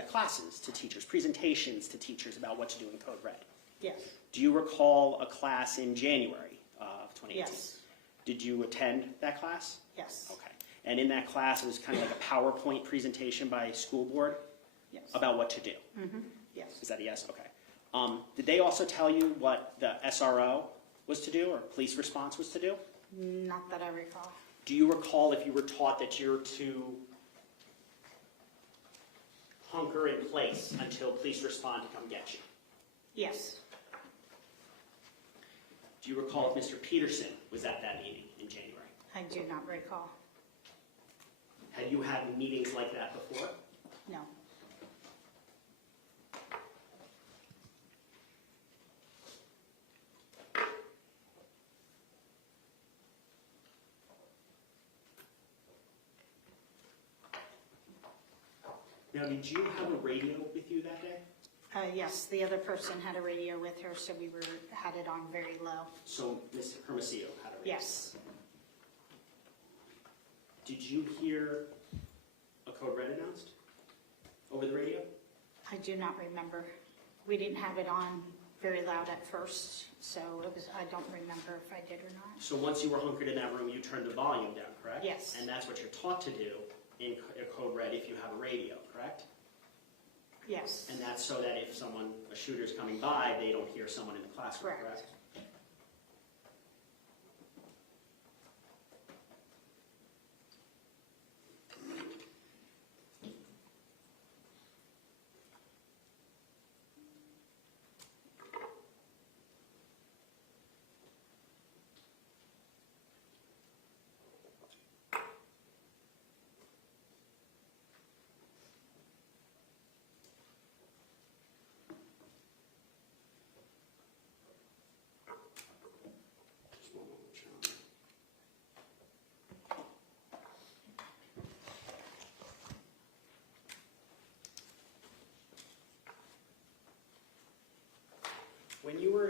classes to teachers, presentations to teachers about what to do in Code Red. Yes. Do you recall a class in January of 2018? Yes. Did you attend that class? Yes. Okay. And in that class, it was kind of like a PowerPoint presentation by school board Yes. about what to do. Mm-hmm. Yes. Is that a yes? Okay. Did they also tell you what the SRO was to do or police response was to do? Not that I recall. Do you recall if you were taught that you're to hunker in place until police respond to come get you? Yes. Do you recall if Mr. Peterson was at that meeting in January? I do not recall. Had you had meetings like that before? No. Now, did you have a radio with you that day? Yes, the other person had a radio with her, so we had it on very low. So Ms. Hermosillo had a radio? Yes. Did you hear a Code Red announced over the radio? I do not remember. We didn't have it on very loud at first, so I don't remember if I did or not. So once you were hunkered in that room, you turned the volume down, correct? Yes. And that's what you're taught to do in Code Red if you have a radio, correct? Yes. And that's so that if a shooter's coming by, they don't hear someone in the classroom, Correct. correct?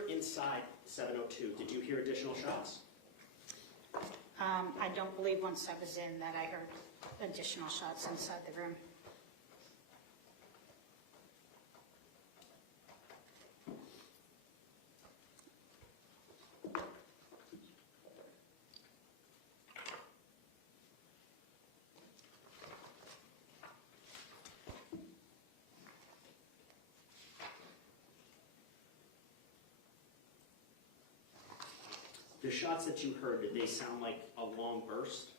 inside 702, did you hear additional shots? I don't believe once I was in that I heard additional shots inside the room. The shots that you heard, did they sound like a long burst?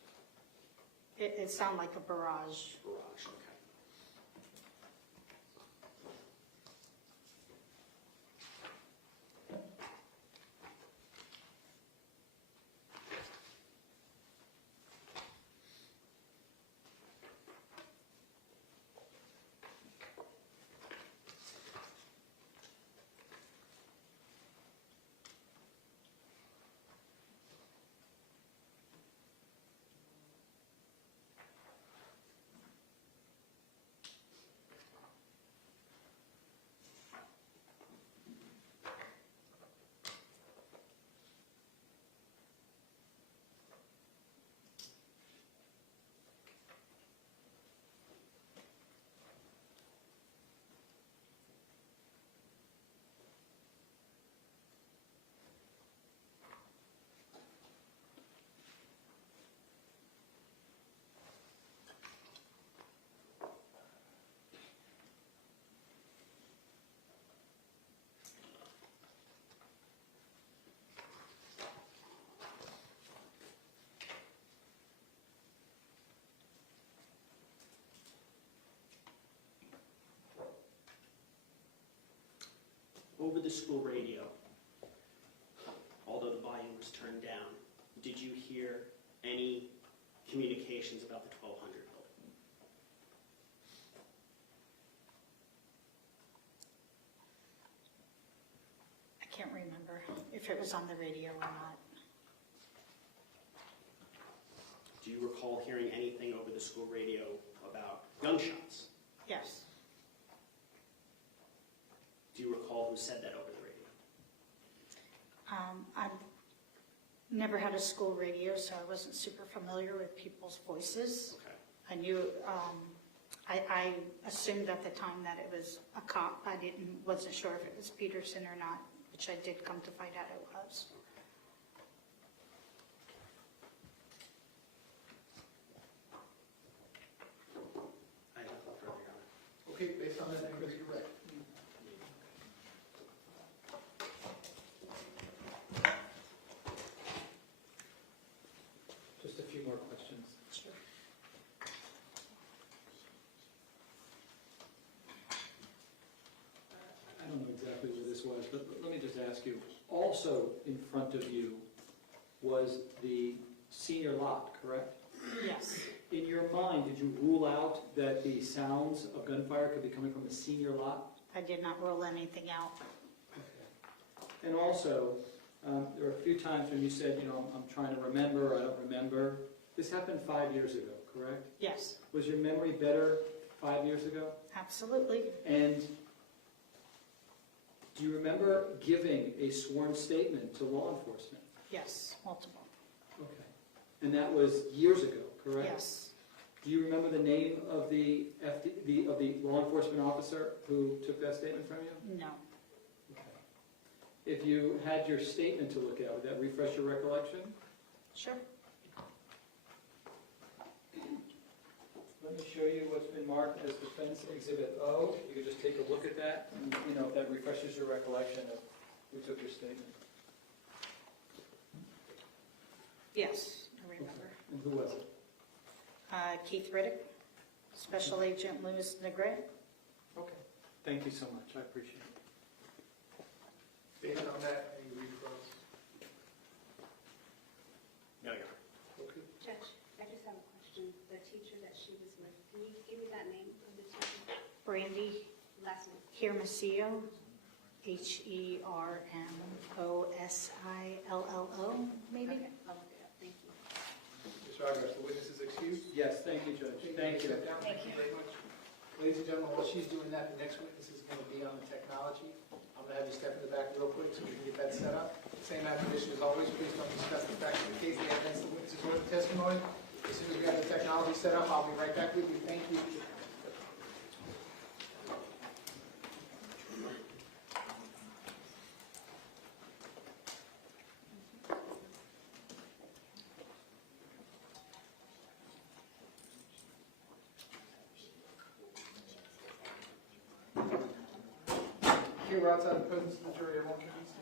It sounded like a barrage. Barrage, okay. Over the school radio, although the volume was turned down, did you hear any communications about the 1200 building? I can't remember if it was on the radio or not. Do you recall hearing anything over the school radio about gunshots? Yes. Do you recall who said that over the radio? I've never had a school radio, so I wasn't super familiar with people's voices. Okay. I knew, I assumed at the time that it was a cop. I wasn't sure if it was Peterson or not, which I did come to find out it was. I have nothing further on it. Okay, based on that, I agree, you're right. Just a few more questions. Sure. I don't know exactly where this was, but let me just ask you. Also in front of you was the senior lot, correct? Yes. In your mind, did you rule out that the sounds of gunfire could be coming from the senior lot? I did not rule anything out. And also, there were a few times when you said, I'm trying to remember, I don't remember. This happened 5 years ago, correct? Yes, Was your memory better 5 years ago? absolutely. And do you remember giving a sworn statement to law enforcement? Yes, multiple. Okay. And that was years ago, correct? Yes. Do you remember the name of the law enforcement officer who took that statement from you? No. If you had your statement to look at, would that refresh your recollection? Sure. Let me show you what's been marked as Defense Exhibit O. You could just take a look at that, and if that refreshes your recollection of who took your statement. Yes, I remember. And who was it? Keith Riddick, Special Agent Louis Negret. Okay. Thank you so much. I appreciate it. Based on that, any referrals? No, Your Honor. Okay. Judge, I just have a question. The teacher that she was with, can you give me that name of the teacher? Brandy Last name? Hermosillo, Hermosillo, maybe? Okay, I'll look it up. Thank you. Mr. Aguirre, the witness is excused. Yes, thank you, Judge. Thank you. Step down. Thank you very much. Ladies Ladies and gentlemen, while she's doing that, the next witness is going to be on the technology. I'm going to have you step in the back real quick so we can get that set up. Same admonition as always, please don't discuss the facts of the case, the evidence, the witnesses, or the testimony. As soon as we have the technology set up, I'll be right back with you. Thank you. Here, we're outside the presence of the jury. Everyone can be seated.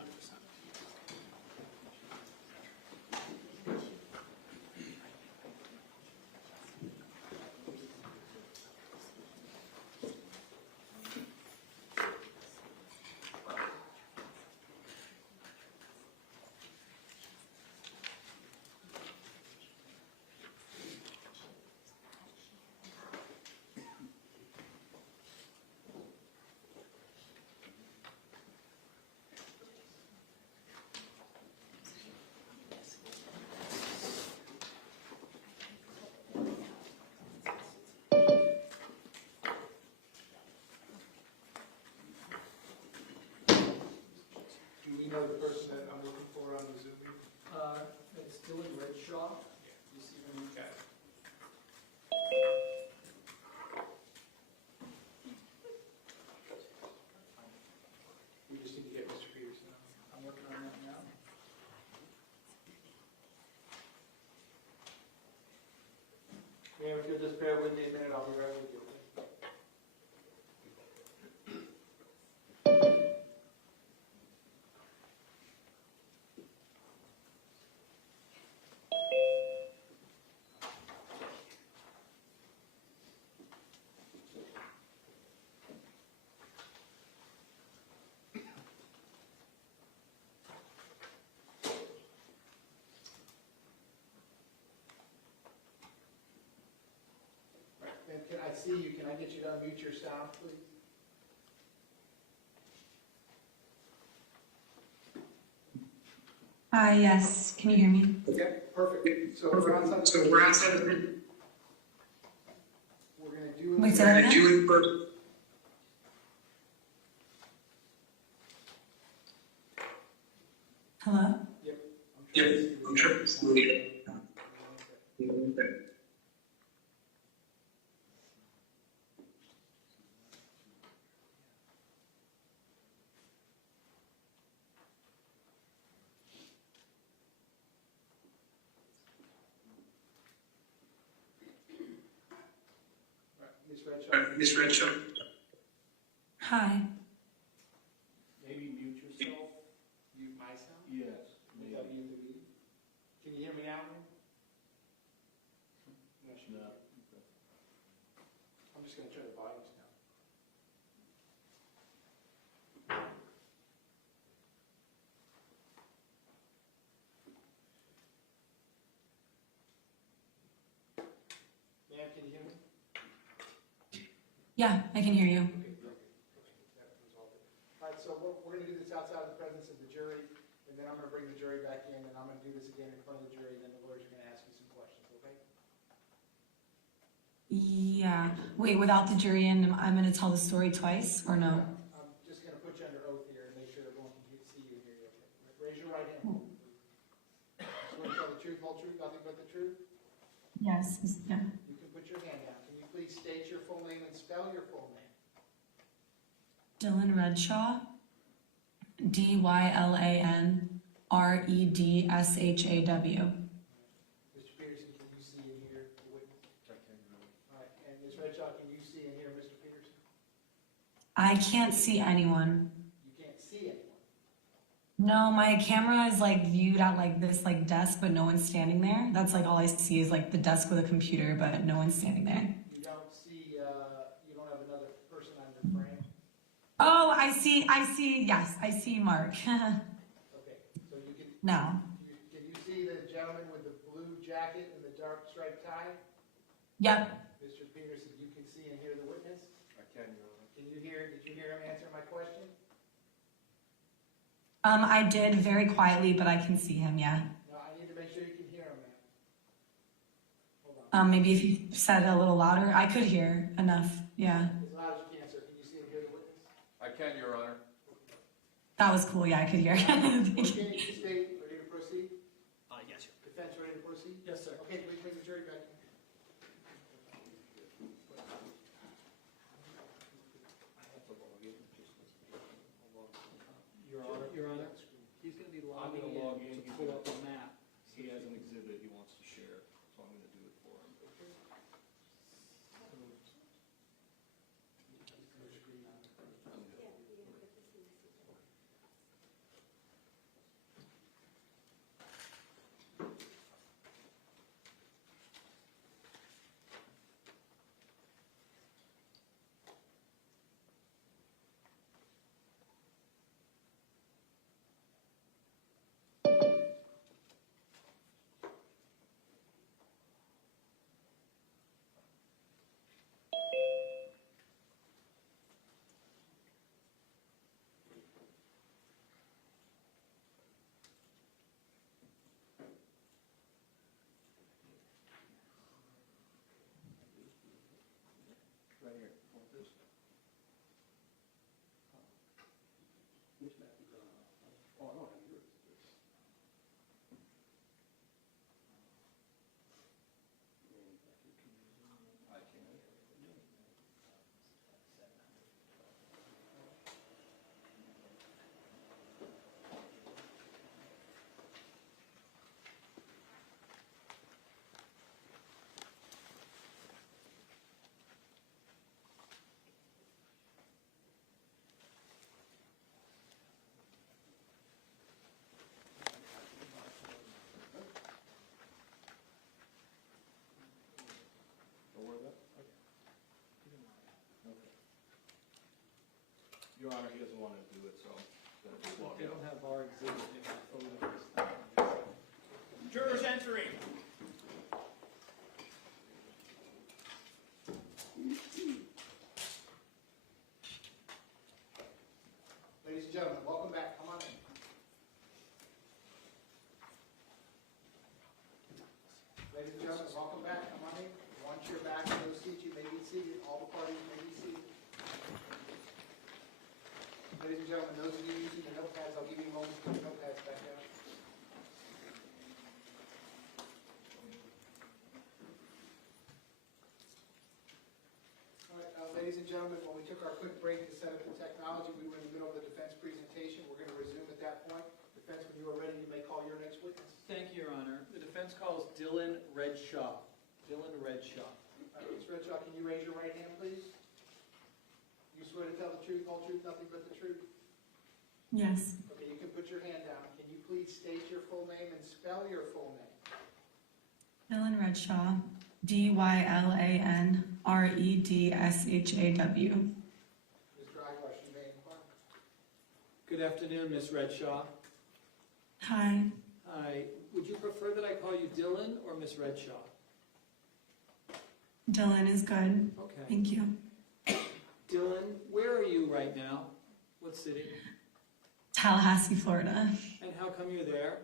Do we know the person that I'm looking for on the Zoom? It's Dylan Redshaw. You see him? Okay. We just need to get Mr. Peterson. I'm working on that now. Ma'am, if you'll just bear with me a minute, I'll be right with you. And can I see you? Can I get you to unmute your sound, please? Yes. Can you hear me? Okay, perfect. So we're outside. We're going to do it. Wait, say that again? Hello? Yep. I'm sure. Ms. Redshaw. Hi. Maybe mute yourself. Mute myself? Yes. Without you in the meeting. Can you hear me now? No, she No. I'm just going to try the volumes now. Ma'am, can you hear me? Yeah, I can hear you. Okay, perfect. That resolved it. All right, so we're going to do this outside of the presence of the jury, and then I'm going to bring the jury back in, and I'm going to do this again in front of the jury, and then the lawyers are going to ask you some questions, okay? Yeah. Wait, without the jury in, I'm going to tell the story twice, or no? I'm just going to put you under oath here and make sure everyone can see you and hear you, okay? Raise your right hand. Swear to tell the truth, whole truth, nothing but the truth? Yes. Yeah. You can put your hand down. Can you please state your full name and spell your full name? Dylan Redshaw. DYLANREDSHAW. Mr. Peterson, can you see and hear the witness? All right, and Ms. Redshaw, can you see and hear Mr. Peterson? I can't see anyone. You can't see anyone. No, my camera is like viewed at like this like desk, but no one's standing there. That's like all I see is like the desk with a computer, but no one's standing there. You don't see, you don't have another person on your frame? Oh, I see, yes, I see Mark. Okay, so you can, No. can you see the gentleman with the blue jacket and the dark striped tie? Yep. Mr. Peterson, you can see and hear the witness? I can, Your Honor. Did you hear him answer my question? I did very quietly, but I can see him, yeah. No, I need to make sure you can hear him, ma'am. Hold on. Maybe if you said a little louder, I could hear enough. Yeah, As loud as you can, sir. Can you see and hear the witness? I can, Your Honor. that was cool. Yeah, I could hear. Okay, state, ready to proceed? Yes, sir. Defense ready to proceed? Yes, sir. Okay, can we bring the jury back in? Your Honor, he's gonna be I'm logging gonna log in in. to pull up a map. He has an exhibit he wants to share, so I'm gonna do it for him. Right here. Want this? Which map you got? Oh, I don't have yours. I can. Don't worry about it? Okay. Okay. Your Honor, he doesn't want to do it, so then just log They out. don't have our exhibit, they have photos. Jurors entering. Ladies and gentlemen, welcome back. Come on in. Ladies and gentlemen, welcome back. Come on in. Once you're back in those seats, you may be seated. All the parties may be seated. Ladies and gentlemen, those of you using the notepads, I'll give you a moment to put your notepads back down. All right, ladies and gentlemen, when we took our quick break to set up the technology, we were in the middle of the defense presentation. We're going to resume at that point. Defense, when you are ready, you may call your next witness. Thank you, Your Honor. The defense calls Dylan Redshaw. Dylan Redshaw. Ms. Redshaw, can you raise your right hand, please? You swear to tell the truth, whole truth, nothing but the truth? Yes. Okay, you can put your hand down. Can you please state your full name and spell your full name? Dylan Redshaw, DYLANREDSHAW. Mr. Eyewash, you may inquire. Good afternoon, Ms. Redshaw. Hi. Hi. Would you prefer that I call you Dylan or Ms. Redshaw? Dylan is good. Okay. Thank you. Dylan, where are you right now? What city? Tallahassee, Florida. And how come you're there?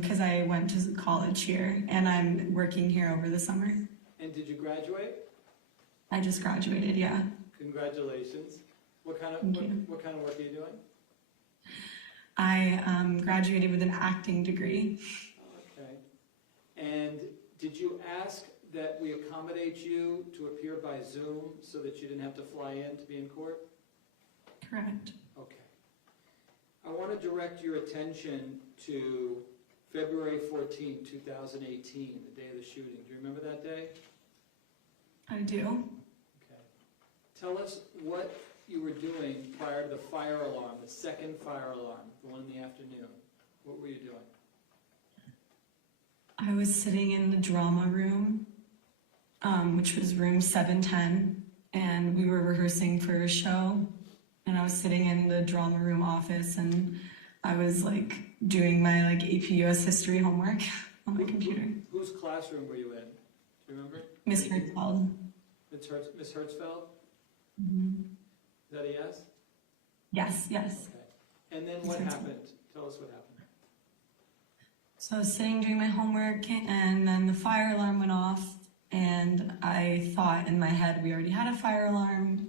Because I went to college here and I'm working here over the summer. And did you graduate? I just graduated, yeah. Congratulations. What kind of Thank you. what kind of work are you doing? I graduated with an acting degree. Okay. And did you ask that we accommodate you to appear by Zoom so that you didn't have to fly in to be in court? Correct. Okay. I want to direct your attention to February 14, 2018, the day of the shooting. Do you remember that day? I do. Okay. Tell us what you were doing prior to the fire alarm, the second fire alarm, the one in the afternoon. What were you doing? I was sitting in the drama room, which was room 710, and we were rehearsing for a show. And I was sitting in the drama room office, and I was like doing my like AP US history homework on my computer. Whose classroom were you in? Do you remember? Miss Hertzfeld. Miss Hertzfeld? Mhm. Is that a yes? Yes, yes. Okay. And then what happened? Tell us what happened. So I was sitting doing my homework and then the fire alarm went off and I thought in my head we already had a fire alarm.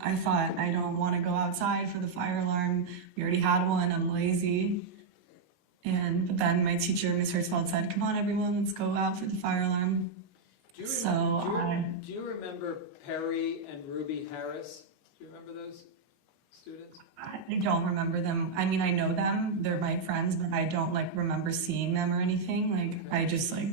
I thought I don't want to go outside for the fire alarm. We already had one, I'm lazy. But then my teacher, Ms. Hertzfeld, said, come on everyone, let's go out for the fire alarm. Do you remember Perry and Ruby Harris? Do you remember those students? I don't remember them. I mean, I know them, they're my friends, but I don't like remember seeing them or anything. Like, I just like,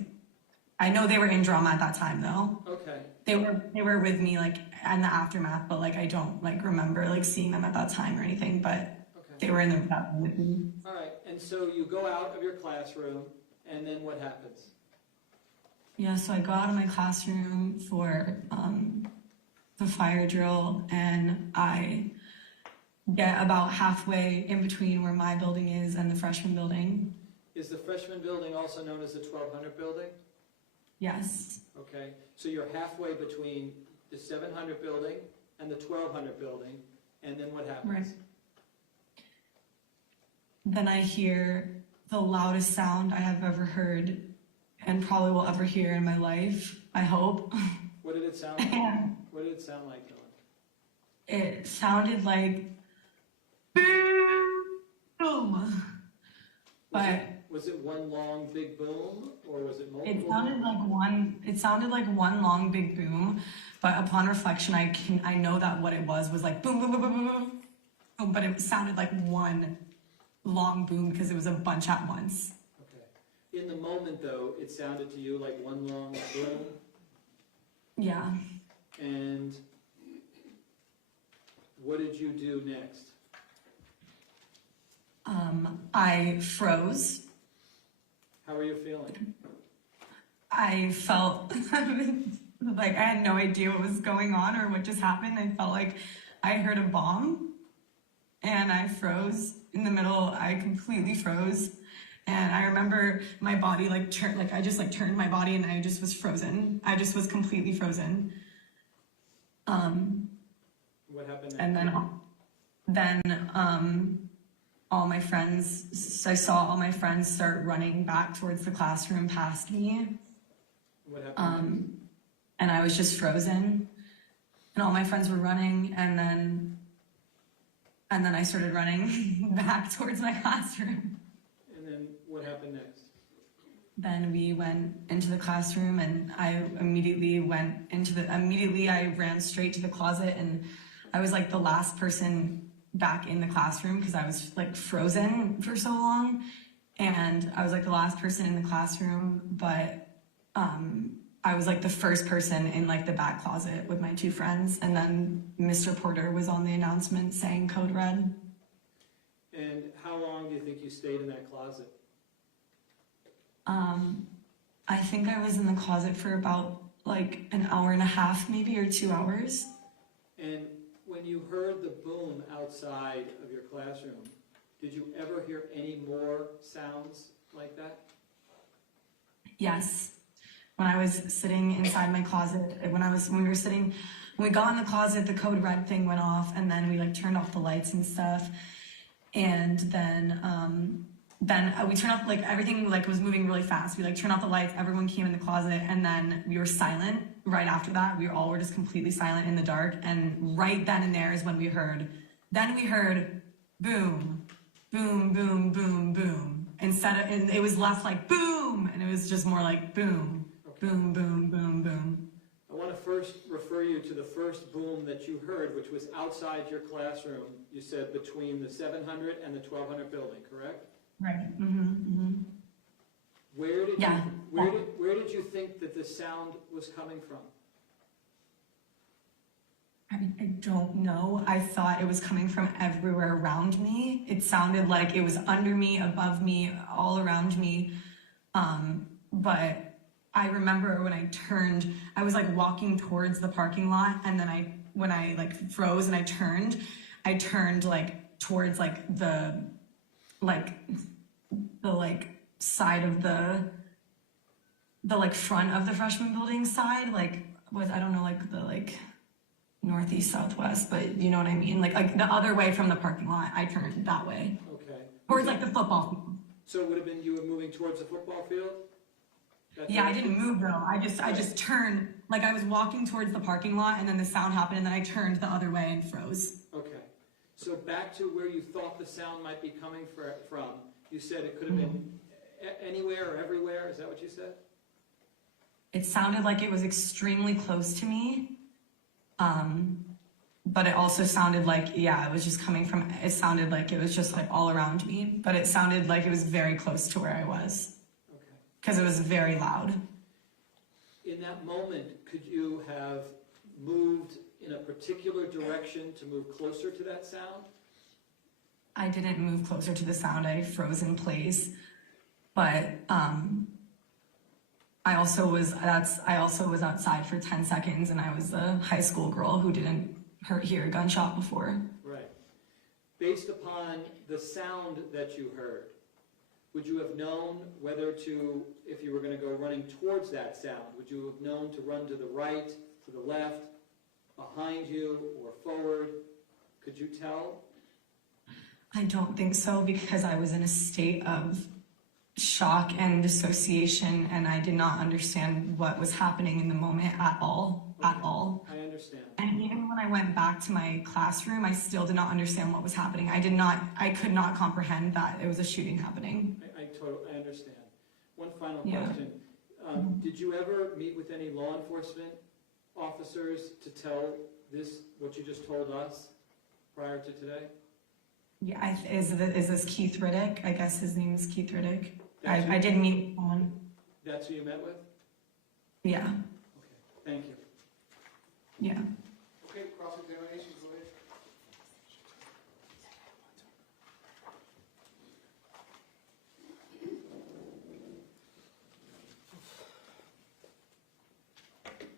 I know they were in drama at that time though. Okay. They were with me like in the aftermath, but like I don't like remember like seeing them at that time or anything, but they were in the bathroom with me. All right, and so you go out of your classroom, and then what happens? Yeah, so I go out of my classroom for the fire drill, and I get about halfway in between where my building is and the freshman building. Is the freshman building also known as the 1200 building? Yes. Okay, so you're halfway between the 700 building and the 1200 building, and then what happens? Right. Then I hear the loudest sound I have ever heard and probably will ever hear in my life, I hope. What did it sound like? What did it sound like, Dylan? It sounded like boom. Was it one long big boom, or was it multiple? It sounded like one long big boom, but upon reflection I know that what it was like boom boom boom boom boom boom, but it sounded like one long boom because it was a bunch at once. Okay. In the moment though, it sounded to you like one long boom? Yeah. And what did you do next? I froze. How are you feeling? I felt like I had no idea what was going on or what just happened. I felt like I heard a bomb and I froze in the middle. I completely froze. And I remember my body I just turned my body and I just was frozen. I just was completely frozen. What happened next? And then all my friends, I saw all my friends start running back towards the classroom past me. What happened? And I was just frozen. And all my friends were running, and then I started running back towards my classroom. And then what happened next? Then we went into the classroom, and I immediately I ran straight to the closet, and I was like the last person back in the classroom because I was like frozen for so long, and I was like the last person in the classroom, but I was like the first person in like the back closet with my two friends, and then Mr. Porter was on the announcement saying code red. And how long do you think you stayed in that closet? I think I was in the closet for about like an hour and a half, maybe, or 2 hours. And when you heard the boom outside of your classroom, did you ever hear any more sounds like that? Yes. When I was sitting inside my closet, when we got in the closet, the code red thing went off, and then we like turned off the lights and stuff. And then we turned off, like everything like was moving really fast. We like turned off the lights, everyone came in the closet, and then we were silent. Right after that, we all were just completely silent in the dark. And right then and there is when we heard boom, boom, boom, boom, boom. And it was less like boom, and it was just more like boom, boom, boom, boom, boom. I want to first refer you to the first boom that you heard, which was outside your classroom. You said between the 700 and the 1200 building, correct? Right. Mm-hmm. Where did Yeah. where did you think that the sound was coming from? I don't know. I thought it was coming from everywhere around me. It sounded like it was under me, above me, all around me. But I remember when I turned, I was like walking towards the parking lot, and then when I like froze and I turned like towards like the side of the like front of the freshman building side, like I don't know, like the like northeast southwest, but you know what I mean, like the other way from the parking lot. I turned that way. Okay. Towards like the football field. So it would have been you were moving towards the football field? Yeah, I didn't move though. I just turned, like I was walking towards the parking lot and then the sound happened and then I turned the other way and froze. Okay. So back to where you thought the sound might be coming from, you said it could have been anywhere or everywhere, is that what you said? It sounded like it was extremely close to me. But it also sounded like, yeah, it was just coming from, it sounded like it was just like all around me, but it sounded like it was very close to where I was. Okay. Because it was very loud. In that moment, could you have moved in a particular direction to move closer to that sound? I didn't move closer to the sound, I froze in place. But I also was outside for 10 seconds and I was a high school girl who didn't hear a gunshot before. Right. Based upon the sound that you heard, would you have known whether to, if you were going to go running towards that sound, would you have known to run to the right, to the left, behind you, or forward? Could you tell? I don't think so because I was in a state of shock and dissociation and I did not understand what was happening in the moment at all, Okay. at all. I understand. And even when I went back to my classroom, I still did not understand what was happening. I could not comprehend that it was a shooting happening. I understand. One final Yeah. question. Did you ever meet with any law enforcement officers to tell what you just told us prior to today? Yeah, is this Keith Riddick? I guess his name is Keith Riddick. That's I did meet someone. That's who you met with? Yeah, Okay, thank you. yeah. Okay, cross-examination, go ahead.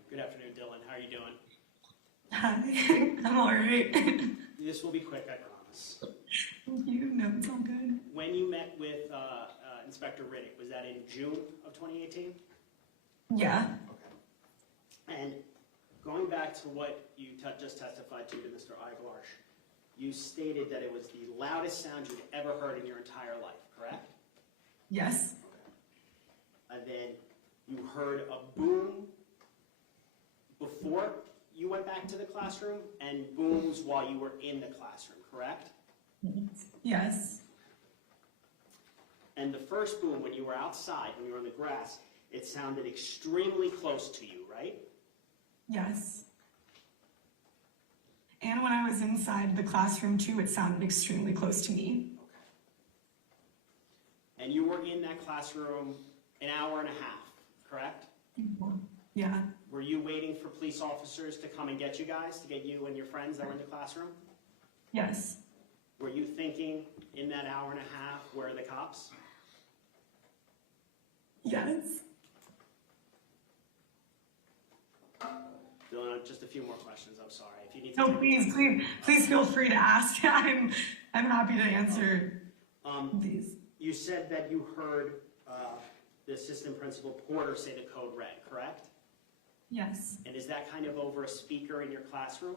Good afternoon, Dylan. How are you doing? Hi, I'm all right. This will be quick, I promise. Thank you. No, it's all good. When you met with Inspector Riddick, was that in June of 2018? Yeah. Okay. And going back to what you just testified to Mr. Iglarsh, you stated that it was the loudest sound you'd ever heard in your entire life, correct? Yes. And then you heard a boom before you went back to the classroom and booms while you were in the classroom, correct? Yes. And the first boom, when you were outside, when you were on the grass, it sounded extremely close to you, right? Yes. And when I was inside the classroom too, it sounded extremely close to me. And you were in that classroom an hour and a half, correct? Yeah. Were you waiting for police officers to come and get you guys, to get you and your friends that were in the classroom? Yes. Were you thinking in that hour and a half, where are the cops? Yes. Dylan, just a few more questions, I'm sorry. If you need to No, please feel free to ask. I'm happy to answer these. You said that you heard the assistant principal Porter say the code red, correct? Yes. And is that kind of over a speaker in your classroom?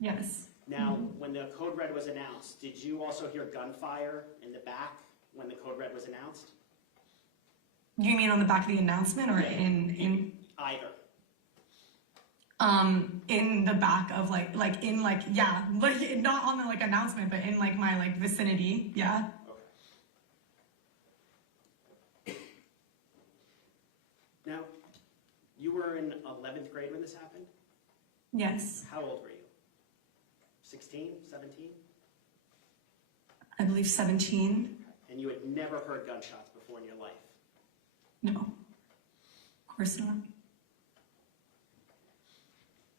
Yes. Now, when the code red was announced, did you also hear gunfire in the back when the code red was announced? You mean on the back of the announcement or Yeah. in Either. in the back of like yeah, like not on the announcement, but in my vicinity, yeah. Okay. Now, you were in 11th grade when this happened? Yes. How old were you? 16, 17? I believe 17. And you had never heard gunshots before in your life? No. Of course not.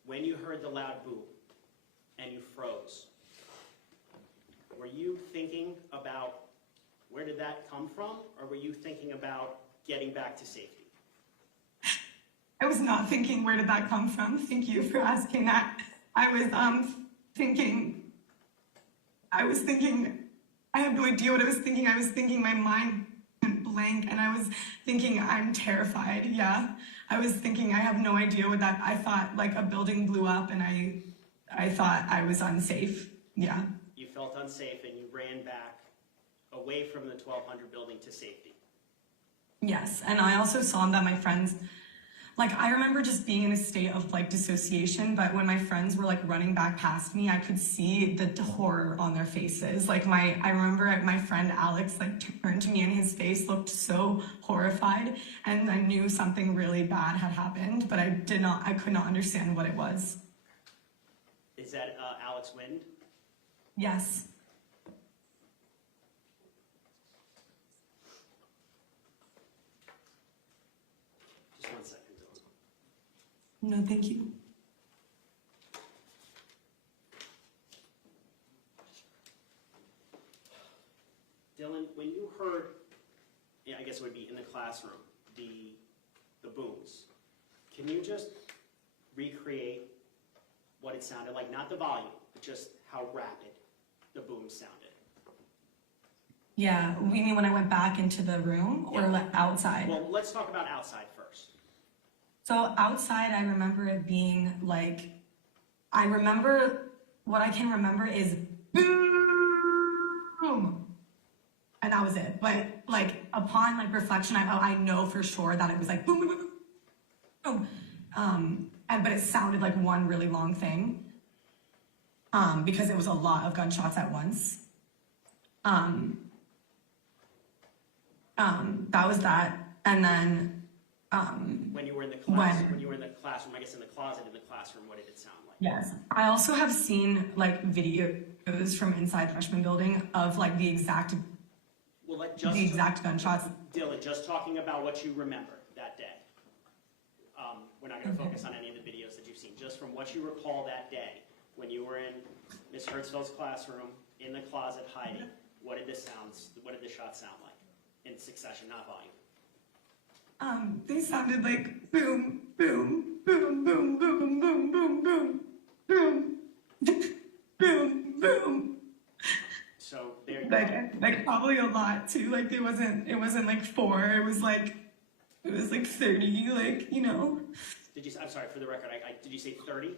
When you heard the loud boom and you froze, were you thinking about where did that come from, or were you thinking about getting back to safety? I was not thinking where did that come from. Thank you for asking that. I was thinking, I have no idea what I was thinking. I was thinking my mind went blank and I was thinking I'm terrified, yeah. I was thinking I have no idea what that, I thought a building blew up and I thought I was unsafe, yeah. You felt unsafe and you ran back away from the 1200 building to safety. Yes, and I also saw that my friends, like, I remember just being in a state of, like, dissociation, but when my friends were, like, running back past me, I could see the horror on their faces. Like, I remember my friend Alex, like, turned to me and his face looked so horrified, and I knew something really bad had happened, but I could not understand what it was. Is that Alex Wind? Yes. Just 1 second, Dylan. No, thank you. Dylan, when you heard, yeah, I guess it would be in the classroom, the booms, can you just recreate what it sounded like? Not the volume, but just how rapid the booms sounded. Yeah, we mean when I went back into the room or outside? Well, let's talk about outside first. So outside, I remember it being like, what I can remember is boom, and that was it. But like upon like reflection, I know for sure that it was like boom, boom, boom, boom. But it sounded like one really long thing, because it was a lot of gunshots at once. That was that, and then When you were in the class, when you were in the classroom, I guess in the closet in the classroom, what did it sound like? yes, I also have seen like videos from inside freshman building of like the exact gunshots. Dylan, just talking about what you remember that day. We're not going to focus on any of the videos that you've seen. Just from what you recall that day, when you were in Ms. Hertzfeld's classroom, in the closet hiding, what did the shots sound like in succession, not volume? They sounded like boom, boom, boom, boom, boom, boom, boom, boom, boom, boom, boom. So there you go. Like probably a lot too. Like it wasn't like 4. It was like 30. Like, you know. I'm sorry, for the record, did you say 30?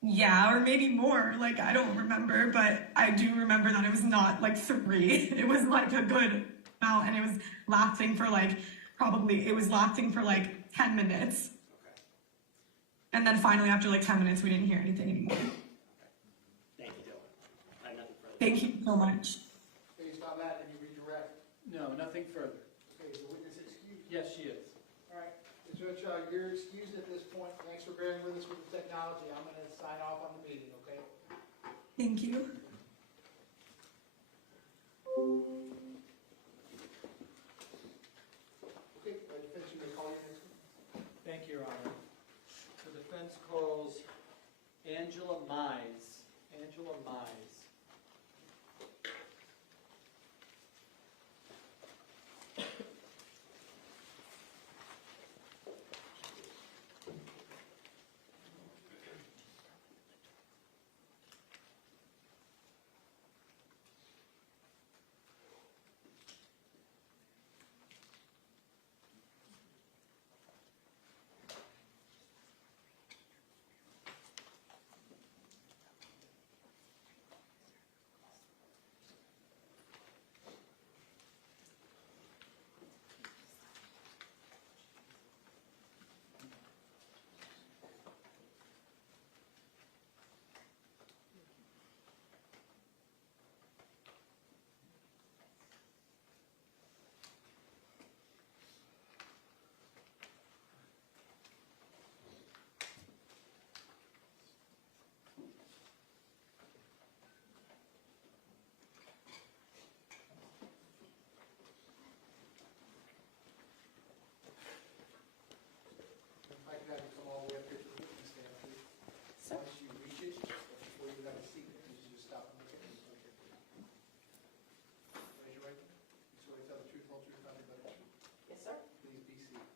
Yeah, or maybe more. Like I don't remember, but I do remember that it was not like 3. It was like a good amount, and it was lasting for like. It was lasting for like 10 minutes. Okay. And then finally, after like 10 minutes, we didn't hear anything anymore. Okay. Thank you, Dylan. I have nothing further. Thank you so much. Based on that, and you redirect. No, nothing further. Okay, is the witness excused? Yes, she is. All right, Ms. Redshaw, you're excused at this point. Thanks for bearing with us with the technology. I'm going to sign off on the meeting, okay? Thank you. Okay, defense, you may call your next one. Thank you, Your Honor. The defense calls Angela Mize. Angela Mize. If I could have you come all the way up here to the witness stand, please. Once you reach it, before you have a seat, you just stop and look at me. Raise your right hand. You swear to tell the truth, whole truth, nothing but the truth. Yes, sir. Please be seated.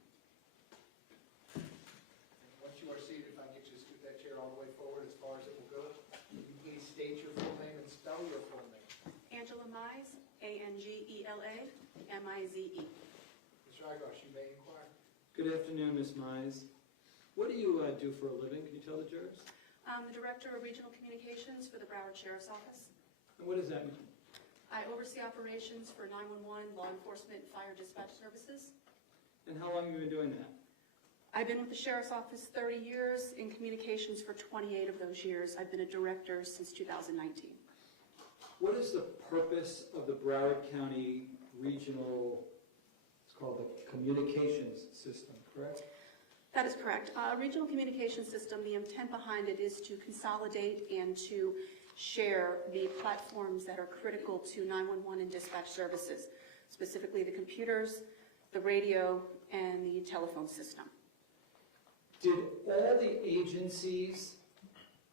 And once you are seated, if I can get you to scoot that chair all the way forward as far as it will go, will you please state your full name and spell your full name? Angela Mize, Angela Mize. Mr. Igosh, you may inquire. Good afternoon, Ms. Mize. What do you do for a living? Can you tell the jurors? I'm the Director of Regional Communications for the Broward Sheriff's Office. And what does that mean? I oversee operations for 911, law enforcement, and fire dispatch services. And how long have you been doing that? I've been with the Sheriff's Office 30 years, in communications for 28 of those years. I've been a director since 2019. What is the purpose of the Broward County Regional, it's called the Communications System, correct? That is correct. Regional communication system, the intent behind it is to consolidate and to share the platforms that are critical to 911 and dispatch services, specifically the computers, the radio, and the telephone system. Did all the agencies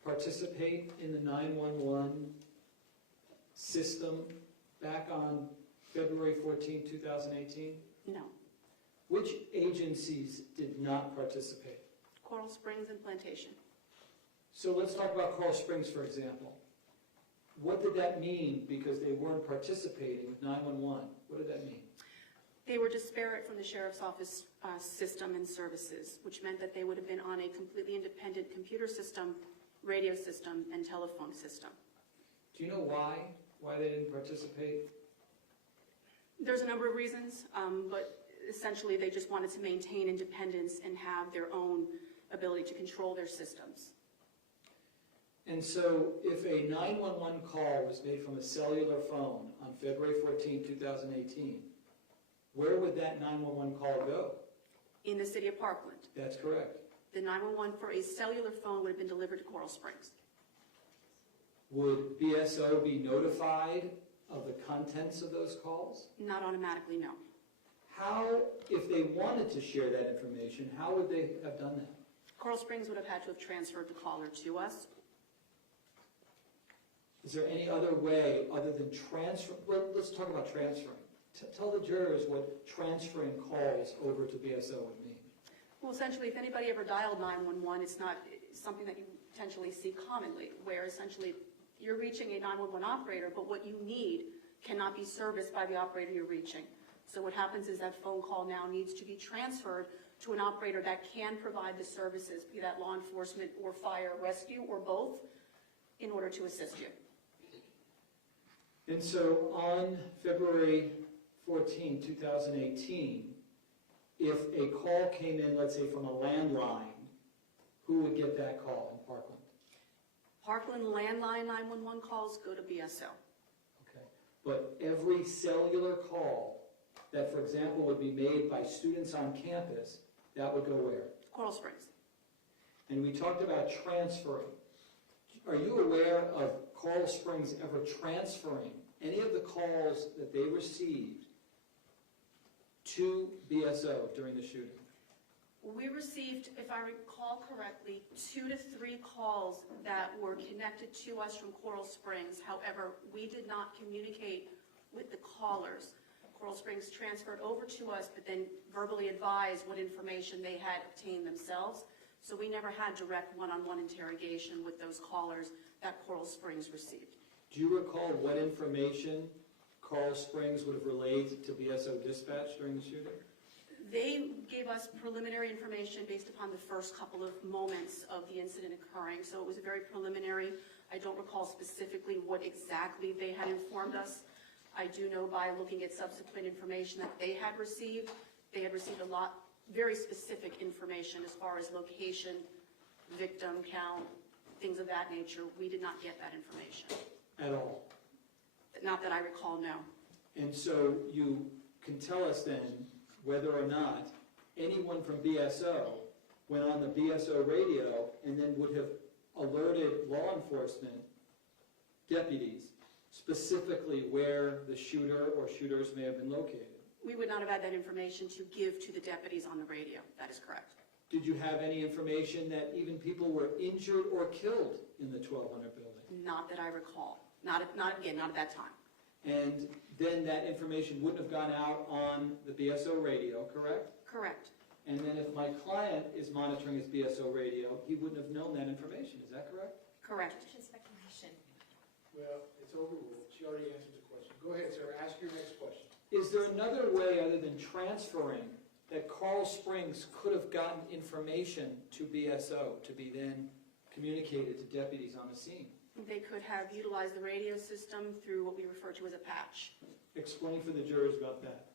participate in the 911 system back on February 14, 2018? No. Which agencies did not participate? Coral Springs and Plantation. So let's talk about Coral Springs, for example. What did that mean because they weren't participating with 911? What did that mean? They were disparate from the Sheriff's Office system and services, which meant that they would have been on a completely independent computer system, radio system, and telephone system. Do you know why? Why they didn't participate? There's a number of reasons, but essentially they just wanted to maintain independence and have their own ability to control their systems. And so if a 911 call was made from a cellular phone on February 14, 2018, where would that 911 call go? In the city of Parkland. That's correct. The 911 for a cellular phone would have been delivered to Coral Springs. Would BSO be notified of the contents of those calls? Not automatically, no. How, if they wanted to share that information, how would they have done that? Coral Springs would have had to have transferred the caller to us. Is there any other way other than transfer? Well, let's talk about transferring. Tell the jurors what transferring calls over to BSO would mean. Well, essentially, if anybody ever dialed 911, it's not something that you potentially see commonly, where essentially you're reaching a 911 operator, but what you need cannot be serviced by the operator you're reaching. So what happens is that phone call now needs to be transferred to an operator that can provide the services, be that law enforcement or fire rescue or both, in order to assist you. And so on February 14, 2018, if a call came in, let's say from a landline, who would get that call in Parkland? Parkland landline 911 calls go to BSO. Okay. But every cellular call that, for example, would be made by students on campus, that would go where? Coral Springs. And we talked about transferring. Are you aware of Coral Springs ever transferring any of the calls that they received to BSO during the shooting? We received, if I recall correctly, 2 to 3 calls that were connected to us from Coral Springs. However, we did not communicate with the callers. Coral Springs transferred over to us, but then verbally advised what information they had obtained themselves. So we never had direct one-on-one interrogation with those callers that Coral Springs received. Do you recall what information Coral Springs would have relayed to BSO dispatch during the shooting? They gave us preliminary information based upon the first couple of moments of the incident occurring, so it was very preliminary. I don't recall specifically what exactly they had informed us. I do know by looking at subsequent information that they had received a lot, very specific information as far as location, victim count, things of that nature. We did not get that information. At all? Not that I recall, no. And so you can tell us then whether or not anyone from BSO went on the BSO radio and then would have alerted law enforcement deputies specifically where the shooter or shooters may have been located. We would not have had that information to give to the deputies on the radio. That is correct. Did you have any information that even people were injured or killed in the 1200 building? Not that I recall. Not at that time. And then that information wouldn't have gone out on the BSO radio, correct? Correct. And then if my client is monitoring his BSO radio, he wouldn't have known that information. Is that correct? Correct. Speculation. Well, it's overruled. She already answered the question. Go ahead, sir. Ask your next question. Is there another way other than transferring that Coral Springs could have gotten information to BSO to be then communicated to deputies on the scene? They could have utilized the radio system through what we refer to as a patch. Explain for the jurors about that.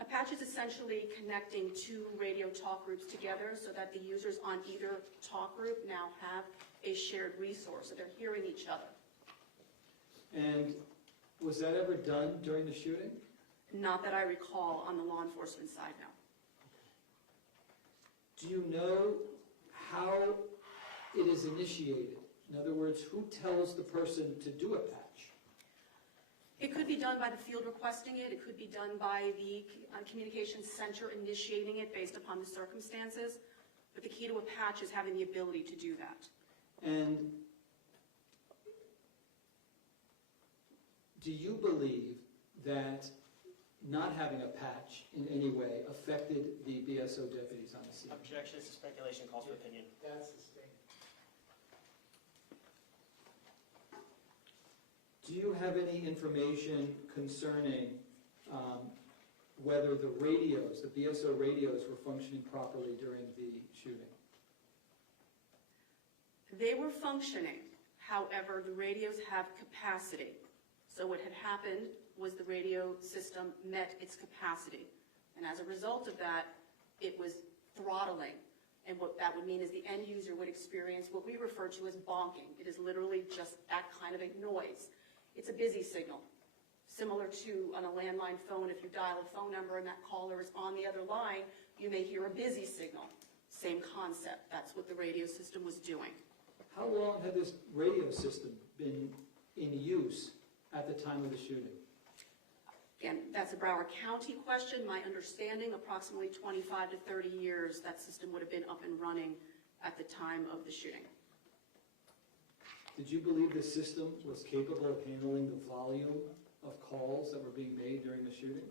A patch is essentially connecting two radio talk groups together so that the users on either talk group now have a shared resource, so they're hearing each other. And was that ever done during the shooting? Not that I recall on the law enforcement side now. Do you know how it is initiated? In other words, who tells the person to do a patch? It could be done by the field requesting it. It could be done by the communications center initiating it based upon the circumstances. But the key to a patch is having the ability to do that. And do you believe that not having a patch in any way affected the BSO deputies on the scene? Objection to speculation, calls for opinion. That's the thing. Do you have any information concerning whether the radios, the BSO radios, were functioning properly during the shooting? They were functioning. However, the radios have capacity. So what had happened was the radio system met its capacity. And as a result of that, it was throttling. And what that would mean is the end user would experience what we refer to as bonking. It is literally just that kind of a noise. It's a busy signal. Similar to on a landline phone, if you dial a phone number and that caller is on the other line, you may hear a busy signal. Same concept. That's what the radio system was doing. How long had this radio system been in use at the time of the shooting? Again, that's a Broward County question. My understanding, approximately 25 to 30 years, that system would have been up and running at the time of the shooting. Did you believe the system was capable of handling the volume of calls that were being made during the shooting?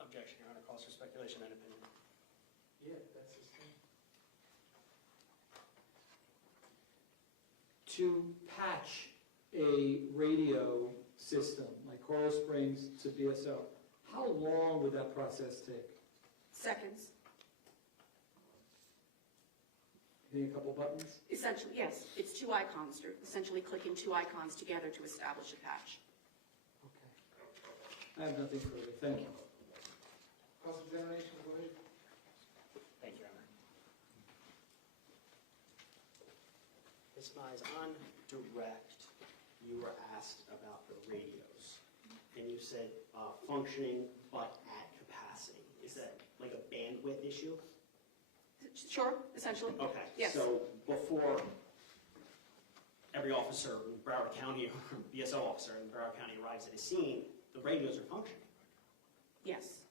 Objection, Your Honor, calls for speculation and opinion. Yeah, that's the thing. To patch a radio system like Coral Springs to BSO, how long would that process take? Seconds. Hitting a couple buttons? Essentially, yes. It's two icons, essentially clicking two icons together to establish a patch. Okay. I have nothing further. Thank you. Cross-examination, go ahead. Thank you, Your Honor. Ms. Mize, on direct, you were asked about the radios, and you said functioning but at capacity. Is that like a bandwidth issue? Sure, essentially. Okay. Yes. So before every officer in Broward County or BSO officer in Broward County arrives at a scene, the radios are functioning. Yes.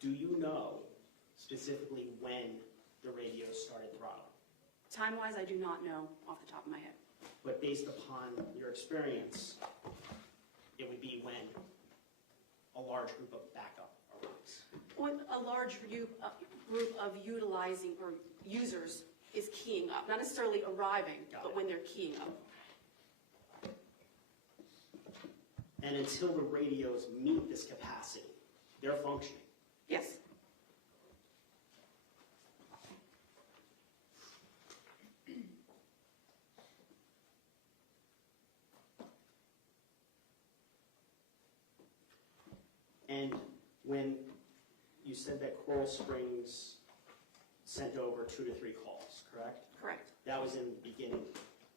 Do you know specifically when the radios started throttling? Time-wise, I do not know off the top of my head. But based upon your experience, it would be when a large group of backup arrives. When a large group of utilizing or users is keying up, not necessarily arriving, but when they're keying up. And until the radios meet this capacity, they're functioning. Yes. And when you said that Coral Springs sent over 2 to 3 calls, correct? Correct. That was in the beginning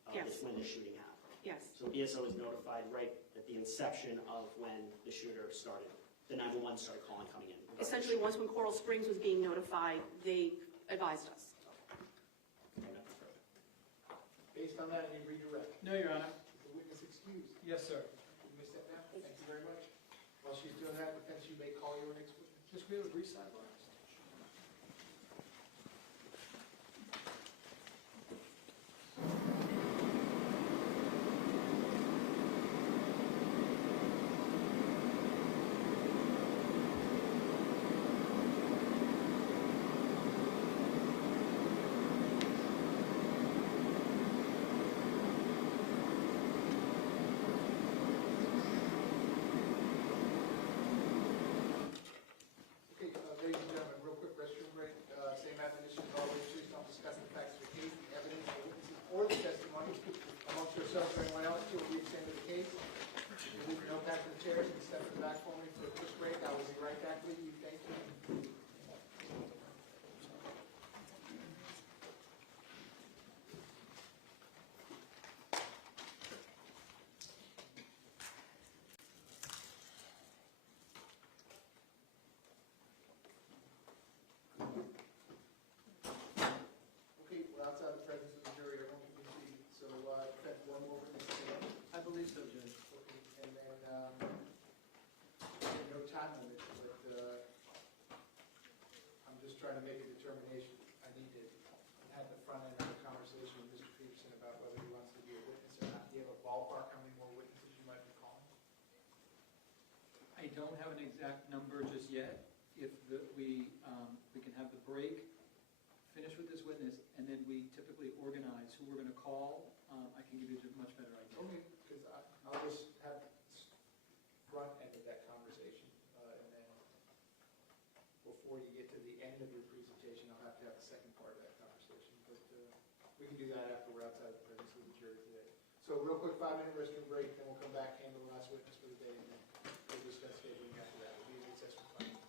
of Yes. when the shooting happened. Yes. So BSO was notified right at the inception of when the shooter started, the 911 started calling coming in. Essentially, once when Coral Springs was being notified, they advised us. Okay, nothing further. Based on that, any redirect? No, Your Honor. Is the witness excused? Yes, sir. You missed that now? Thank you very much. While she's doing that, defense, you may call your next witness. Just we have a brief sidebar. Okay, ladies and believe so, Judge. Okay, and then, no time limit, but, I'm just trying to make a determination. I need to have the front end of the conversation with Mr. Peterson about whether he wants to be a witness or not. Do you have a ballpark, how many more witnesses you might be calling? I don't have an exact number just yet. If we can have the break, finish with this witness, and then we typically organize who we're going to call, I can give you a much better idea. Okay, because I'll just have front end of that conversation, and then before you get to the end of your presentation, I'll have to have the second part of that conversation. But we can do that after we're outside the presence of the jury today. So real quick, 5-minute restroom break, then we'll come back, handle the last witness for the day, and then we'll discuss scheduling after that. We'll be in recess for 5 minutes.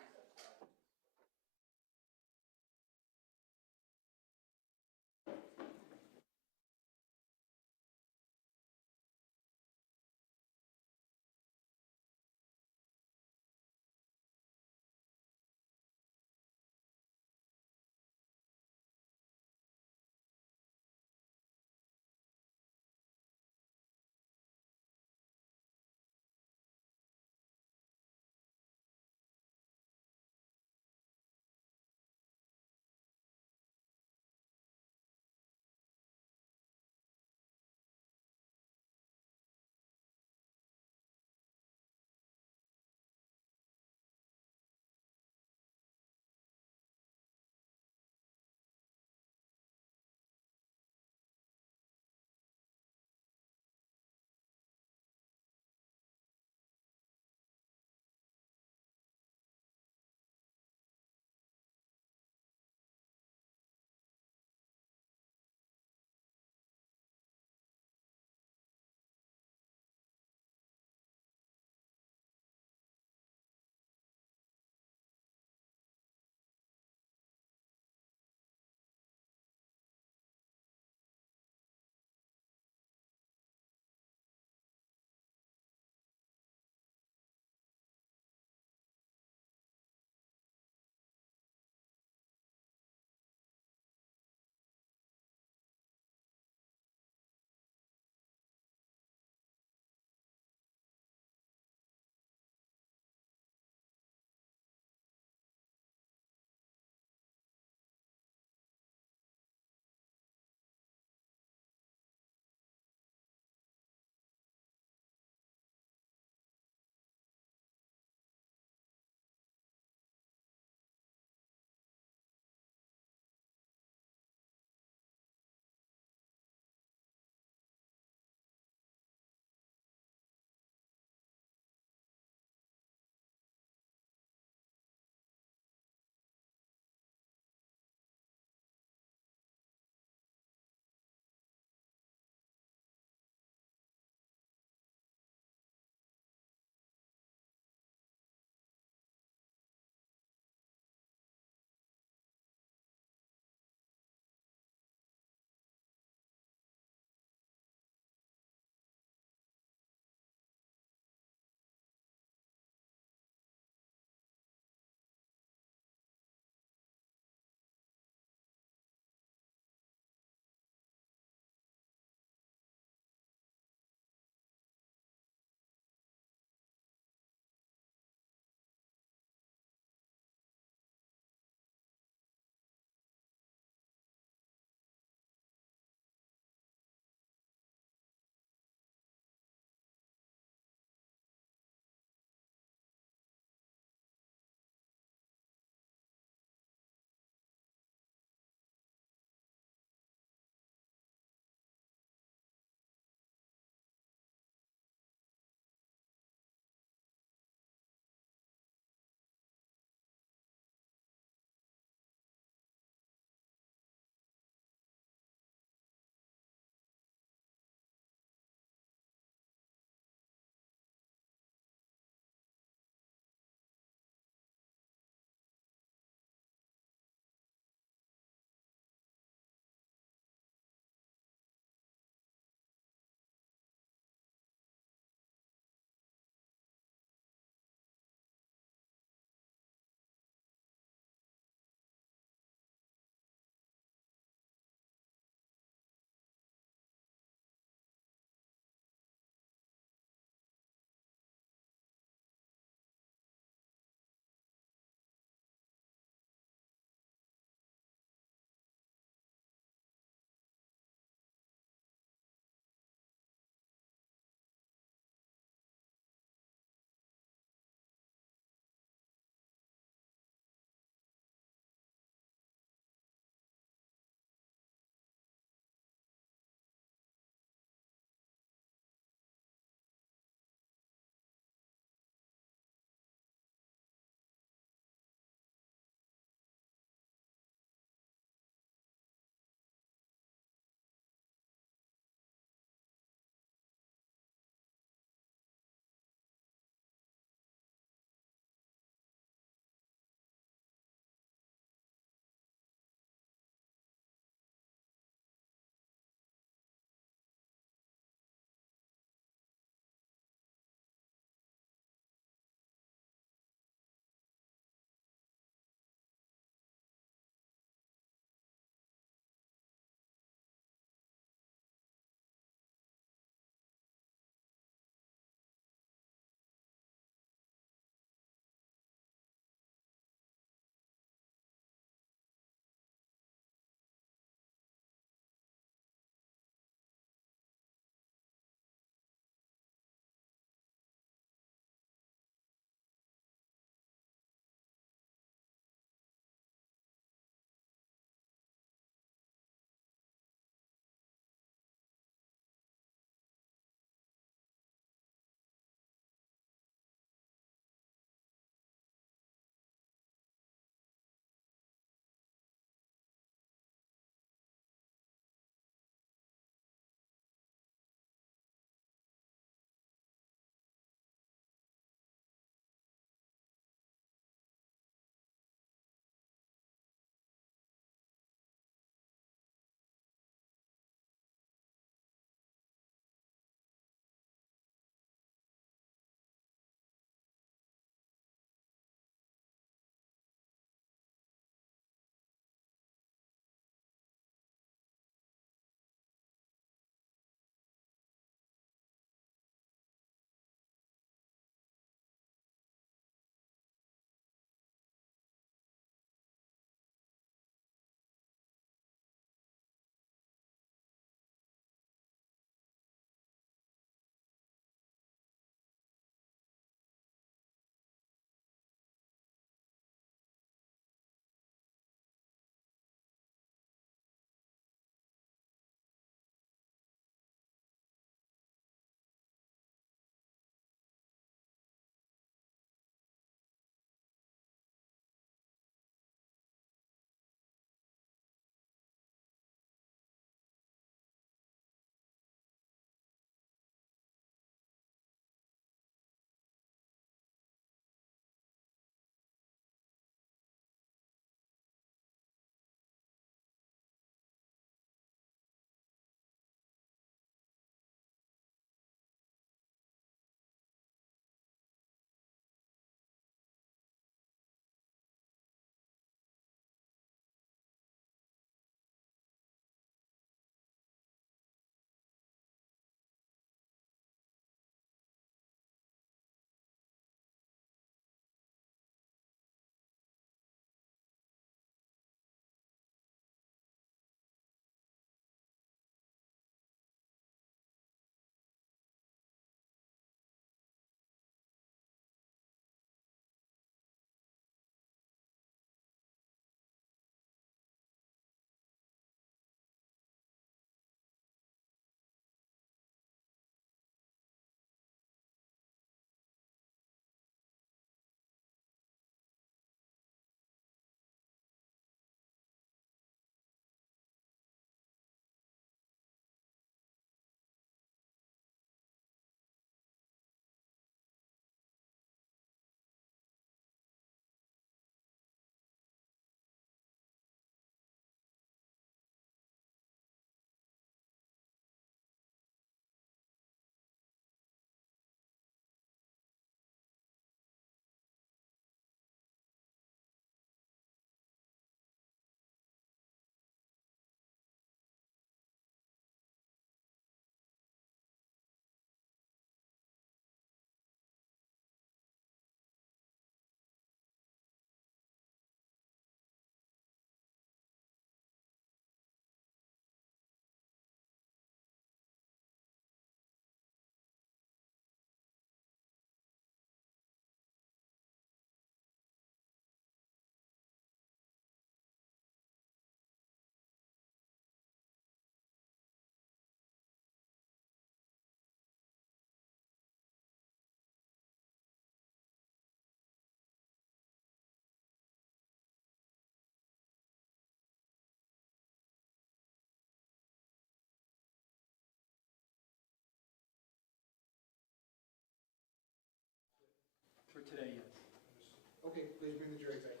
Okay, please bring the jury back.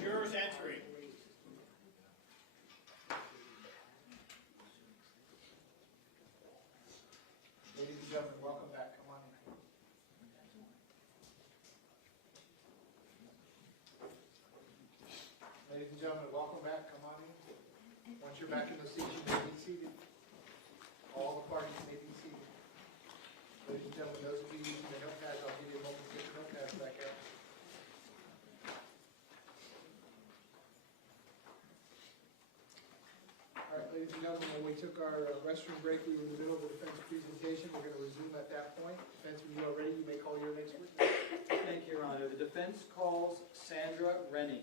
Jurors entering. Ladies and gentlemen, welcome back. Come on in. Ladies and gentlemen, welcome back. Come on in. Once you're back in the seats, you may be seated. All the parties may be seated. Ladies and gentlemen, those of you using the notepads, I'll give you a moment to get the notepads back out. All right, ladies and gentlemen, when we took our restroom break, we were in the middle of the defense presentation. We're going to resume at that point. Defense, when you are ready, you may call your next witness. Thank you, Your Honor. The defense calls Sandra Rennie.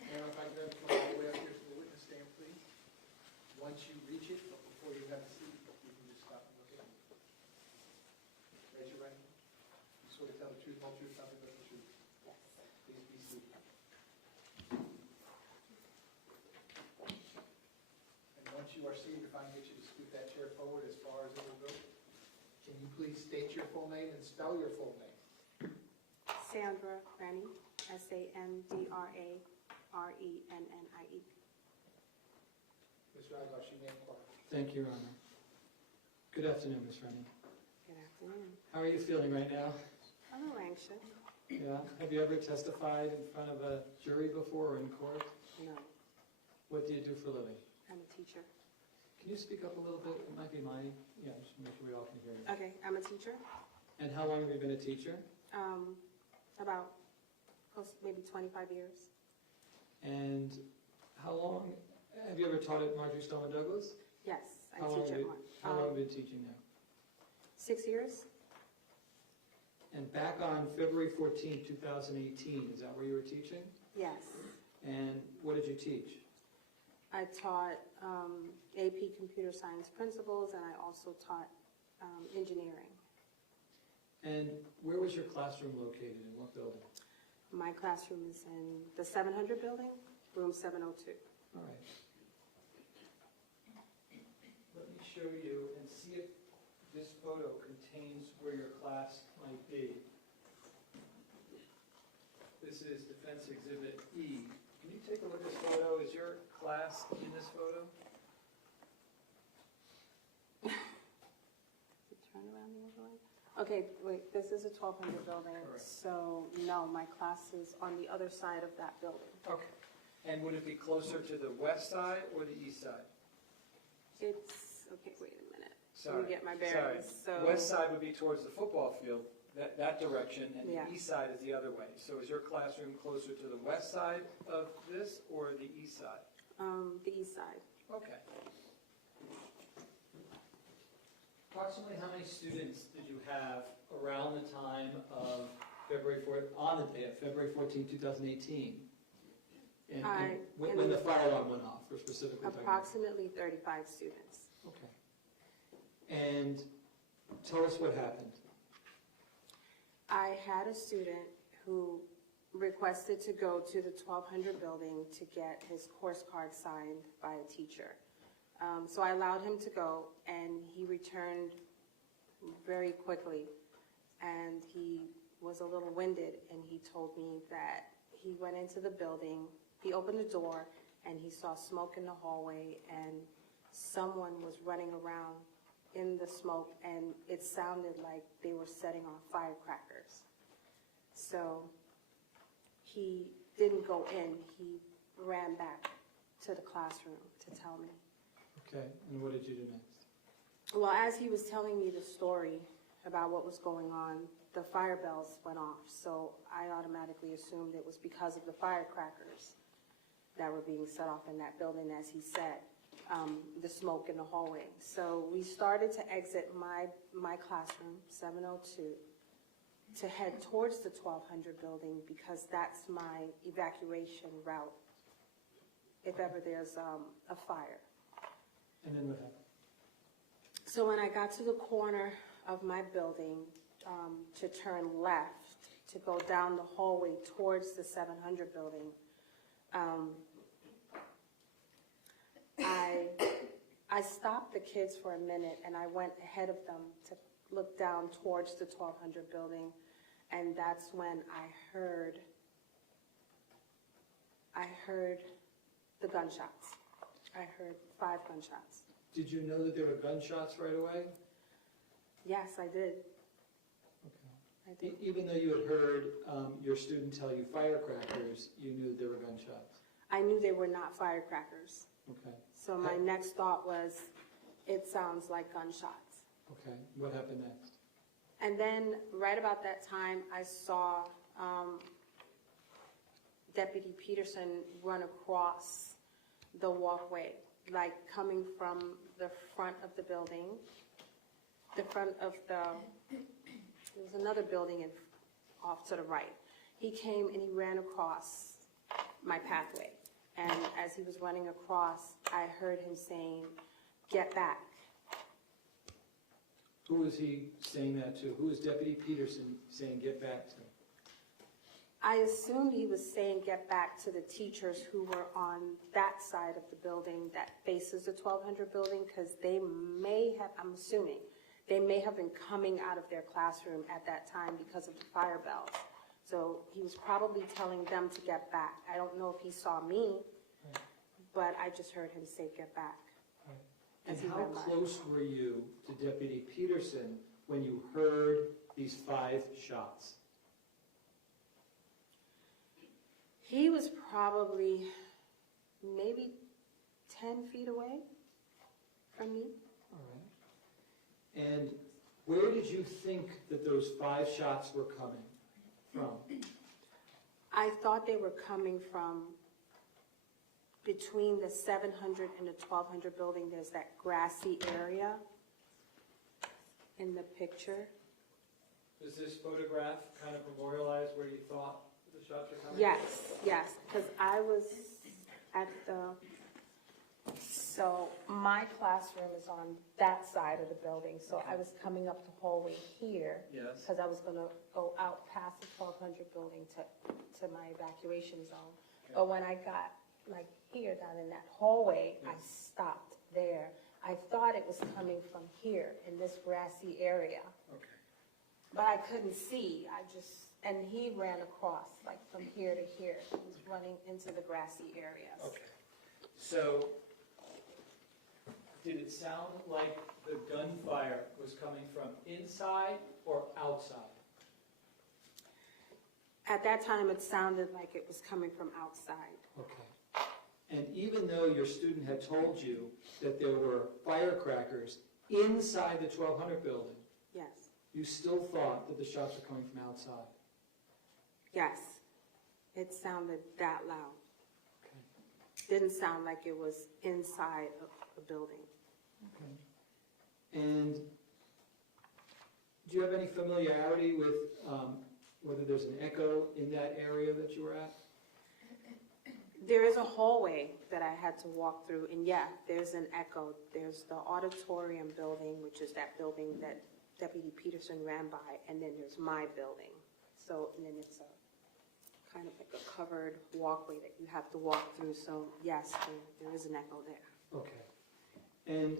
Now, if I could come all the way up here to the witness stand, please. Once you reach it, but before you have a seat, you can just stop and look at it. Raise your right hand. You sort of tell the truth, whole truth, nothing but the truth. Please be seated. And once you are seated, if I can get you to scoot that chair forward as far as it will go. Can you please state your full name and spell your full name? Sandra Rennie, Sandrarennie. Mr. Agash, you may inquire. Thank you, Your Honor. Good afternoon, Ms. Rennie. Good afternoon. How are you feeling right now? I'm a little anxious. Yeah? Have you ever testified in front of a jury before or in court? No, What do you do for a living? I'm a teacher. Can you speak up a little bit? It might be just make sure we all can hear you. Okay, I'm a teacher. And how long have you been a teacher? About maybe 25 years. And how long, have you ever taught at Marjory Stoneman Douglas? Yes, I How long teach have at you- one. How long have you been teaching there? 6 years? And back on February 14, 2018, is that where you were teaching? Yes. And what did you teach? I taught AP Computer Science principles, and I also taught engineering. And where was your classroom located, in what building? My classroom is in the 700 building, room 702. All right. Let me show you and see if this photo contains where your class might be. This is Defendant Defense Exhibit E. Can you take a look at this photo? Is your class in this photo? Turn around the other way. Okay, wait, this is a 1200 building, Correct. so no, my class is on the other side of that building. Okay. And would it be closer to the west side or the east side? It's, okay, wait a minute. Let Sorry. me get my Sorry. bearings. So, West side would be towards the football field, that direction, and Yeah. the east side is the other way. So is your classroom closer to the west side of this or the east side? the east side. Okay. Approximately how many students did you have around the time of February 4th, on the day of February 14, 2018? And when the fire alarm went off, we're specifically talking about? Approximately 35 students. Okay. And tell us what happened. I had a student who requested to go to the 1200 building to get his course card signed by a teacher. So I allowed him to go, and he returned very quickly. And he was a little winded, and he told me that he went into the building, he opened the door, and he saw smoke in the hallway, and someone was running around in the smoke, and it sounded like they were setting off firecrackers. So he didn't go in, he ran back to the classroom to tell me. Okay, and what did you do next? Well, as he was telling me the story about what was going on, the fire bells went off, so I automatically assumed it was because of the firecrackers that were being set off in that building, as he said, the smoke in the hallway. So we started to exit my classroom, 702, to head towards the 1200 building because that's my evacuation route if ever there's a fire. And then what happened? So when I got to the corner of my building to turn left, to go down the hallway towards the 700 building, I stopped the kids for a minute and I went ahead of them to look down towards the 1200 building, and that's when I heard the gunshots. I heard 5 gunshots. Did you know that there were gunshots right away? Yes, I did. Okay. I did. Even though you had heard your student tell you firecrackers, you knew there were gunshots? I knew they were not firecrackers. Okay. So my next thought was, it sounds like gunshots. Okay, what happened next? And then, right about that time, I saw Deputy Peterson run across the walkway, like coming from the front of the building, there was another building off to the right. He came and he ran across my pathway. And as he was running across, I heard him saying, "Get back." Who was he saying that to? Who was Deputy Peterson saying get back to? I assumed he was saying get back to the teachers who were on that side of the building that faces the 1200 building, because they may have, I'm assuming, they may have been coming out of their classroom at that time because of the fire bells. So he was probably telling them to get back. I don't know if he saw me, but I just heard him say get back. And how close were you to Deputy Peterson when you heard these 5 shots? He was probably maybe 10 feet away from me. All right. And where did you think that those 5 shots were coming from? I thought they were coming from between the 700 and the 1200 building. There's that grassy area in the picture. Does this photograph kind of memorialize where you thought the shots were coming? Yes, because I was at so my classroom is on that side of the building, so I was coming up the hallway here. Yes. Because I was going to go out past the 1200 building to my evacuation zone. Okay. But when I got like here, down in that hallway, I stopped there. I thought it was coming from here in this grassy area. Okay. But I couldn't see. and he ran across, like from here to here. He was running into the grassy areas. Okay. So, did it sound like the gunfire was coming from inside or outside? At that time, it sounded like it was coming from outside. Okay. And even though your student had told you that there were firecrackers inside the 1200 building, Yes, you still thought that the shots were coming from outside? yes. It sounded that loud. Okay. Didn't sound like it was inside of a building. Okay. And do you have any familiarity with whether there's an echo in that area that you were at? There is a hallway that I had to walk through, and yeah, there's an echo. There's the auditorium building, which is that building that Deputy Peterson ran by, and then there's my building. So, and then it's a kind of like a covered walkway that you have to walk through. So yes, there is an echo there. Okay. And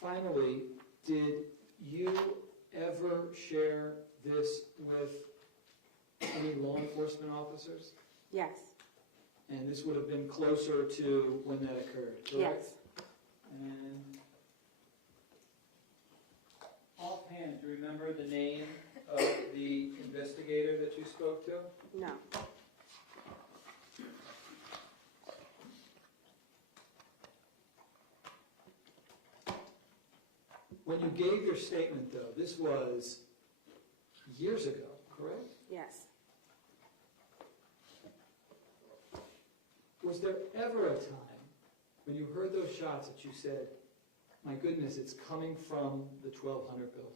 finally, did you ever share this with any law enforcement officers? Yes, And this would have been closer to when that occurred, correct? yes. And Offhand, do you remember the name of the investigator that you spoke to? No. when you gave your statement, though, this was years ago, correct? Yes. Was there ever a time when you heard those shots that you said, my goodness, it's coming from the 1200 building?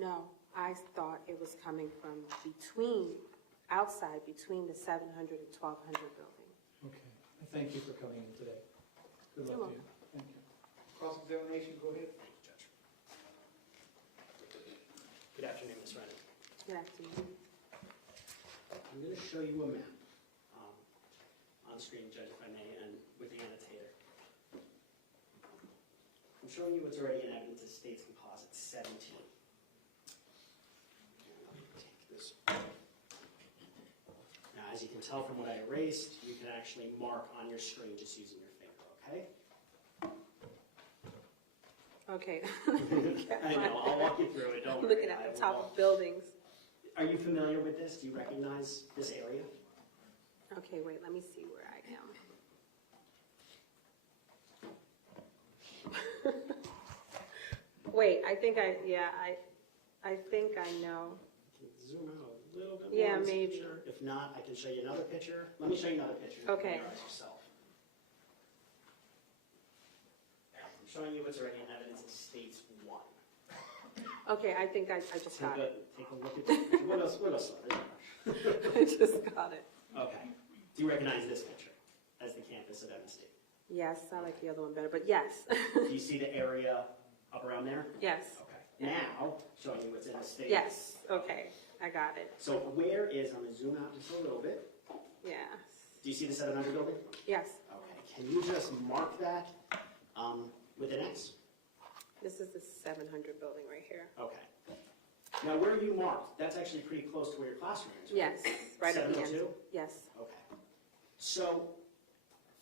No, I thought it was coming from outside between the 700 and 1200 building. Okay. Thank you for coming in today. Good You're luck to you. Thank you. Cross-examination, go ahead. Judge. Good afternoon, Ms. Rennie. Good afternoon. I'm going to show you a map on screen, Judge, if I may, and with the annotator. I'm showing you what's already in evidence as States Composite 17. Take this. Now, as you can tell from what I erased, you can actually mark on your screen just using your finger, okay? Okay. I know, I'll walk you through it, don't worry. Looking at the top of buildings. Are you familiar with this? Do you recognize this area? Okay, wait, let me see where I am. Wait, I think I think I know. Can you zoom out a little bit more? Yeah, on this maybe. picture? If not, I can show you another picture. Let me show you another picture. You can Okay. familiarize yourself. I'm showing you what's already in evidence in States 1. Okay, I think I just got it. Take a look at this. What else? I just got it. Okay. Do you recognize this picture as the campus of MSD? Yes, I like the other one better, but yes. Do you see the area up around there? Yes. Okay. Now, showing you what's in the States. Yes, okay, I got it. So where is, I'm going to zoom out just a little bit. Yes. Do you see the 700 building? Yes. Okay. Can you just mark that with an X? This is the 700 building right here. Okay. Now, where you marked, that's actually pretty close to where your classroom is, right? Yes, right at the end. 702? Yes, Okay. So,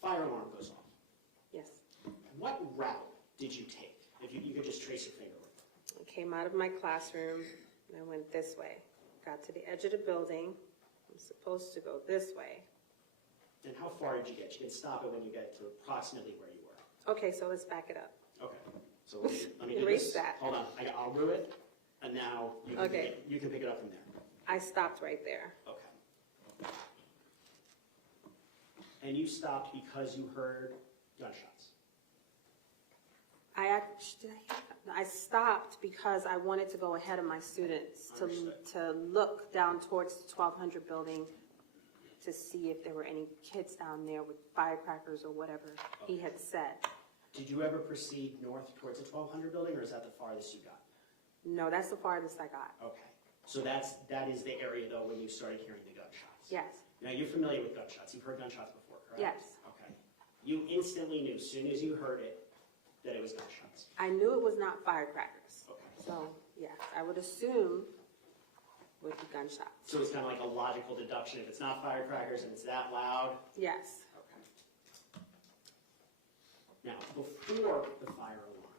fire alarm goes off. yes. What route did you take? If you could just trace your finger with it. I came out of my classroom, and I went this way. Got to the edge of the building. I'm supposed to go this way. And how far did you get? You can stop it when you get to approximately where you were. Okay, so let's back it up. Okay. So let me do Erase this. that. Hold on. I'll do it. And now you can, Okay. you can pick it up from there. I stopped right there. Okay. And you stopped because you heard gunshots. I stopped because I wanted to go ahead of my students to look down towards the 1200 building to see if there were any kids down there with firecrackers or whatever he had said. Did you ever proceed north towards the 1200 building, or is that the farthest you got? No, that's the farthest I got. Okay. So that is the area, though, when you started hearing the gunshots? Yes. Now, you're familiar with gunshots. You've heard gunshots before, correct? Yes. Okay. You instantly knew, as soon as you heard it, that it was gunshots. I knew it was not firecrackers. Okay. So Yes, I would assume with the gunshots. So it's kind of like a logical deduction. If it's not firecrackers and it's that loud. Yes. Now, before the fire alarm,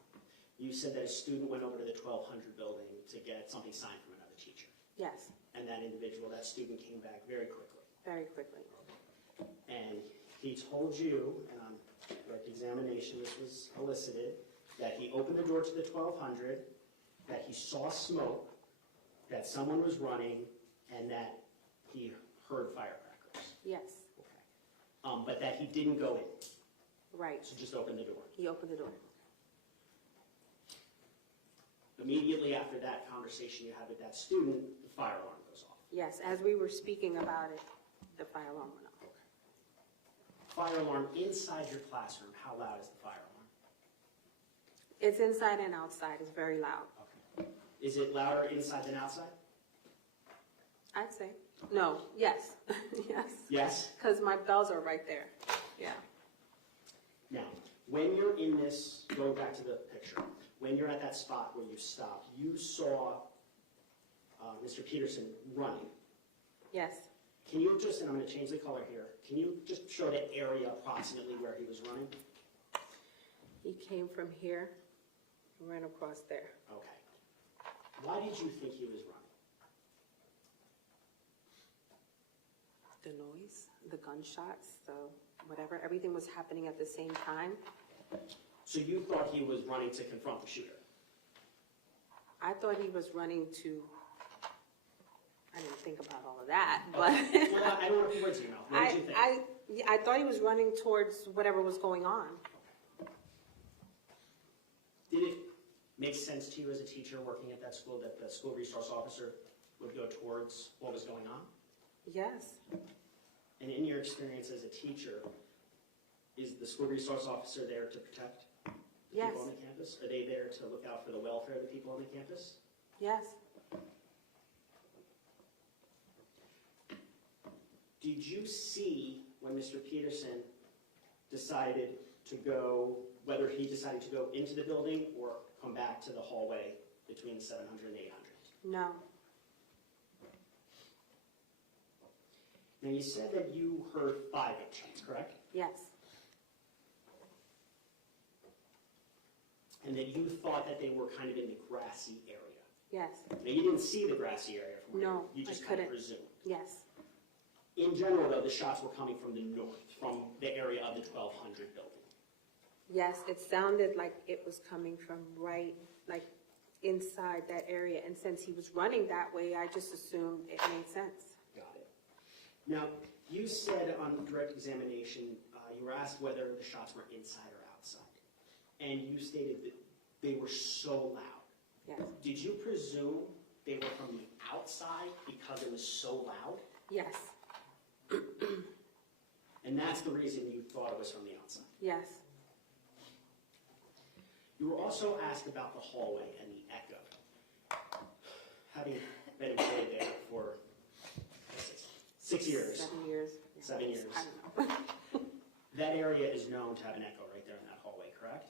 you said that a student went over to the 1200 building to get something signed from another teacher. Yes, And that individual, that student came back very quickly. very quickly. And he told you, and on direct examination, this was elicited, that he opened the door to the 1200, that he saw smoke, that someone was running, and that he heard firecrackers. Yes, But that he didn't go in, right. so just opened the door. He opened the door. Immediately after that conversation you had with that student, the fire alarm goes off. Yes, as we were speaking about it, the fire alarm went off. Fire alarm inside your classroom, how loud is the fire alarm? It's inside and outside. It's very loud. Is it louder inside than outside? I'd say. No, yes, yes. Yes? Because my bells are right there. Yeah. Now, when you're in this, going back to the picture, when you're at that spot where you stopped, you saw Mr. Peterson running. Yes. Can you just, and I'm going to change the color here, can you just show the area approximately where he was running? He came from here and ran across there. Okay. Why did you think he was running? The noise, the gunshots, the whatever, everything was happening at the same time. So you thought he was running to confront the shooter? I thought he was running to, I didn't think about all of that, but Well, I don't want to put words in your mouth. What did you think? I thought he was running towards whatever was going on. Did it make sense to you as a teacher working at that school that the school resource officer would go towards what was going on? Yes. And in your experience as a teacher, is the school resource officer there to protect the Yes. people on the campus? Are they there to look out for the welfare of the people on the campus? Yes. Did you see when Mr. Peterson decided to go, whether he decided to go into the building or come back to the hallway between 700 and 800? No. Now, you said that you heard 5 gunshots, correct? Yes. And that you thought that they were kind of in the grassy area. Yes. Now, you didn't see the grassy area from where No, you just I kind of couldn't. presumed. Yes. In general, though, the shots were coming from the north, from the area of the 1200 building. Yes, it sounded like it was coming from right, like inside that area. And since he was running that way, I just assumed it made sense. Got it. Now, you said on direct examination, you were asked whether the shots were inside or outside. And you stated that they were so loud. Yes. Did you presume they were from the outside because it was so loud? Yes. And that's the reason you thought it was from the outside? Yes. You were also asked about the hallway and the echo. Having been employed there for 6 years. 7 years. 7 years. I don't know. That area is known to have an echo right there in that hallway, correct?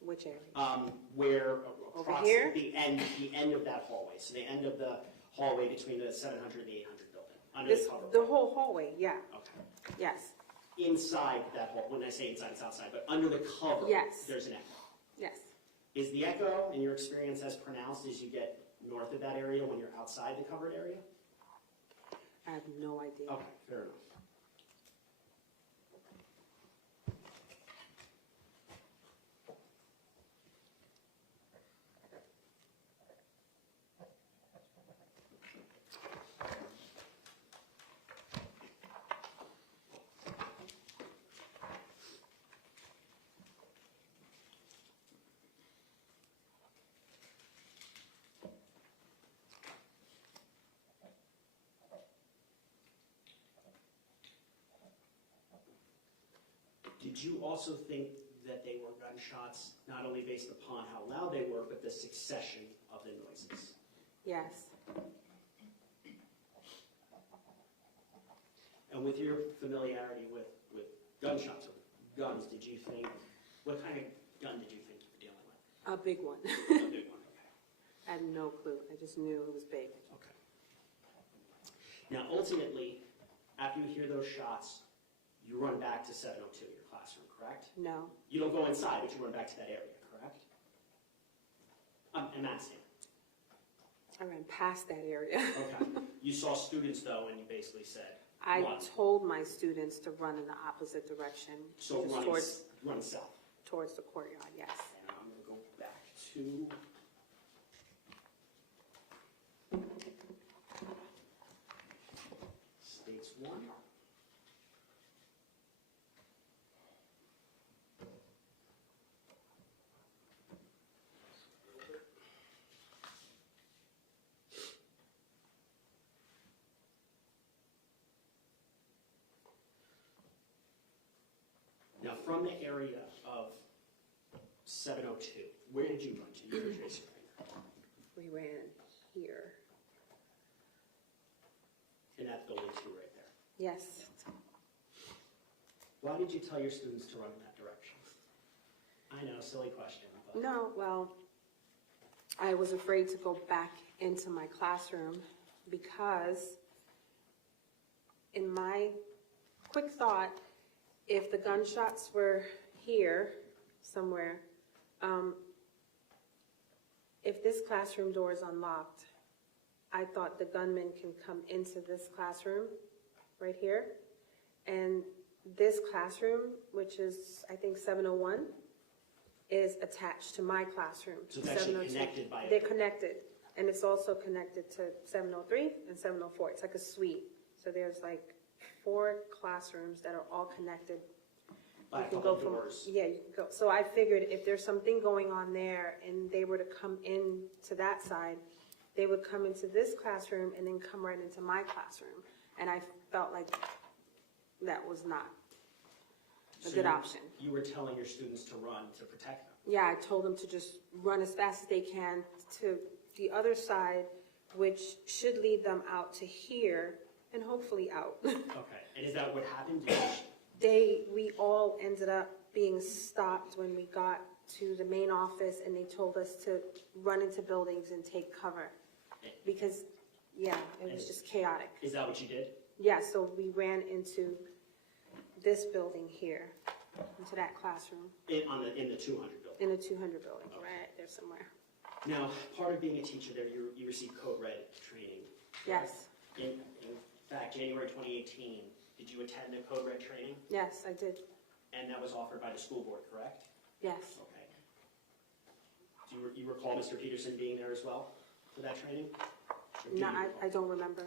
Which area? Where Over across here? the end of that hallway. So the end of the hallway between the 700 and the 800 building, under This, the cover. the whole hallway, yeah. Okay. Yes. Inside that hall, when I say inside, it's outside, but under the cover, Yes. there's an echo. Yes. Is the echo, in your experience, as pronounced as you get north of that area when you're outside the covered area? I have no idea. Okay, fair enough. Did you also think that they were gunshots, not only based upon how loud they were, but the succession of the noises? Yes. And with your familiarity with gunshots or guns, did you think, what kind of gun did you think you were dealing with? A big one. A big one, okay. I had no clue. I just knew it was big. Okay. Now, ultimately, after you hear those shots, you run back to 702, your classroom, correct? No. You don't go inside, but you run back to that area, correct? I'm asking. I ran past that area. Okay. You saw students, though, and you basically said, I run. told my students to run in the opposite direction. So which is run south. Towards the courtyard, yes. And I'm going to go back to... States 1. Now, from the area of 702, where did you run to? You were tracing right now. We ran here. In that building too, right there. Yes. Why did you tell your students to run in that direction? I know, silly question, but... No, well, I was afraid to go back into my classroom because in my quick thought, if the gunshots were here somewhere, if this classroom door is unlocked, I thought the gunman can come into this classroom right here. And this classroom, which is, I think, 701, is attached to my classroom. So it's actually connected by... They're connected. And it's also connected to 703 and 704. It's like a suite. So there's like 4 classrooms that are all connected. By a couple of doors. Yeah, you can go. So I figured if there's something going on there and they were to come in to that side, they would come into this classroom and then come right into my classroom. And I felt like that was not a good option. You were telling your students to run to protect them? Yeah, I told them to just run as fast as they can to the other side, which should lead them out to here and hopefully out. Okay, and is that what happened? We all ended up being stopped when we got to the main office and they told us to run into buildings and take cover. Because, yeah, it was just chaotic. Is that what you did? Yeah, so we ran into this building here, into that classroom. In the 200 building? In the 200 building, right there somewhere. Now, part of being a teacher there, you received Code Red training. Yes. In fact, January 2018, did you attend the Code Red training? Yes, I did. And that was offered by the school board, correct? Yes. Okay. Do you recall Mr. Peterson being there as well for that training? No, I don't remember.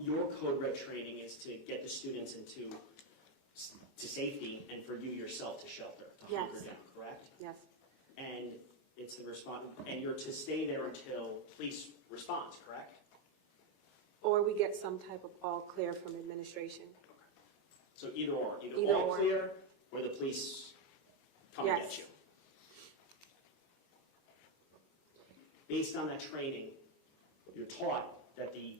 Your Code Red training is to get the students into safety and for you yourself to shelter, to hunker down, correct? Yes. And it's the and you're to stay there until police responds, correct? Or we get some type of all clear from administration. So either or, either all or. clear or the police come and get you. Based on that training, you're taught that the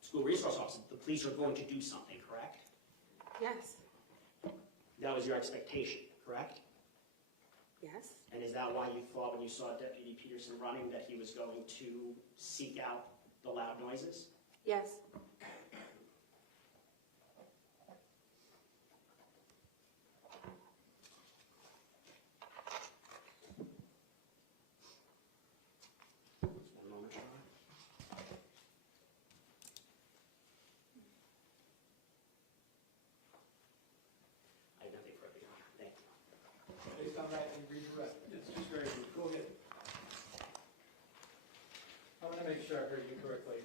school resource officer, the police are going to do something, correct? Yes. That was your expectation, correct? Yes. And is that why you thought when you saw Deputy Peterson running that he was going to seek out the loud noises? Yes. One moment, Sean. I have nothing further. Thank you. Based on that, you redirect. It's just very good. Go ahead. I want to make sure I heard you correctly.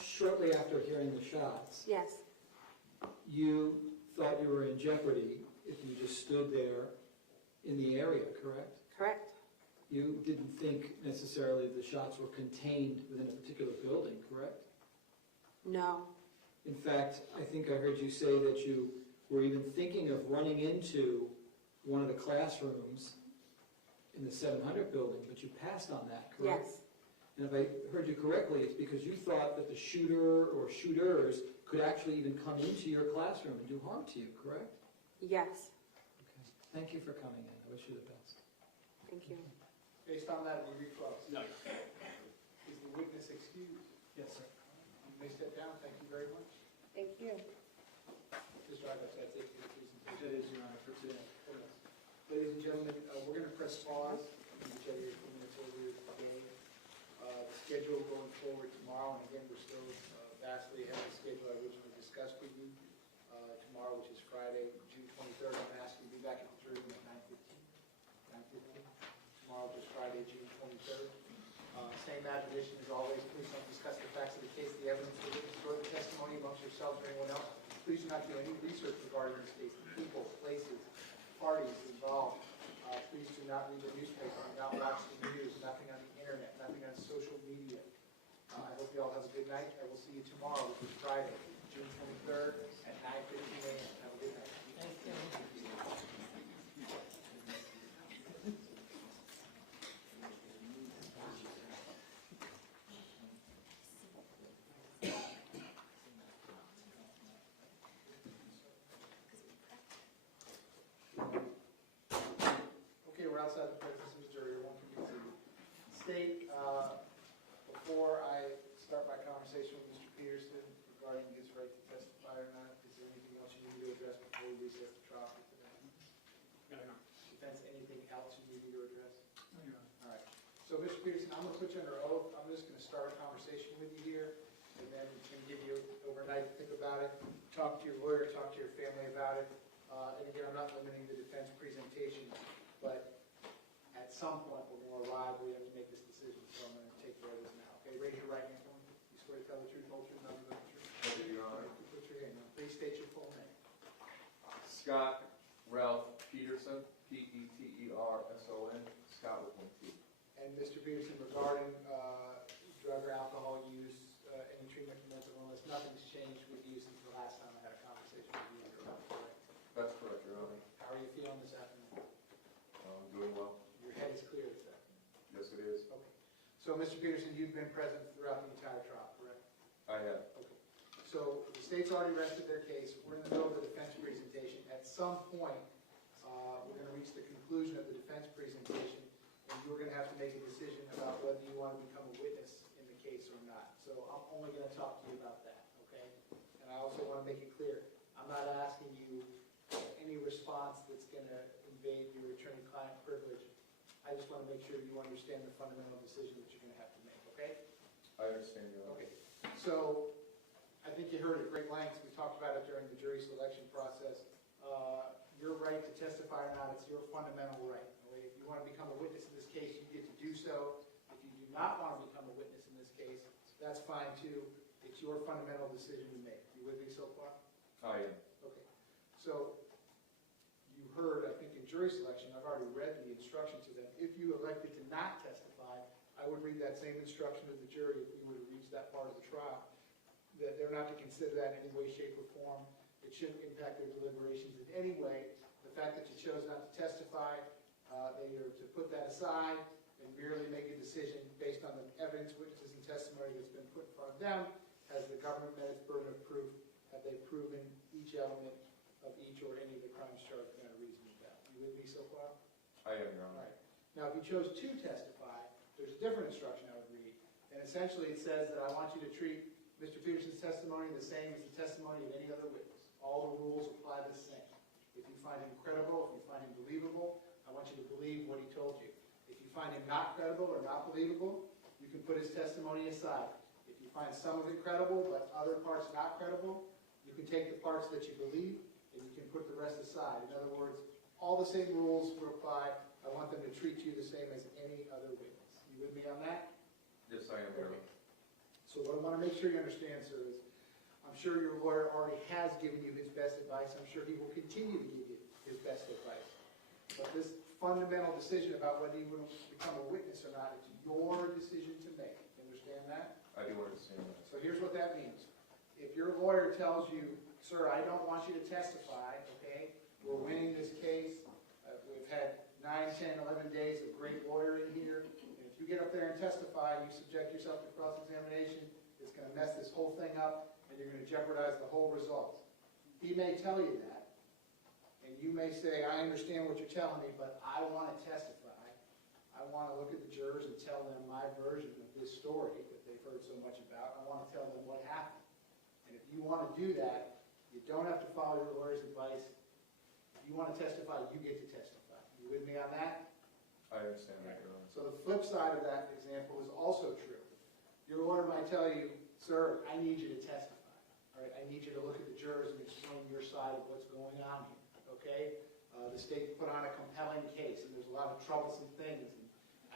Shortly after hearing the shots, Yes. you thought you were in jeopardy if you just stood there in the area, correct? Correct. You didn't think necessarily the shots were contained within a particular building, correct? No. In fact, I think I heard you say that you were even thinking of running into one of the classrooms in the 700 building, but you passed on that, correct? Yes. And if I heard you correctly, it's because you thought that the shooter or shooters could actually even come into your classroom and do harm to you, correct? Yes, Okay. Thank you for coming in. I wish you the best. thank you. Based on that, we reclose. No. Is the witness excused? Yes, sir. You may step down. Thank you very much. Thank you. Mr. Ives, that's it for the presentation. It is, Your Honor, for today. Ladies and gentlemen, we're going to press pause. Each other a few minutes earlier today. The schedule going forward tomorrow, and again, we're still vastly ahead of the schedule I originally discussed with you. Tomorrow, which is Friday, June 23rd, I'm asking to be back at the jury room at 9:15. Tomorrow, which is Friday, June 23rd. Same admonition as always, please don't discuss the facts of the case, the evidence, the witness, or the testimony amongst yourselves or anyone else. Please do not do any research regarding this case, the people, places, parties involved. Please do not read the newspaper, do not watch the news, nothing on the internet, nothing on social media. I hope you all have a good night. I will see you tomorrow, which is Friday, June 23rd at 9:15 a.m. Have a good night. Thank you. Okay, we're outside the presence of the jury. Everyone can be seated. State, before I start my conversation with Mr. Peterson regarding his right to testify or not, is there anything else you need me to address before we recess the trial for today? No, Your Honor. Defense, anything else you need me to address? No, Your Honor. All right. So, Mr. Peterson, I'm going to put you under oath. I'm just going to start a conversation with you here, and then it's going to give you overnight to think about it, talk to your lawyer, talk to your family about it. And again, I'm not limiting the defense presentation, but at some point we're going to arrive where we have to make this decision, so I'm going to take care of this now. Okay, raise your right hand for me. You swear to tell the truth, whole truth, nothing but the truth. Thank you, Your Honor. Put your hand down. Please state your full name. Scot Ralph Peterson, Peterson, Scott with one T. And Mr. Peterson, regarding drug or alcohol use, any treatment for mental illness, nothing's changed with you since the last time I had a conversation with you. Correct? That's correct, Your Honor. How are you feeling this afternoon? I'm doing well. Your head is clear this afternoon. Yes, it is. Okay. So, Mr. Peterson, you've been present throughout the entire trial, correct? I have. Okay. So the state's already rested their case. We're in the middle of the defense presentation. At some point, we're going to reach the conclusion of the defense presentation, and you're going to have to make a decision about whether you want to become a witness in the case or not. So I'm only going to talk to you about that, okay? And I also want to make it clear, I'm not asking you any response that's going to invade your attorney-client privilege. I just want to make sure you understand the fundamental decision that you're going to have to make, okay? I understand, Your Honor. Okay. So I think you heard at great lengths, we talked about it during the jury selection process. Your right to testify or not, it's your fundamental right. Okay? If you want to become a witness in this case, you get to do so. If you do not want to become a witness in this case, that's fine too. It's your fundamental decision to make. You with me so far? I am. Okay. So you heard, I think in jury selection, I've already read the instruction to them. If you elected to not testify, I would read that same instruction to the jury if we were to reach that part of the trial, that they're not to consider that in any way, shape, or form. It shouldn't impact their deliberations in any way. The fact that you chose not to testify, they are to put that aside and merely make a decision based on the evidence, witnesses, and testimony that's been put in front of them. Has the government met its burden of proof? Have they proven each element of each or any of the crimes charged beyond a reasonable doubt? You with me so far? I am, Your All Honor. right. Now, if you chose to testify, there's a different instruction I would read. And essentially it says that I want you to treat Mr. Peterson's testimony the same as the testimony of any other witness. All the rules apply the same. If you find him credible, if you find him believable, I want you to believe what he told you. If you find him not credible or not believable, you can put his testimony aside. If you find some of it credible but other parts not credible, you can take the parts that you believe and you can put the rest aside. In other words, all the same rules will apply. I want them to treat you the same as any other witness. You with me on that? Yes, I am, Your Honor. So what I want to make sure you understand, sir, is I'm sure your lawyer already has given you his best advice. I'm sure he will continue to give you his best advice. But this fundamental decision about whether you will become a witness or not, it's your decision to make. You understand that? I do understand that. So here's what that means. If your lawyer tells you, sir, I don't want you to testify, okay, we're winning this case, we've had 9, 10, 11 days of great lawyering here, and if you get up there and testify and you subject yourself to cross-examination, it's going to mess this whole thing up, and you're going to jeopardize the whole result. He may tell you that, and And you may say, I understand what you're telling me, but I want to testify. I want to look at the jurors and tell them my version of this story that they've heard so much about. I want to tell them what happened. And if you want to do that, you don't have to follow your lawyer's advice. If you want to testify, you get to testify. You with me on that? I understand that, Your Honor. So the flip side of that example is also true. Your lawyer might tell you, sir, I need you to testify. All right, I need you to look at the jurors and explain your side of what's going on here. Okay? The state put on a compelling case, and there's a lot of troublesome things. And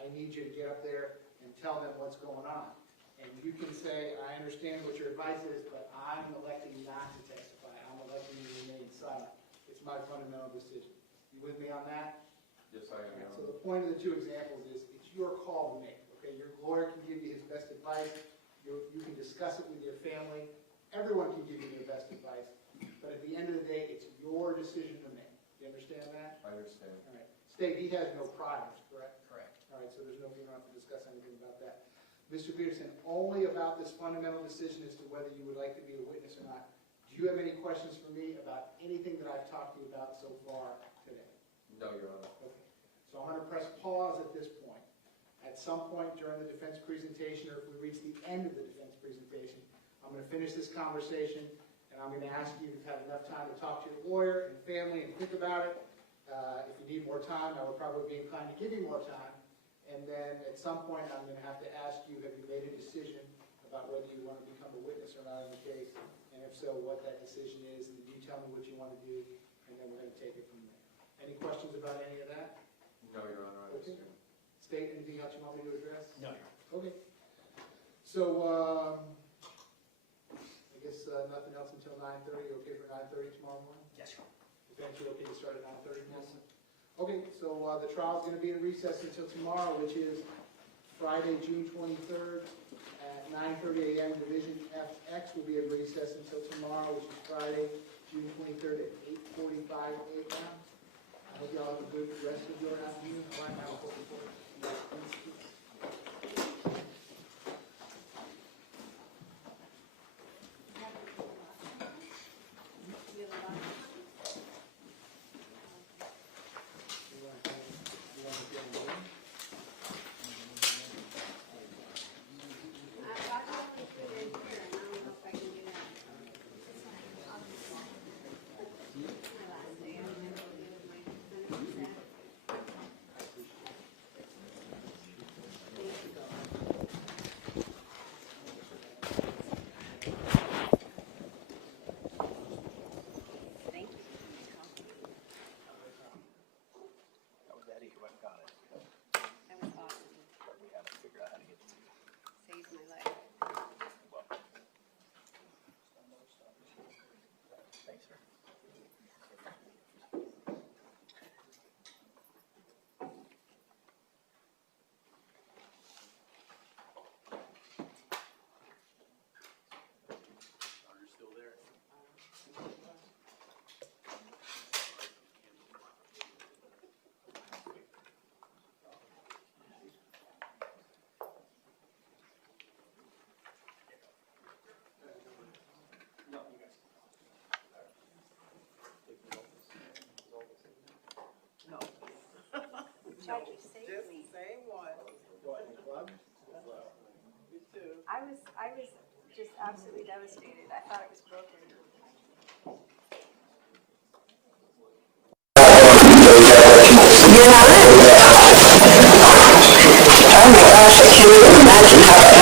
I need you to get up there and tell them what's going on. And you can say, I understand what your advice is, but I'm electing not to testify. I'm electing to remain silent. It's my fundamental decision. You with me on that? Yes, I am, Your So Honor. the point of the two examples is, it's your call to make. Okay, your lawyer can give you his best advice. You can discuss it with your family. Everyone can give you their best advice. But at the end of the day, it's your decision to make. You understand that? I understand. All right. State, he has no priors, correct? Correct. All right, so there's no, we don't have to discuss anything about that. Mr. Peterson, only about this fundamental decision as to whether you would like to be a witness or not. Do you have any questions for me about anything that I've talked to you about so far today? No, Your Honor. Okay. So I'm going to press pause at this point. At some point during the defense presentation, or if we reach the end of the defense presentation, I'm going to finish this conversation, and I'm going to ask you to have enough time to talk to your lawyer and family and think about it. If you need more time, I would probably be inclined to give you more time. And then at some point, I'm going to have to ask you, have you made a decision about whether you want to become a witness or not in the case? And if so, what that decision is, and then you tell me what you want to do, and then we're going to take it from there. Any questions about any of that? No, Your Honor, I understand. State, anything else you want me to address? No, Your Honor. Okay. So, I guess nothing else until 9:30. Okay for 9:30 tomorrow morning? Yes, Your Honor. Defense, you okay to start at 9:30? Yes, sir. Okay, so the trial's going to be in recess until tomorrow, which is Friday, June 23rd at 9:30 a.m. Division FX will be in recess until tomorrow, which is Friday, June 23rd at 8:45 a.m. I hope y'all have a good rest of your afternoon. All right, now I'll hold the board. I was just absolutely devastated. I thought it was broken. Oh my gosh, I can't even imagine how